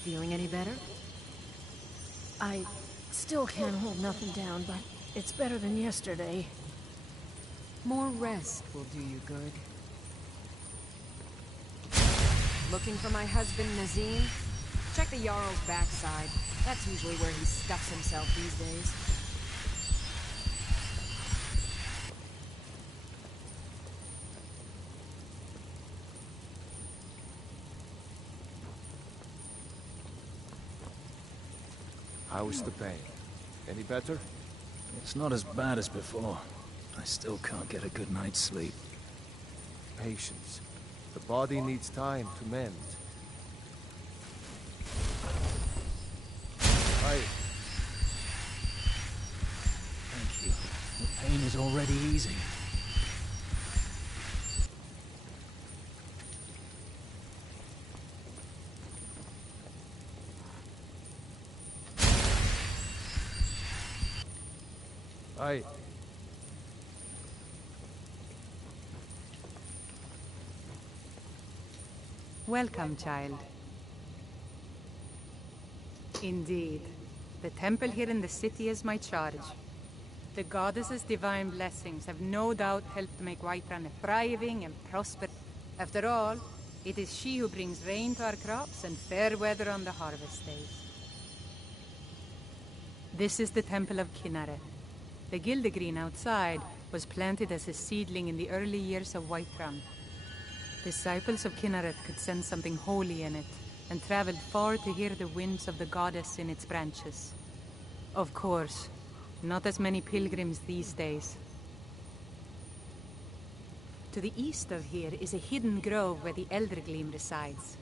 Feeling any better? I still can't hold nothing down, but it's better than yesterday. More rest will do you good. Looking for my husband, Nazim? Check the Jarl's backside. That's usually where he stuffs himself these days. How is the pain? Any better? It's not as bad as before. I still can't get a good night's sleep. Patience. The body needs time to mend. Thank you. The pain is already easing. Aye. Welcome, child. Indeed. The temple here in the city is my charge. The goddess's divine blessings have no doubt helped make Whiterun a thriving and prosperous. After all, it is she who brings rain to our crops and fair weather on the harvest days. This is the Temple of Kinnareth. The Gildegreen outside was planted as a seedling in the early years of Whiterun. Disciples of Kinnareth could sense something holy in it, and traveled far to hear the winds of the goddess in its branches. Of course, not as many pilgrims these days. To the east of here is a hidden grove where the Eldergleam resides.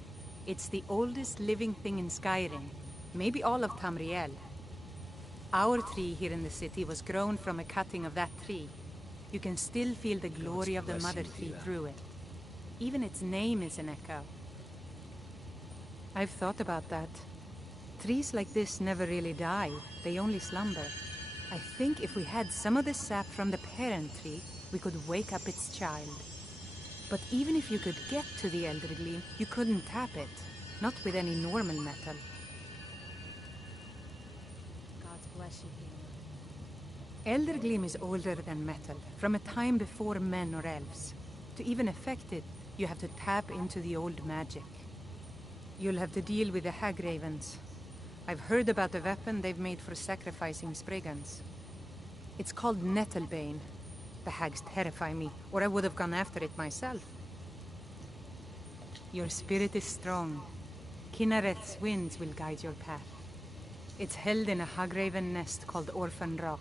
It's the oldest living thing in Skyrim, maybe all of Tamriel. Our tree here in the city was grown from a cutting of that tree. You can still feel the glory of the mother tree through it. Even its name is an echo. I've thought about that. Trees like this never really die, they only slumber. I think if we had some of the sap from the parent tree, we could wake up its child. But even if you could get to the Eldergleam, you couldn't tap it. Not with any normal metal. Bless you, Eldergleam is older than metal, from a time before men or elves. To even affect it, you have to tap into the old magic. You'll have to deal with the hag ravens. I've heard about the weapon they've made for sacrificing Spriggans. It's called Nettlebane. The hags terrify me, or I would have gone after it myself. Your spirit is strong. Kinnareth's winds will guide your path. It's held in a Hagraven nest called Orphan Rock.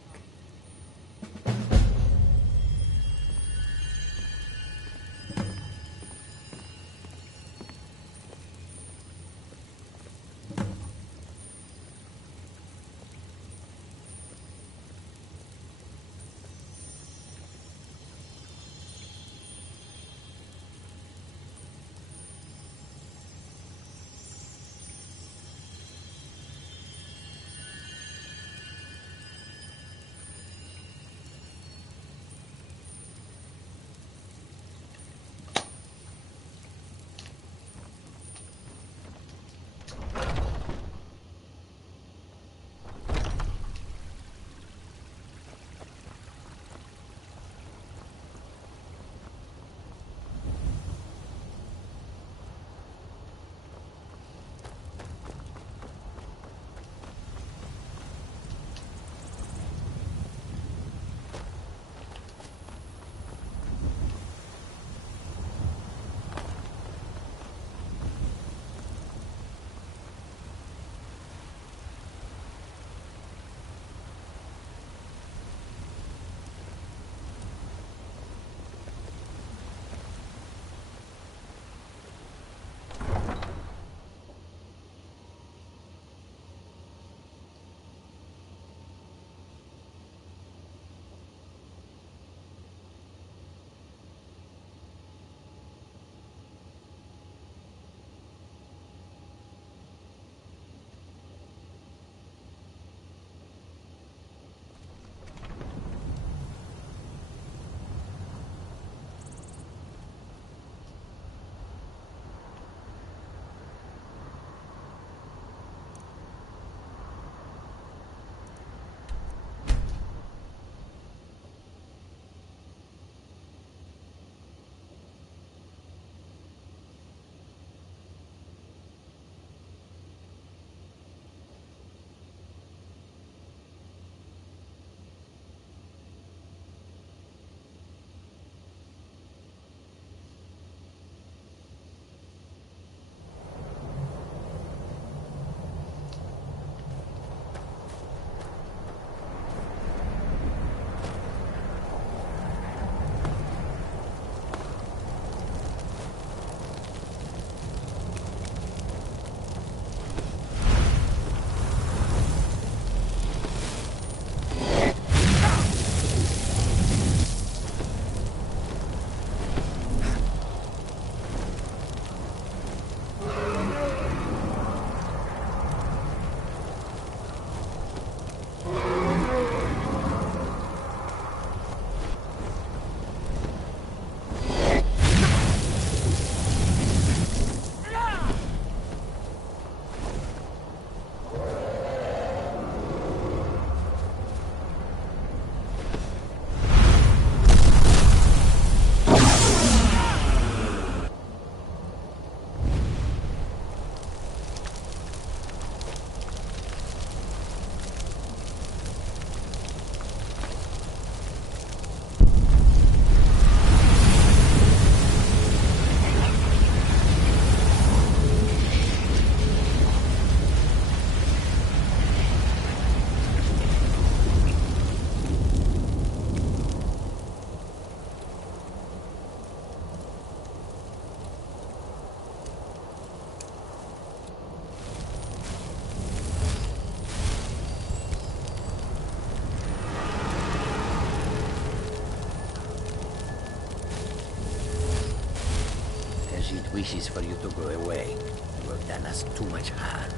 It wishes for you to go away. You have done us too much harm.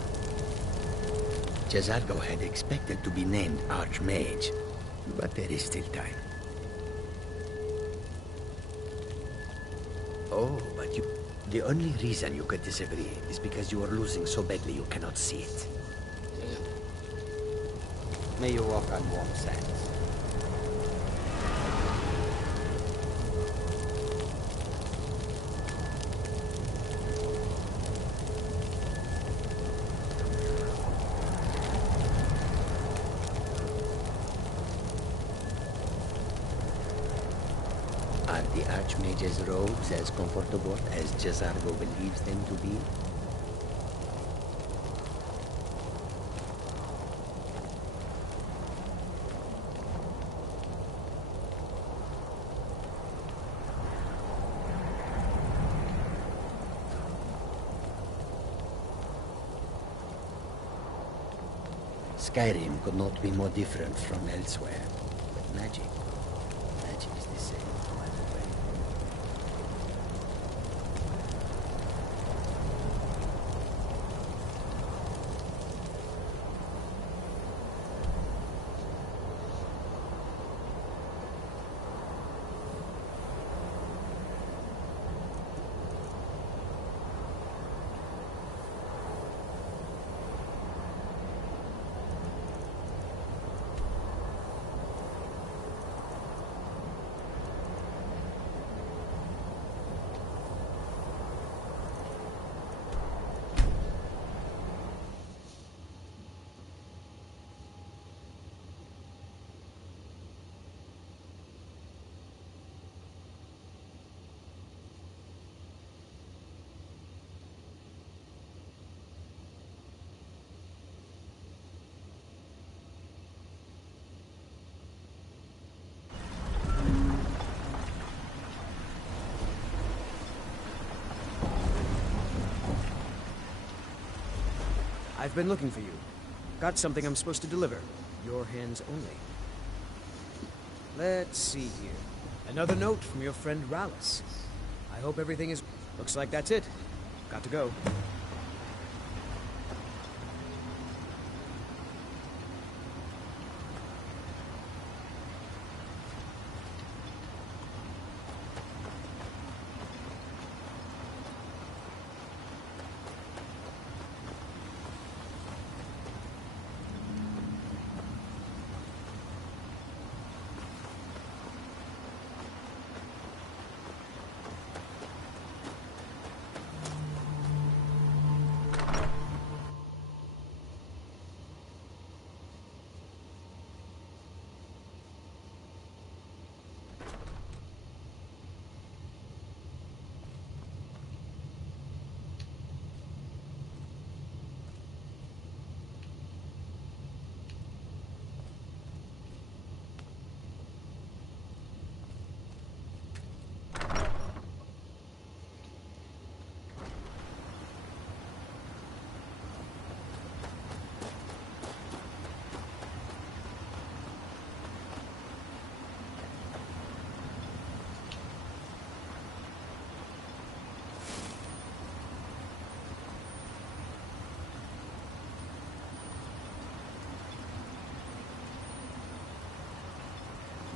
Jazargo had expected to be named Archmage, but there is still time. Oh, but you... The only reason you could disagree is because you are losing so badly you cannot see it. May you walk on warm sands. Are the Archmage's robes as comfortable as Jazargo believes them to be? Skyrim could not be more different from elsewhere. But magic is the same no matter where. I've been looking for you. Got something I'm supposed to deliver. Your hands only. Let's see here. Another note from your friend Rallis. I hope everything is... Looks like that's it. Got to go.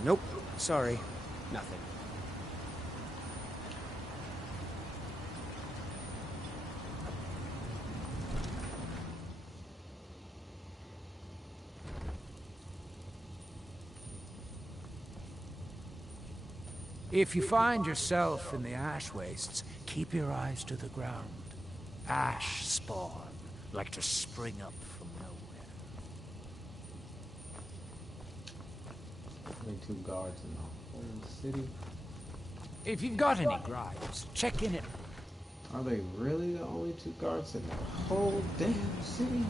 Nope. Sorry. Nothing. If you find yourself in the ash wastes, keep your eyes to the ground. Ash spawn like to spring up from nowhere. Only 2 guards in the whole city. If you've got any gripes, check in it. Are they really the only 2 guards in the whole damn city?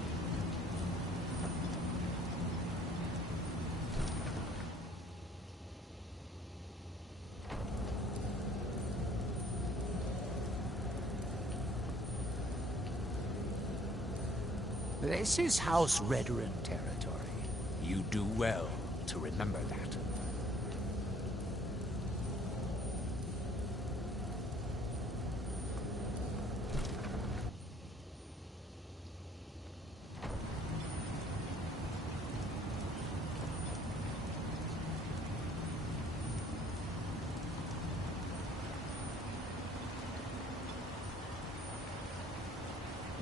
This is House Redoran territory. You do well to remember that.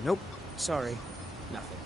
Nope. Sorry. Nothing.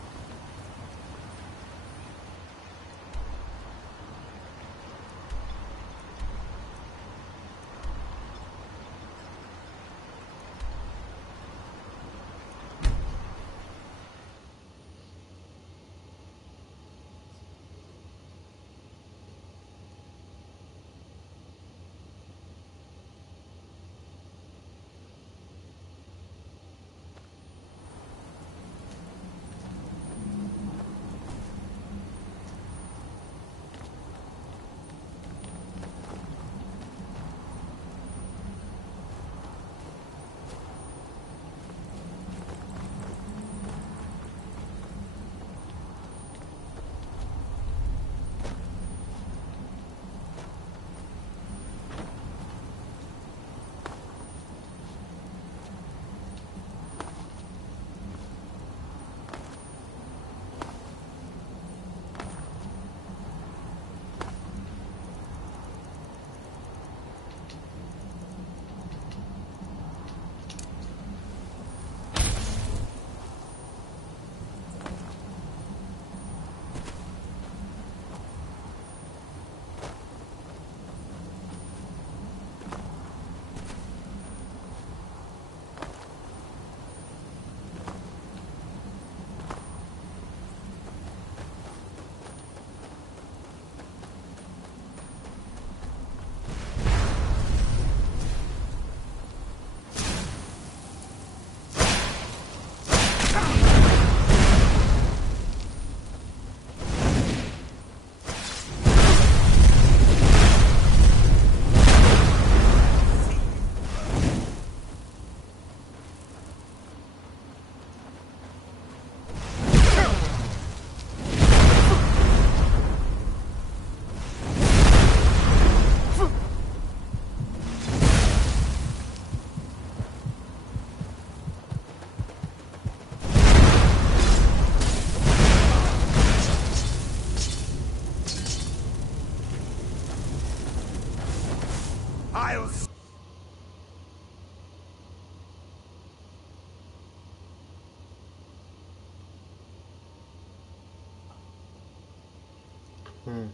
Hmm.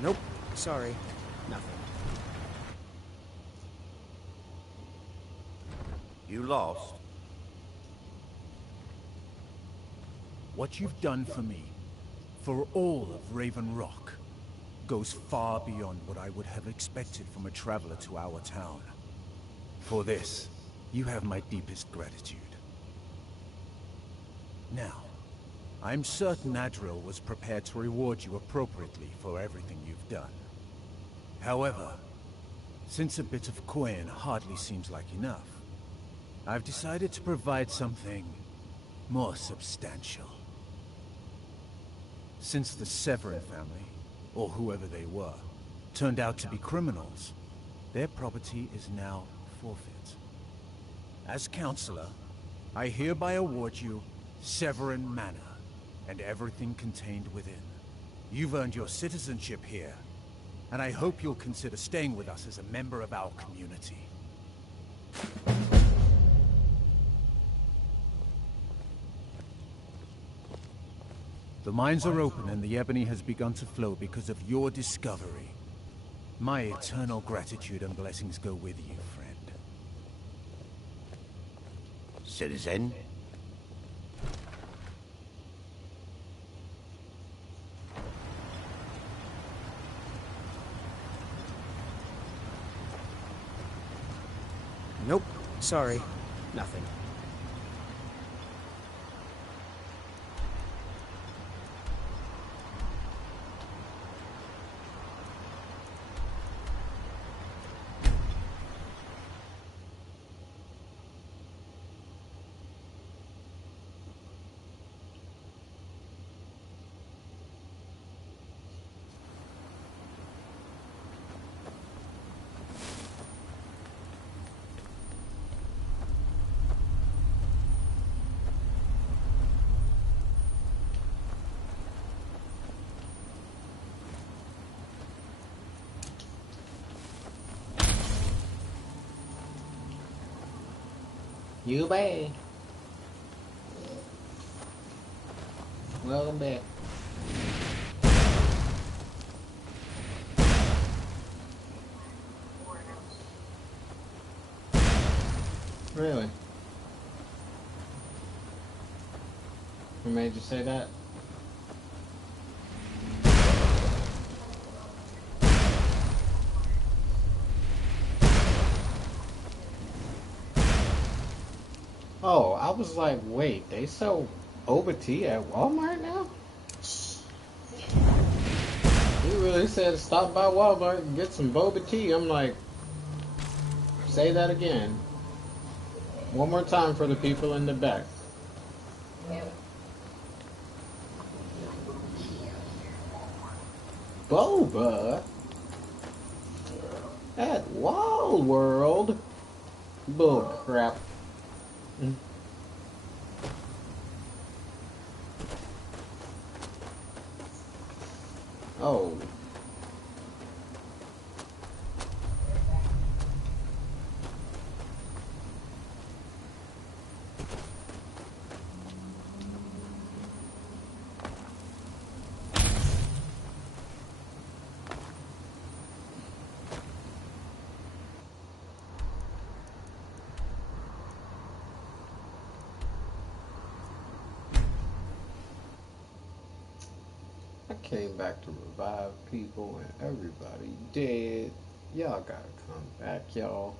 Nope. Sorry. Nothing. You lost? What you've done for me, for all of Raven Rock, goes far beyond what I would have expected from a traveler to our town. For this, you have my deepest gratitude. Now, I'm certain Adril was prepared to reward you appropriately for everything you've done. However, since a bit of coin hardly seems like enough, I've decided to provide something more substantial. Since the Severin family, or whoever they were, turned out to be criminals, their property is now forfeit. As Counselor, I hereby award you Severin Manor, and everything contained within. You've earned your citizenship here, and I hope you'll consider staying with us as a member of our community. The mines are open and the ebony has begun to flow because of your discovery. My eternal gratitude and blessings go with you, friend. Citizen? Nope. Sorry. Nothing. You back. Welcome back. Really? Who made you say that? Oh, I was like, wait, they sell boba tea at Walmart now? You really said stop by Walmart and get some boba tea. I'm like, say that again. One more time for the people in the back. Boba? At Wall World? Bull crap. Oh. came back to revive people and everybody dead. Y'all gotta come back, y'all.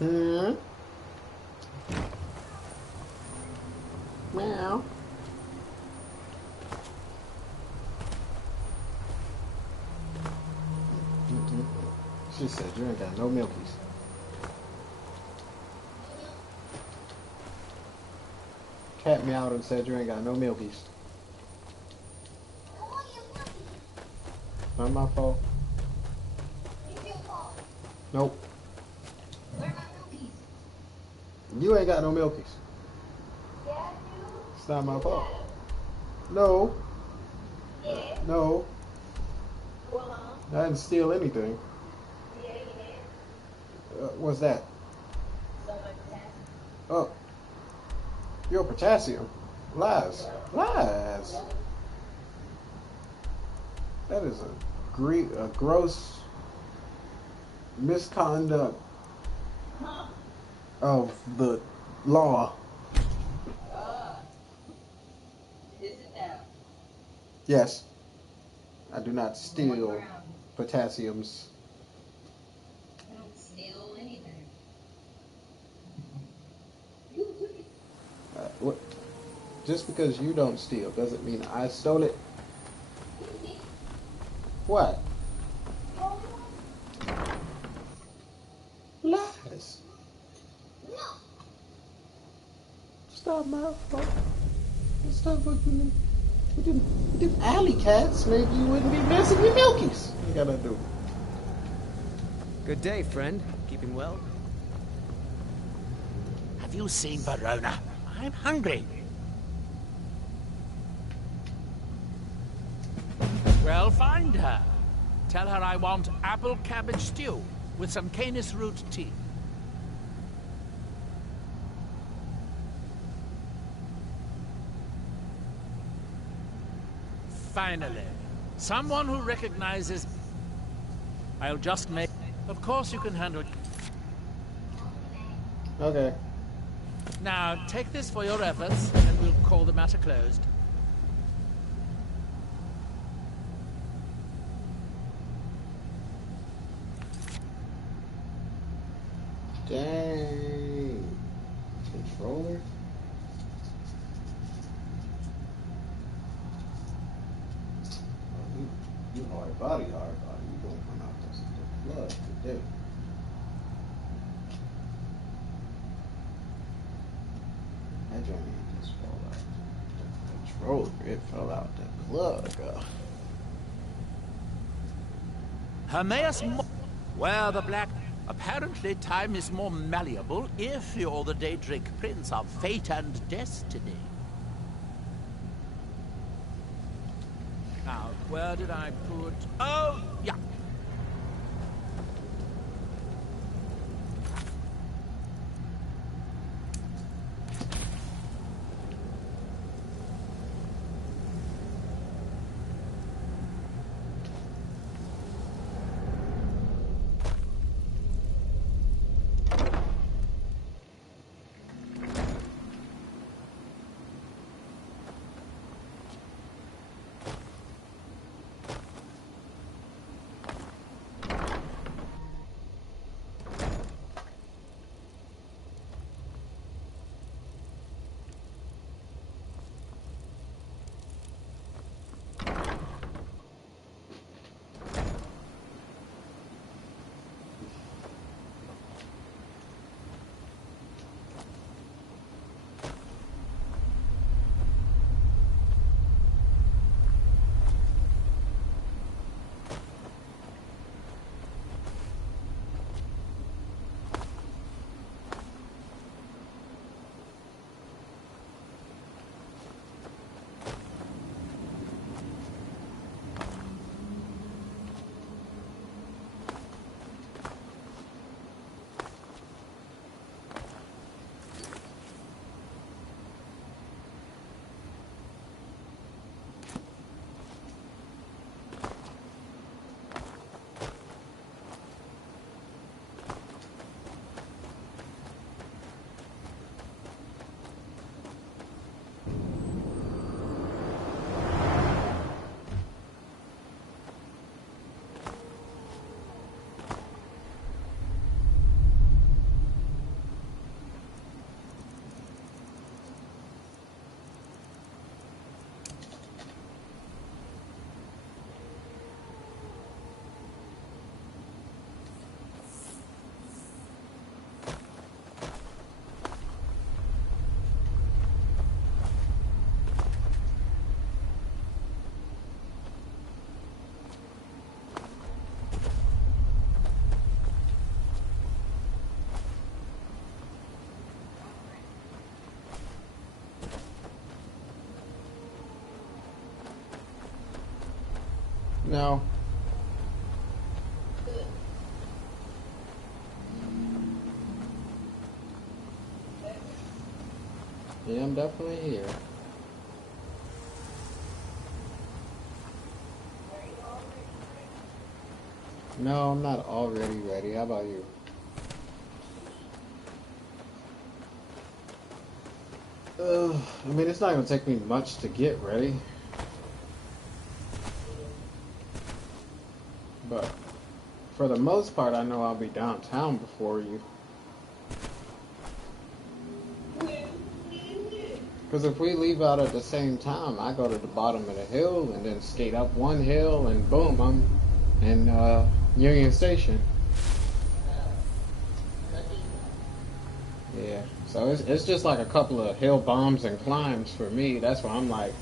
Hmm. Meow. She said you ain't got no milkies. Cat meowed and said you ain't got no milkies. Not my fault. Nope. You ain't got no milkies. It's not my fault. No. No. I didn't steal anything. What's that? Oh. Your potassium. Lies. Lies. That is a gross misconduct of the law. Yes. I do not steal potassiums. I don't steal anything. What? Just because you don't steal doesn't mean I stole it. What? Lies. Stop my fault. Stop looking. With them alley cats, maybe you wouldn't be missing your milkies. You gotta do. Good day, friend. Keeping well? Have you seen Verona? I'm hungry. Well, find her. Tell her I want apple cabbage stew with some canis root tea. Finally, someone who recognizes... I'll just make... Of course you can handle... Okay. Now, take this for your efforts, and we'll call the matter closed. Dang. Controller? You hard body. You gonna come out this the blood today. That joint just fell out. The controller, it fell out the plug. Hermaeus Where the black... Apparently, time is more malleable if you're the Daedric Prince of Fate and Destiny. Now, where did I put... Oh, yeah. No. Yeah, I'm definitely here. No, I'm not already ready. How about you? I mean, it's not going to take me much to get ready. But for the most part, I know I'll be downtown before you. Because if we leave out at the same time, I go to the bottom of the hill and then skate up one hill and boom, I'm in Union Station. Yeah, so it's just like a couple of hill bombs and climbs for me. That's why I'm like,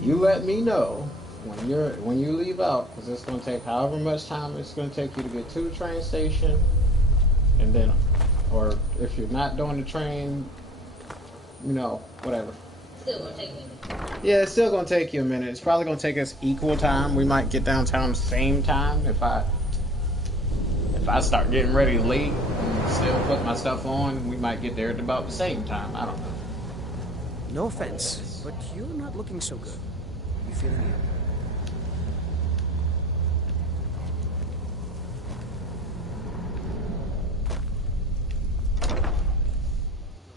you let me know when you leave out, because it's going to take however much time it's going to take you to get to the train station, and then, or if you're not doing the train, you know, whatever. Still gonna take me. Yeah, it's still going to take you a minute. It's probably going to take us equal time. We might get downtown same time if I start getting ready late and still put my stuff on. We might get there at about the same time. I don't know. No offense, but you're not looking so good. You feeling it?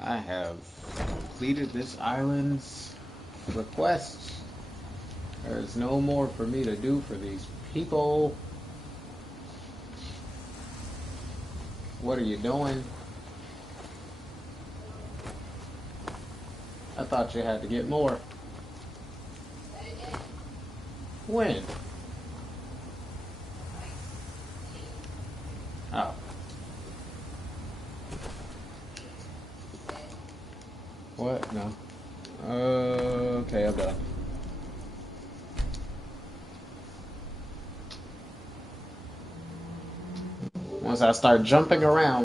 I have completed this island's requests. There's no more for me to do for these people. What are you doing? I thought you had to get more. When? Oh. What? No. Okay, I'm done. Once I start jumping around.